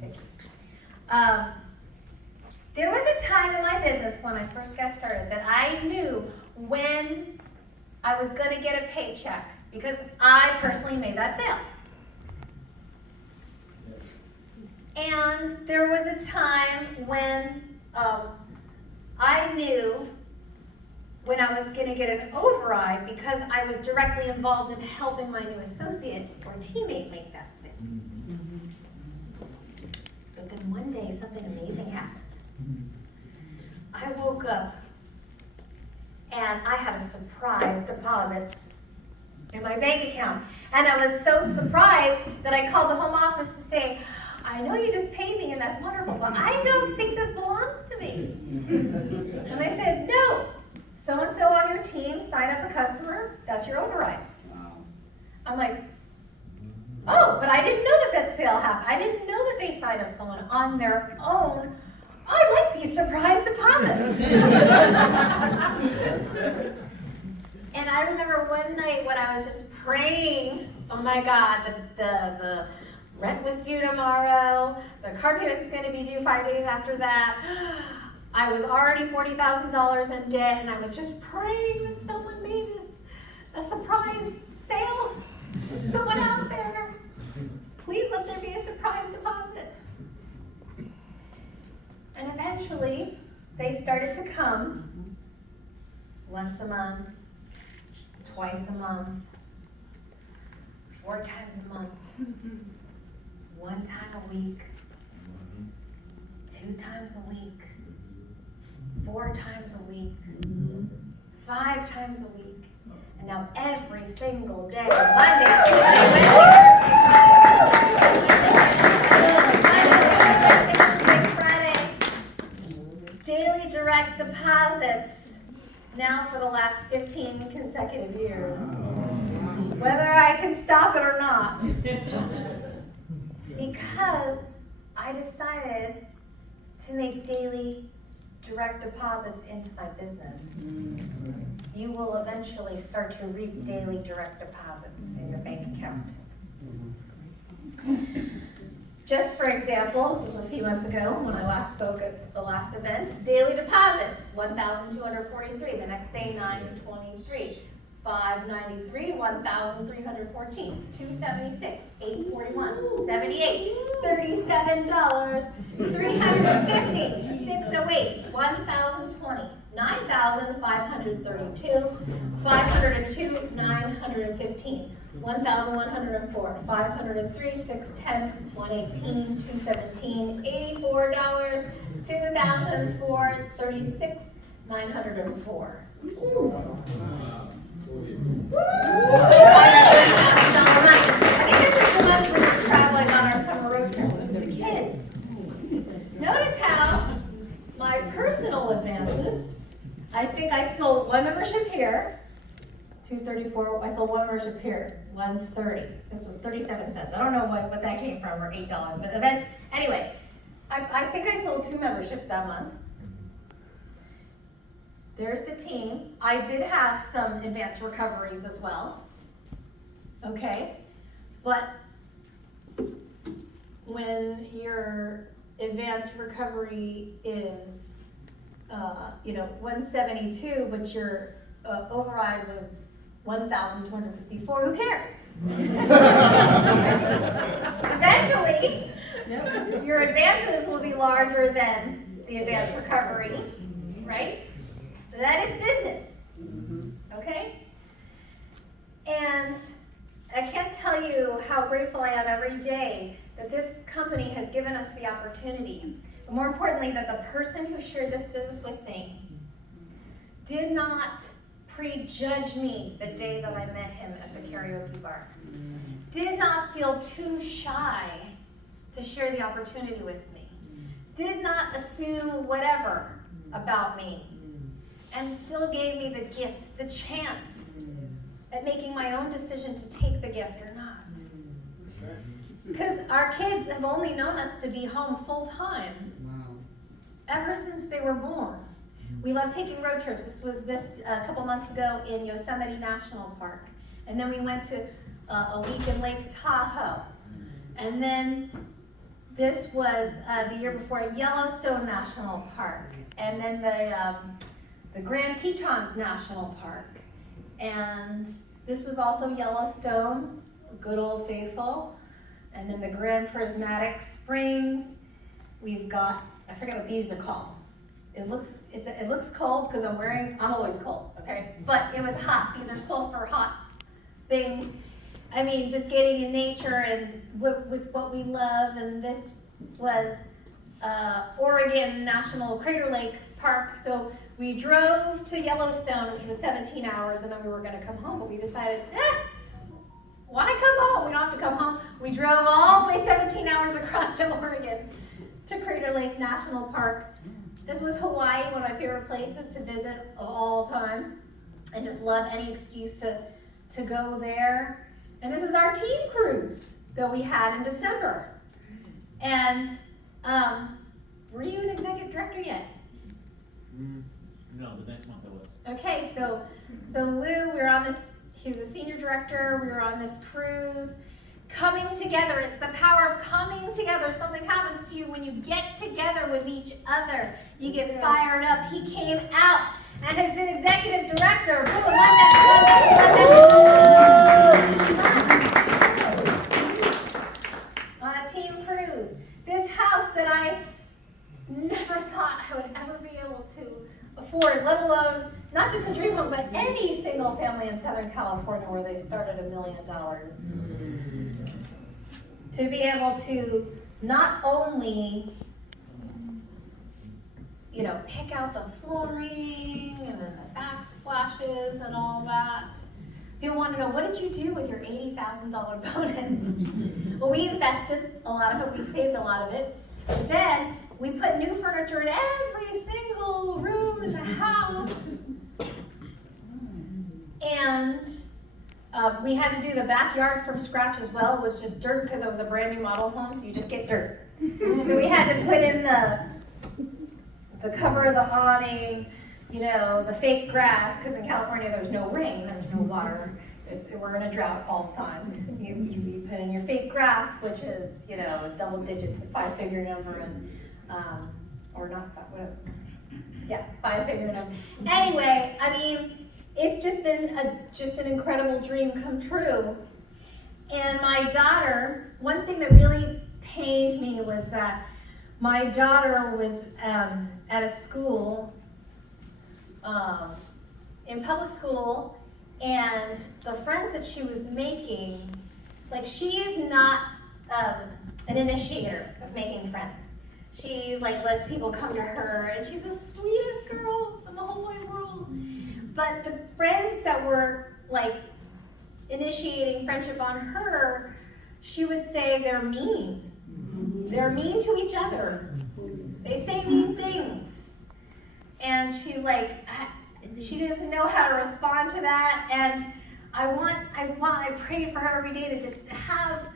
thank you. There was a time in my business when I first got started that I knew when I was going to get a paycheck because I personally made that sale. And there was a time when I knew when I was going to get an override because I was directly involved in helping my new associate or teammate make that sale. But then one day something amazing happened. I woke up and I had a surprise deposit in my bank account. And I was so surprised that I called the home office to say, I know you just paid me and that's wonderful, but I don't think this belongs to me. And they said, no, so-and-so on your team signed up a customer, that's your override. I'm like, oh, but I didn't know that sale happened. I didn't know that they signed up someone on their own. I like these surprise deposits. And I remember one night when I was just praying, oh my God, the rent was due tomorrow, the car payment's gonna be due 5 days after that. I was already $40,000 in debt, and I was just praying that someone made a surprise sale. Someone out there, please let there be a surprise deposit. And eventually, they started to come once a month, twice a month, 4 times a month, 1 time a week, 2 times a week, 4 times a week, 5 times a week, and now every single day, Monday, Tuesday, Wednesday, Friday, daily direct deposits, now for the last 15 consecutive years, whether I can stop it or not, because I decided to make daily direct deposits into my business. You will eventually start to reap daily direct deposits in your bank account. Just for example, this was a few months ago when I last spoke at the last event, daily deposit, $1,243, the next day $923, $593, $1,314, $276, $841, $78, $37, $350, $608, $1,020, $9,532, $502, $915, $1,104, $503, $610, $118, $217, $84, $2,004, $36, $904. I think this is the month when we're traveling on our summer road trip with the kids. Notice how my personal advances, I think I sold 1 membership here, $234. I sold 1 membership here, $130. This was 37 cents. I don't know what that came from, or $8, but eventually, anyway, I think I sold 2 memberships that month. There's the team. I did have some advanced recoveries as well. okay? But when your advanced recovery is, 172, but your override was 1,254, who cares? Eventually, your advances will be larger than the advanced recovery, right? That is business, okay? And I can't tell you how grateful I am every day that this company has given us the opportunity, but more importantly, that the person who shared this business with me did not prejudge me the day that I met him at the karaoke bar. Did not feel too shy to share the opportunity with me. Did not assume whatever about me. And still gave me the gift, the chance at making my own decision to take the gift or not. Because our kids have only known us to be home full time ever since they were born. We love taking road trips. This was a couple months ago in Yosemite National Park. And then we went to a week in Lake Tahoe. And then this was the year before at Yellowstone National Park. And then the Grand Tetons National Park. And this was also Yellowstone, good old faithful. And then the Grand Prismatic Springs. We've got, I forget what these are called. It looks cold because I'm always cold, okay? But it was hot. These are sulfur hot things. I mean, just getting in nature and with what we love. And this was Oregon National Crater Lake Park. So we drove to Yellowstone, which was 17 hours, and then we were going to come home. But we decided, why come home? We don't have to come home. We drove all the way 17 hours across to Oregon to Crater Lake National Park. This was Hawaii, one of my favorite places to visit of all time. I just love any excuse to go there. And this is our team cruise that we had in December. And were you an executive director yet? No, the next month I was. Okay, so Lou, we were on this, he was a senior director, we were on this cruise. Coming together, it's the power of coming together. Something happens to you when you get together with each other. You get fired up. He came out and has been executive director. Boom, on a team cruise. This house that I never thought I would ever be able to afford, let alone not just a dream home, but any single family in Southern California where they started $1 million. To be able to not only, pick out the flooring and then the backsplashes and all that. People want to know, what did you do with your $80,000 bonus? Well, we invested a lot of it. We saved a lot of it. But then we put new furniture in every single room in the house. And we had to do the backyard from scratch as well. It was just dirt because it was a brand new model home, so you just get dirt. So we had to put in the cover of the awning, the fake grass, because in California there's no rain, there's no water. We're in a drought all the time. You put in your fake grass, which is, double digits, a 5-figure number, and or not, whatever. Yeah, 5-figure number. Anyway, I mean, it's just been an incredible dream come true. And my daughter, one thing that really pained me was that my daughter was at a school, in public school, and the friends that she was making, she is not an initiator of making friends. She lets people come to her, and she's the sweetest girl in the whole wide world. But the friends that were initiating friendship on her, she would say they're mean. They're mean to each other. They say mean things. And she's she doesn't know how to respond to that. And I pray for her every day to just have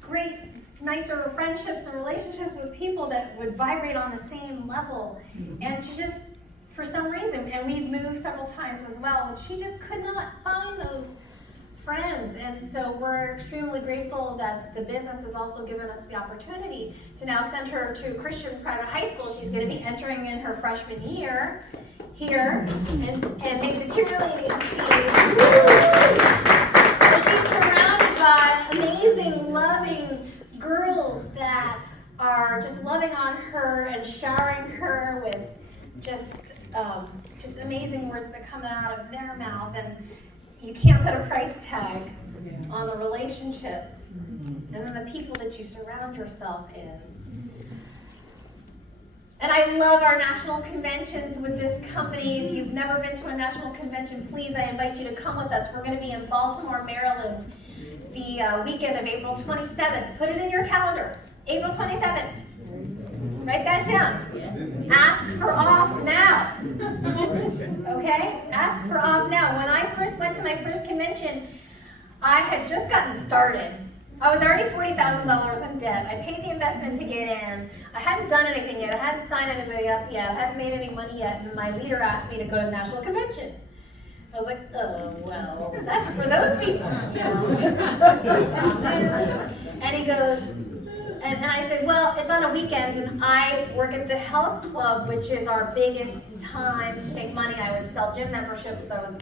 great, nicer friendships and relationships with people that would vibrate on the same level. And she just, for some reason, and we've moved several times as well, but she just could not find those friends. And so we're extremely grateful that the business has also given us the opportunity to now send her to Christian private high school. She's going to be entering in her freshman year here and make the cheerleading team. She's surrounded by amazing, loving girls that are just loving on her and showering her with just amazing words that come out of their mouth. And you can't put a price tag on the relationships and then the people that you surround yourself in. And I love our national conventions with this company. If you've never been to a national convention, please, I invite you to come with us. We're going to be in Baltimore, Maryland, the weekend of April 27th. Put it in your calendar. April 27th. Write that down. Ask for off now. Okay? Ask for off now. When I first went to my first convention, I had just gotten started. I was already $40,000 in debt. I paid the investment to get in. I hadn't done anything yet. I hadn't signed anybody up yet. I hadn't made any money yet. And my leader asked me to go to the national convention. I was like, oh, well, that's for those people. And he goes, and I said, well, it's on a weekend, and I work at the health club, which is our biggest time to make money. I would sell gym memberships, so I was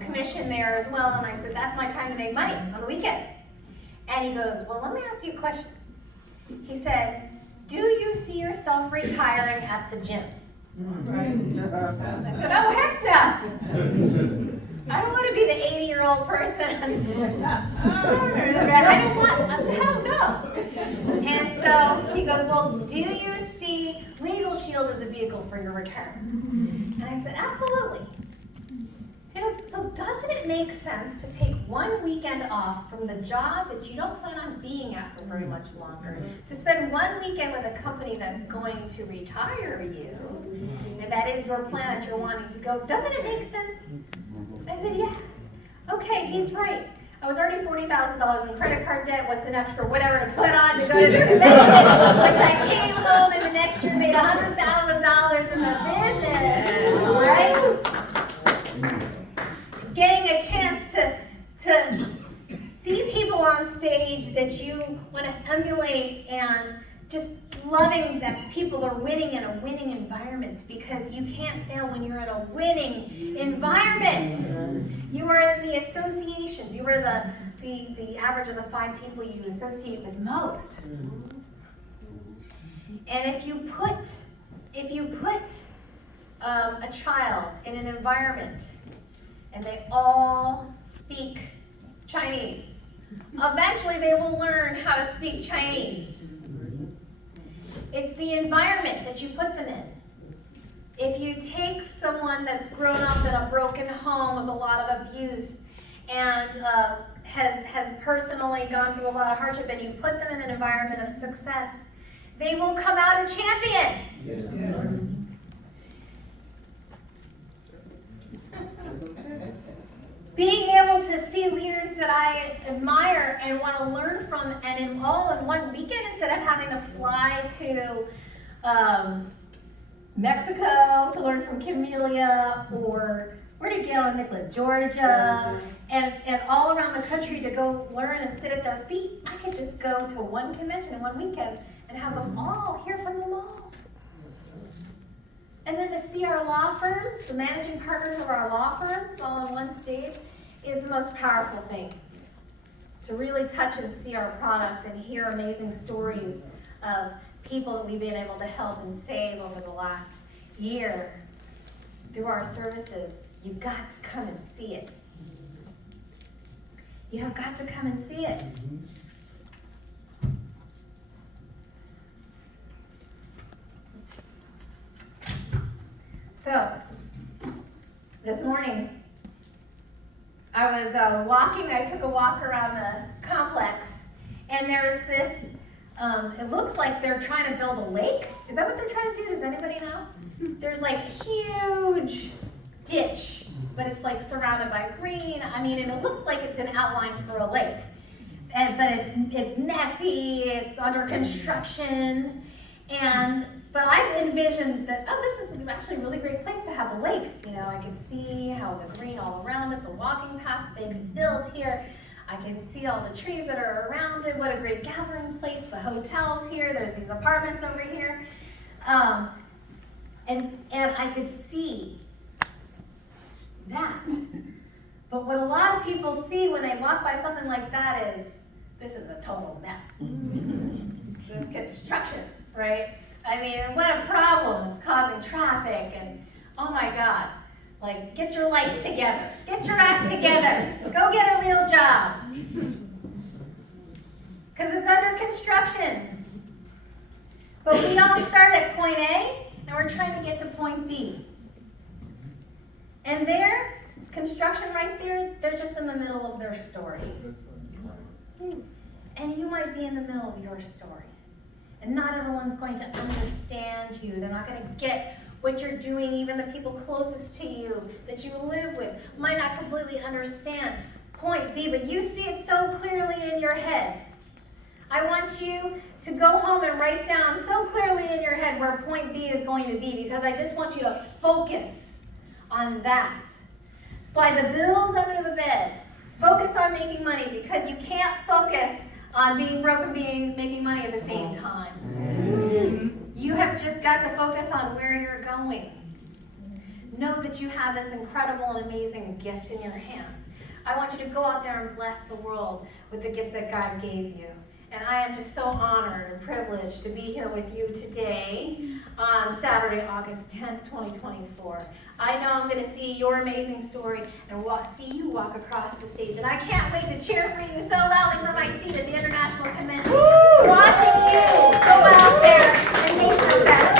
commissioned there as well. And I said, that's my time to make money on the weekend. And he goes, well, let me ask you a question. He said, do you see yourself retiring at the gym? I said, oh, heck no. I don't want to be the 80-year-old person. I don't want, hell no. And so he goes, well, do you see Legal Shield as a vehicle for your retirement? And I said, absolutely. He goes, so doesn't it make sense to take one weekend off from the job that you don't plan on being at for very much longer, to spend one weekend with a company that's going to retire you, and that is your plan that you're wanting to go? Doesn't it make sense? I said, yeah. Okay, he's right. I was already $40,000 in credit card debt. What's an extra whatever to put on to go to the convention, which I came home and the next year made $100,000 in the business, right? Getting a chance to see people on stage that you want to emulate, and just loving that people are winning in a winning environment, because you can't fail when you're in a winning environment. You are in the associations. You are the average of the 5 people you associate with most. And if you put a child in an environment and they all speak Chinese, eventually they will learn how to speak Chinese. It's the environment that you put them in. If you take someone that's grown up in a broken home with a lot of abuse and has personally gone through a lot of hardship, and you put them in an environment of success, they will come out a champion. Yes. Being able to see leaders that I admire and want to learn from, and all in one weekend, instead of having to fly to Mexico to learn from Camellia, or where to Gail and Nicola, Georgia, and all around the country to go learn and sit at their feet. I could just go to one convention in one weekend and have them all, hear from them all. And then to see our law firms, the managing partners of our law firms all on one stage, is the most powerful thing. To really touch and see our product and hear amazing stories of people that we've been able to help and save over the last year through our services. You've got to come and see it. You have got to come and see it. So, this morning, I was walking. I took a walk around the complex, and there's this, it looks like they're trying to build a lake. Is that what they're trying to do? Does anybody know? There's like a huge ditch, but it's like surrounded by green. I mean, and it looks like it's an outline for a lake. But it's messy, it's under construction. But I've envisioned that, oh, this is actually a really great place to have a lake. You know, I could see how the green all around it, the walking path they could build here. I can see all the trees that are around it. What a great gathering place. The hotel's here. There's these apartments over here. And I could see that. But what a lot of people see when they walk by something like that is, this is a total mess. This construction, right? I mean, what a problem. It's causing traffic and, oh my God. Like, get your life together. Get your act together. Go get a real job. Because it's under construction. But we all start at point A, and we're trying to get to point B. And there, construction right there, they're just in the middle of their story. And you might be in the middle of your story. And not everyone's going to understand you. They're not going to get what you're doing. Even the people closest to you that you live with might not completely understand point B, but you see it so clearly in your head. I want you to go home and write down so clearly in your head where point B is going to be, because I just want you to focus on that. Slide the bills under the bed. Focus on making money, because you can't focus on being broke and making money at the same time. You have just got to focus on where you're going. Know that you have this incredible and amazing gift in your hands. I want you to go out there and bless the world with the gifts that God gave you. And I am just so honored and privileged to be here with you today on Saturday, August 10th, 2024. I know I'm going to see your amazing story and see you walk across the stage. And I can't wait to cheer for you so loudly from my seat at the International Convention. Watching you go out there and make your best.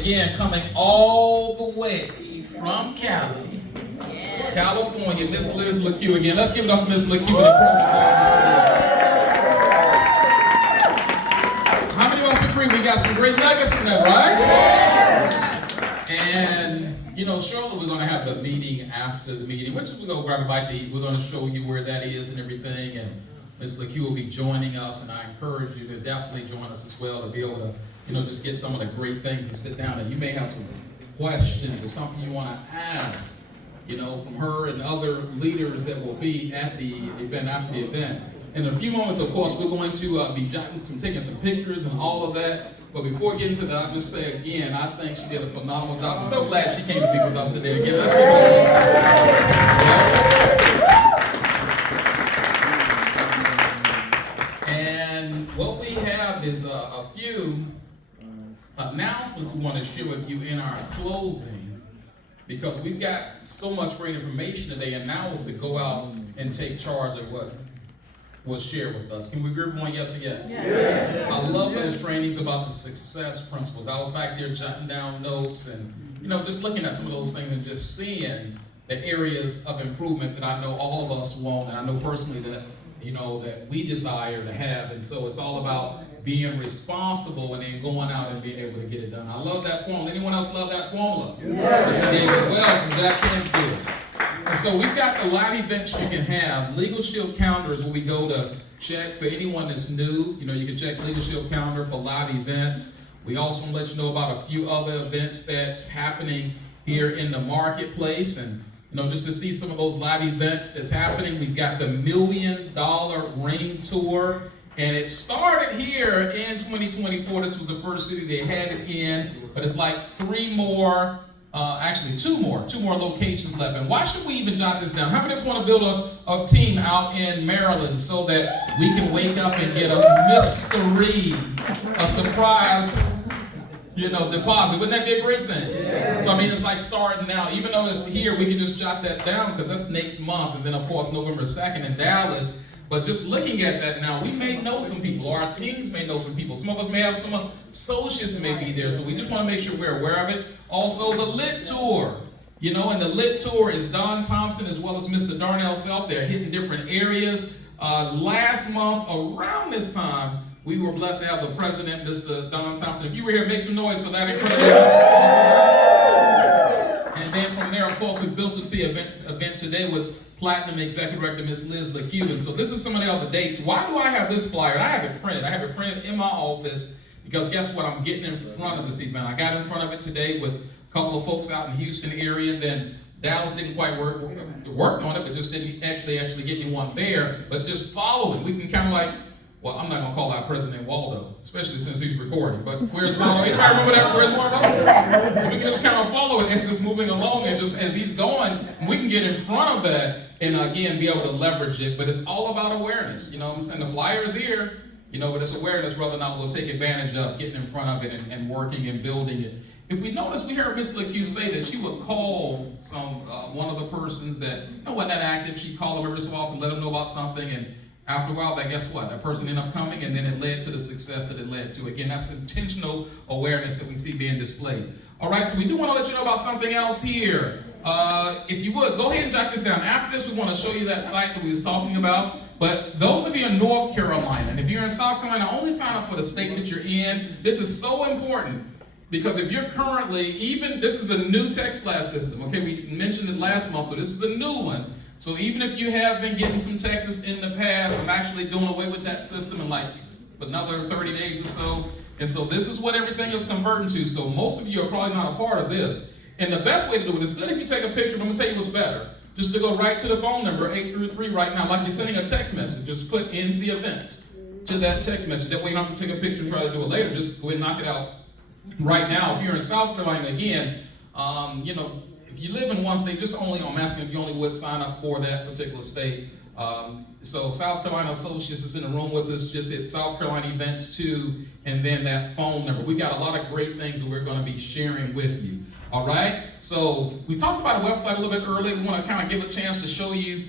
Again, coming all the way from California, Miss Liz LeQue again. Let's give it up for Miss LeQue. How many of us agree we got some great nuggets from that, right? And, you know, shortly we're going to have the meeting after the meeting, which is we're going to grab a bite to eat. We're going to show you where that is and everything. And Miss LeQue will be joining us, and I encourage you to definitely join us as well to be able to, you know, just get some of the great things and sit down. And you may have some questions or something you want to ask, you know, from her and other leaders that will be at the event after the event. In a few moments, of course, we're going to be taking some pictures and all of that. But before getting to that, I'll just say again, I think she did a phenomenal job. I'm so glad she came to be with us today again. Let's give it up. And what we have is a few announcements we want to share with you in our closing, because we've got so much great information today, and now is to go out and take charge of what was shared with us. Can we agree on yes or yes? Yes. I love those trainings about the success principles. I was back there jotting down notes and, you know, just looking at some of those things and just seeing the areas of improvement that I know all of us want, and I know personally that, you know, that we desire to have. And so it's all about being responsible and then going out and being able to get it done. I love that formula. Anyone else love that formula? Yes. She gave as well from Jack Canfield. And so we've got the live events you can have. Legal Shield calendar is where we go to check for anyone that's new. You know, you can check Legal Shield calendar for live events. We also want to let you know about a few other events that's happening here in the marketplace. And, you know, just to see some of those live events that's happening, we've got the $1 Million Ring Tour. And it started here in 2024. This was the first city they had it in, but it's like two more locations left. And why should we even jot this down? How many of us want to build a team out in Maryland so that we can wake up and get a surprise, you know, deposit? Wouldn't that be a great thing? Yeah. So I mean, it's like starting now. Even though it's here, we can just jot that down because that's next month. And then of course, November 2nd in Dallas. But just looking at that now, we may know some people, or our teams may know some people. Some of us may have some associates may be there, so we just want to make sure we're aware of it. Also, the Lit Tour. You know, and the Lit Tour is Don Thompson as well as Mr. Darnell Self. They're hitting different areas. Last month, around this time, we were blessed to have the president, Mr. Don Thompson. If you were here, make some noise for that incredible. And then from there, of course, we built the event today with Platinum Executive Director, Ms. Liz lequeux. And so this is some of the other dates. Why do I have this flyer? I have it printed. I have it printed in my office because guess what? I'm getting in front of this event. I got in front of it today with a couple of folks out in the Houston area. And then Dallas didn't quite worked on it, but just didn't actually get anyone there. But just following, we can kind of like, well, I'm not going to call out President Waldo, especially since he's recording, but where's Waldo? Anybody remember that? Where's Waldo? So we can just kind of follow it as it's moving along, and just as he's going, we can get in front of that and again be able to leverage it. But it's all about awareness. You know what I'm saying? The flyer is here, you know, but it's awareness whether or not we'll take advantage of getting in front of it and working and building it. If we notice, we heard Ms. lequeux say that she would call one of the persons that wasn't that active. She'd call them every so often, let them know about something, and after a while, guess what? That person ended up coming, and then it led to the success that it led to. Again, that's intentional awareness that we see being displayed. All right, so we do want to let you know about something else here. If you would, go ahead and jot this down. After this, we want to show you that site that we was talking about. But those of you in North Carolina, and if you're in South Carolina, only sign up for the state that you're in. This is so important. Because if you're currently, this is a new text blast system, okay? We mentioned it last month, so this is a new one. So even if you have been getting some texts in the past, I'm actually doing away with that system in like another 30 days or so. And so this is what everything is converting to. So most of you are probably not a part of this. And the best way to do it is good if you take a picture, but I'm going to tell you what's better. Just to go right to the phone number, 833 right now, like you're sending a text message. Just put NC Events to that text message. That way you don't have to take a picture and try to do it later. Just go ahead and knock it out right now. If you're in South Carolina, again, if you live in one state, I'm asking if you only would sign up for that particular state. So South Carolina Associates is in the room with us. Just hit South Carolina Events 2 and then that phone number. We got a lot of great things that we're going to be sharing with you. All right? So we talked about a website a little bit earlier. We want to kind of give a chance to show you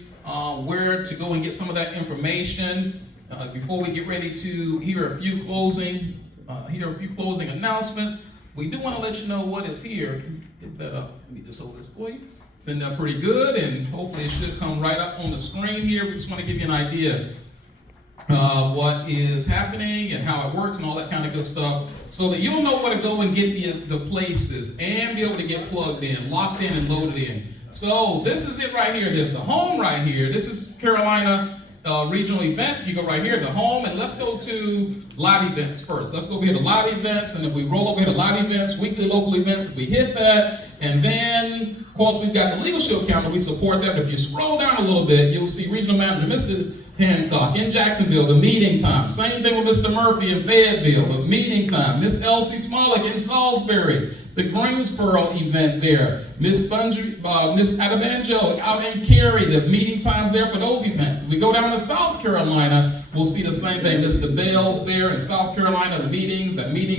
where to go and get some of that information. Before we get ready to hear a few closing announcements, we do want to let you know what is here. Get that up. Let me just hold this for you. It's in there pretty good, and hopefully it should come right up on the screen here. We just want to give you an idea of what is happening and how it works and all that kind of good stuff, so that you'll know where to go and get the places and be able to get plugged in, locked in, and loaded in. So this is it right here. There's the home right here. This is Carolina regional event. If you go right here, the home, and let's go to live events first. Let's go over here to live events, and if we roll over here to live events, weekly local events, if we hit that, and then, of course, we've got the Legal Shield calendar. We support that. But if you scroll down a little bit, you'll see Regional Manager Mr. Hancock in Jacksonville, the meeting time. Same thing with Mr. Murphy in Fayetteville, the meeting time. Miss Elsie Smollett in Salisbury, the Greensboro event there. Miss Adabanjo out in Cary, the meeting times there for those events. If we go down to South Carolina, we'll see the same thing. Mr. Bell's there in South Carolina, the meetings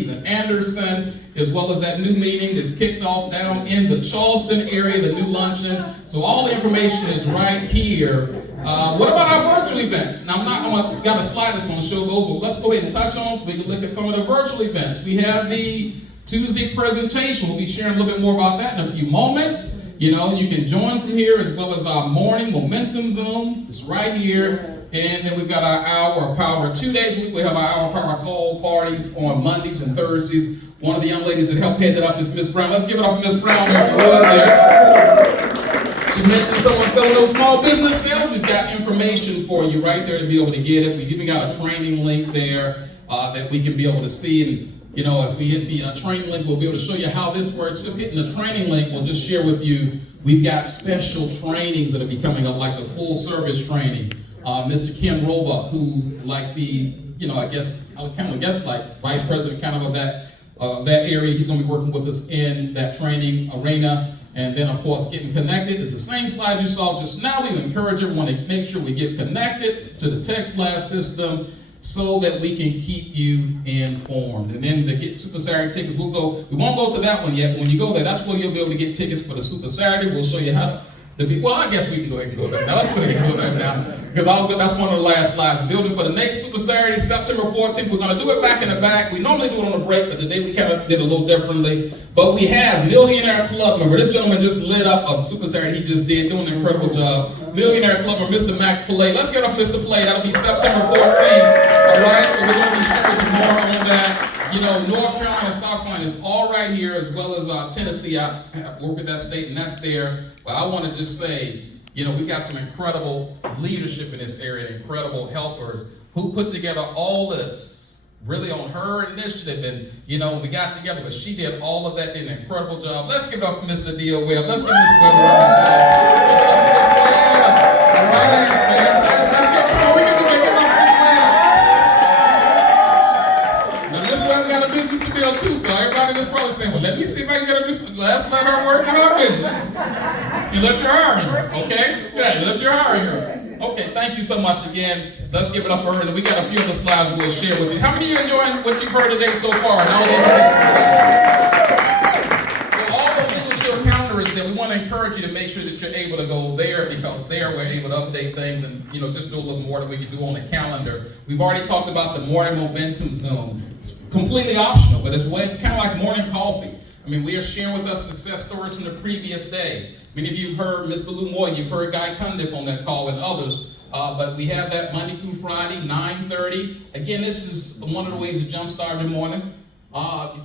in Anderson, as well as that new meeting that's kicked off down in the Charleston area, the new luncheon. So all the information is right here. What about our virtual events? Now, I'm got a slide that's going to show those, but let's go ahead and touch on them so we can look at some of the virtual events. We have the Tuesday presentation. We'll be sharing a little bit more about that in a few moments. You can join from here, as well as our morning momentum Zoom. It's right here. And then we've got our hour of power. 2 days a week, we have our hour of power call parties on Mondays and Thursdays. One of the young ladies that helped head that up is Miss Brown. Let's give it up for Miss Brown there, if you would there. She mentioned someone selling those small business sales. We've got information for you right there to be able to get it. We've even got a training link there that we can be able to see. And, if we hit the training link, we'll be able to show you how this works. Just hitting the training link, we'll just share with you, we've got special trainings that will be coming up, like the full service training. Mr. Kim Roebuck, who's like the, I guess like vice president kind of that area. He's going to be working with us in that training arena. And then, of course, getting connected is the same slide you saw just now. We encourage everyone to make sure we get connected to the text blast system so that we can keep you informed. And then to get Super Saturday tickets, we won't go to that one yet, but when you go there, that's where you'll be able to get tickets for the Super Saturday. We'll show you how to be, well, I guess we can go ahead and go there now. Let's go ahead and go there now. Because that's one of the last slides. Building for the next Super Saturday, September 14th. We're going to do it back in the back. We normally do it on a break, but today we kind of did a little differently. But we have Millionaire Club member. This gentleman just lit up a Super Saturday he just did, doing an incredible job. Millionaire Club member, Mr. Max Pillay. Let's get off Mr. Pillay. That'll be September 14th. All right, so we're going to be sharing with you more on that. You know, North Carolina, South Carolina is all right here, as well as Tennessee. I work with that state, and that's there. But I want to just say, you know, we got some incredible leadership in this area, incredible helpers who put together all this really on her initiative. And, you know, we got together, but she did all of that, did an incredible job. Let's give it up for Mr. D.O. Webb. Let's give Ms. Webb a round of applause. Give it up for Ms. Webb. All right, fantastic. Let's get, come on, we can do it. Give it up for Ms. Webb. Now, Ms. Webb got a business to build too, so everybody that's probably saying, well, let me see if I can get her to do something. Let's let her work in her business. Unless you're hiring her, okay? Yeah, unless you're hiring her. Okay, thank you so much again. Let's give it up for her. And we got a few other slides we'll share with you. How many of you enjoying what you've heard today so far? And all the so all the Legal Shield calendar is there. We want to encourage you to make sure that you're able to go there, because there we're able to update things and, you know, just do a little more than we can do on the calendar. We've already talked about the morning momentum Zoom. It's completely optional, but it's kind of like morning coffee. I mean, we are sharing with us success stories from the previous day. Many of you have heard Mr. Lou Moy, you've heard Guy Cundiff on that call, and others. But we have that Monday through Friday, 9:30. Again, this is one of the ways to jumpstart your morning.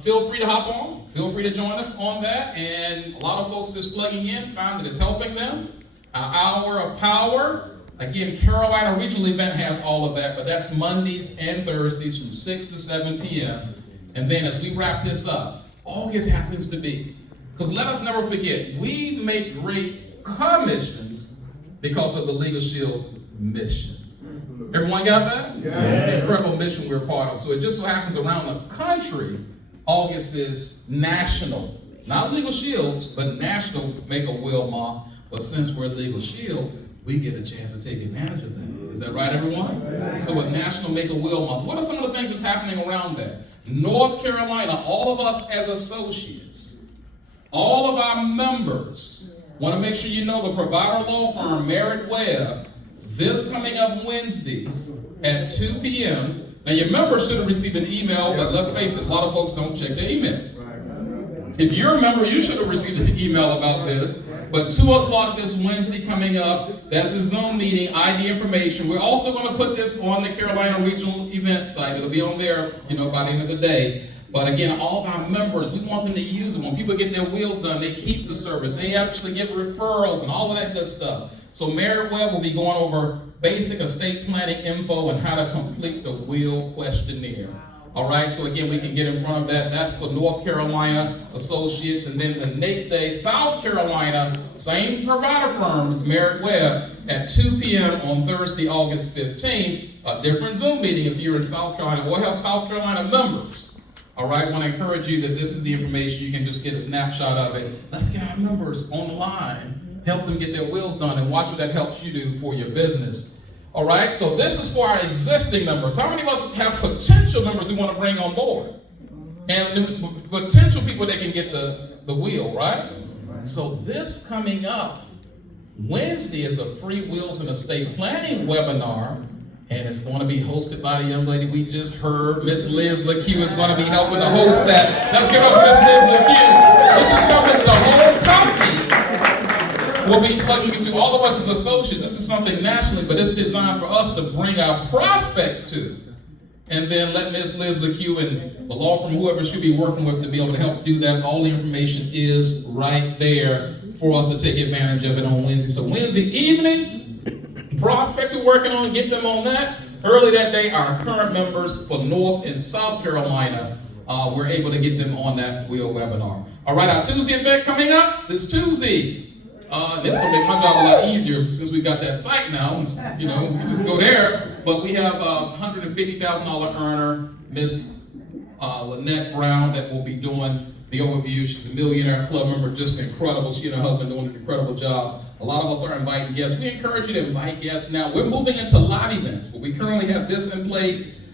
Feel free to hop on. Feel free to join us on that. And a lot of folks just plugging in find that it's helping them. Hour of Power. Again, Carolina Regional Event has all of that, but that's Mondays and Thursdays from 6 to 7 p.m. And then as we wrap this up, August happens to be. Because let us never forget, we make great commissions because of the Legal Shield mission. Everyone got that? Yeah. The incredible mission we're part of. So it just so happens around the country, August is national. Not Legal Shields, but national Make-A-Will Month. But since we're Legal Shield, we get a chance to take advantage of that. Is that right, everyone? Yeah. So with National Make-A-Will Month, what are some of the things that's happening around that? North Carolina, all of us as associates, all of our members, want to make sure you know the provider law firm Merritt Webb, this coming up Wednesday at 2 p.m. Now your members should have received an email, but let's face it, a lot of folks don't check their emails. If you're a member, you should have received an email about this. But 2 o'clock this Wednesday coming up, that's the Zoom meeting, ID information. We're also going to put this on the Carolina Regional Event site. It'll be on there, you know, by the end of the day. But again, all of our members, we want them to use them. When people get their wheels done, they keep the service. They actually give referrals and all of that good stuff. So Merritt Webb will be going over basic estate planning info and how to complete the will questionnaire. All right, so again, we can get in front of that. That's for North Carolina associates. And then the next day, South Carolina, same provider firm as Merritt Webb, at 2 p.m. on Thursday, August 15th, a different Zoom meeting if you're in South Carolina. We'll have South Carolina members. All right, I want to encourage you that this is the information. You can just get a snapshot of it. Let's get our members on the line, help them get their wills done, and watch what that helps you do for your business. All right, so this is for our existing members. How many of us have potential members we want to bring on board? And potential people that can get the wheel, right? So this coming up Wednesday is a free wills and estate planning webinar, and it's going to be hosted by the young lady we just heard. Miss Liz LeQue is going to be helping to host that. Let's give it up for Miss Liz LeQue. This is something the whole company will be plugging into. All of us as associates, this is something nationally, but it's designed for us to bring our prospects to. And then let Ms. Liz LeQue and the law firm, whoever should be working with, to be able to help do that. All the information is right there for us to take advantage of it on Wednesday. So Wednesday evening, prospects we're working on, get them on that. Early that day, our current members for North and South Carolina, we're able to get them on that wheel webinar. All right, our Tuesday event coming up this Tuesday. It's going to make my job a lot easier since we got that site now. You know, we can just go there. But we have a $150,000 earner, Miss Lynette Brown, that will be doing the overview. She's a Millionaire Club member, just incredible. She and her husband doing an incredible job. A lot of us are inviting guests. We encourage you to invite guests now. We're moving into live events, but we currently have this in place.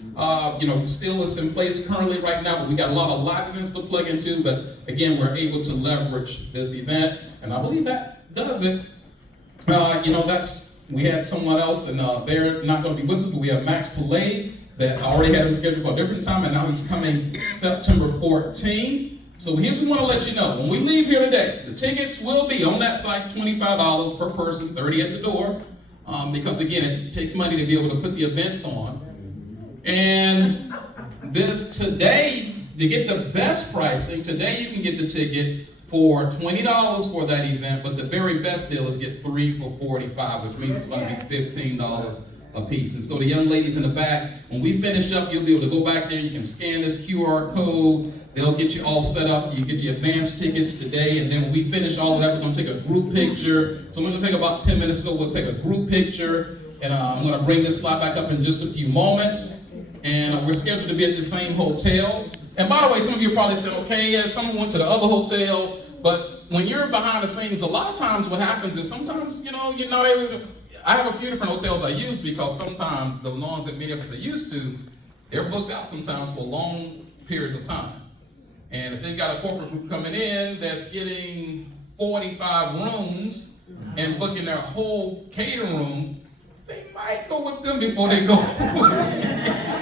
You know, still is in place currently right now, but we got a lot of live events to plug into. But again, we're able to leverage this event, and I believe that does it. You know, that's We had someone else, and they're not going to be with us, but we have Max Pillay that I already had him scheduled for a different time, and now he's coming September 14th. So here's what we want to let you know. When we leave here today, the tickets will be on that site, $25 per person, $30 at the door, because again, it takes money to be able to put the events on. And this today, to get the best pricing, today you can get the ticket for $20 for that event, but the very best deal is get 3 for $45, which means it's going to be $15 a piece. And so the young ladies in the back, when we finish up, you'll be able to go back there, you can scan this QR code, they'll get you all set up, you get your advance tickets today, and then when we finish all of that, we're going to take a group picture. So we're going to take about 10 minutes, so we'll take a group picture, and I'm going to bring this slide back up in just a few moments. And we're scheduled to be at the same hotel. And by the way, some of you probably said, okay, yeah, someone went to the other hotel, but when you're behind the scenes, a lot of times what happens is sometimes, you're not able to, I have a few different hotels I use because sometimes the ones that many of us are used to, they're booked out sometimes for long periods of time. And if they've got a corporate group coming in that's getting 45 rooms and booking their whole catering room, they might go with them before they go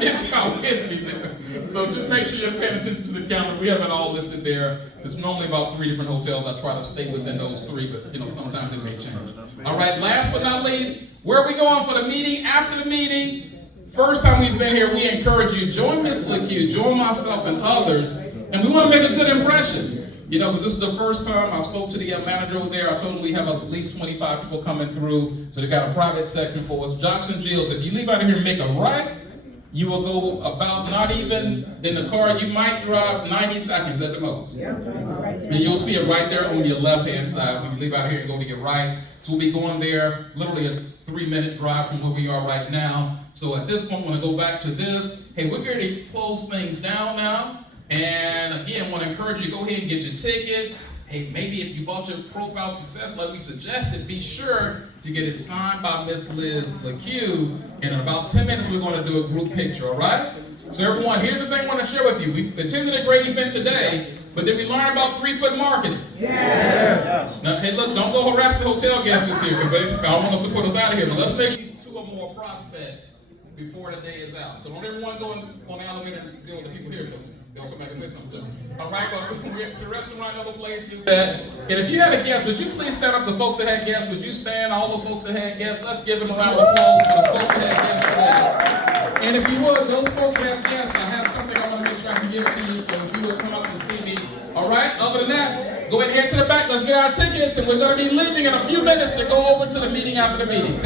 if y'all with me there. So just make sure you're paying attention to the calendar. We have it all listed there. There's normally about 3 different hotels. I try to stay within those 3, but sometimes it may change. All right, last but not least, where are we going for the meeting? After the meeting, first time we've been here, we encourage you, join Miss LeQue, join myself and others, and we want to make a good impression. Because this is the first time I spoke to the manager over there. I told him we have at least 25 people coming through, so they got a private section for us. Johnson Gills, if you leave out of here and make a right, you will go about, not even in the car, you might drive 90 seconds at the most. And you'll see it right there on your left-hand side when you leave out of here and go to your right. So we'll be going there, literally a 3-minute drive from where we are right now. So at this point, I want to go back to this. Hey, we're going to close things down now. And again, I want to encourage you to go ahead and get your tickets. Hey, maybe if you bought your profile success like we suggested, be sure to get it signed by Miss Liz LeQue. And in about 10 minutes, we're going to do a group picture, all right? So everyone, here's the thing I want to share with you. We attended a great event today, but did we learn about 3-foot marketing? Yes. Now, hey, look, don't go harass the hotel guests this year because they don't want us to put us out of here. But let's make these 2 or more prospects before the day is out. So don't everyone go on the elevator and deal with the people here because they'll come back and say something to me. All right, but we're at the restaurant and other places. And if you had a guest, would you please stand up? The folks that had guests, would you stand? All the folks that had guests, let's give them a round of applause for the folks that had guests today. And if you would, those folks that have guests, I have something I want to make sure I can give to you, so if you would come up and see me. All right, other than that, go ahead and head to the back. Let's get our tickets, and we're going to be leaving in a few minutes to go over to the meeting after the meeting.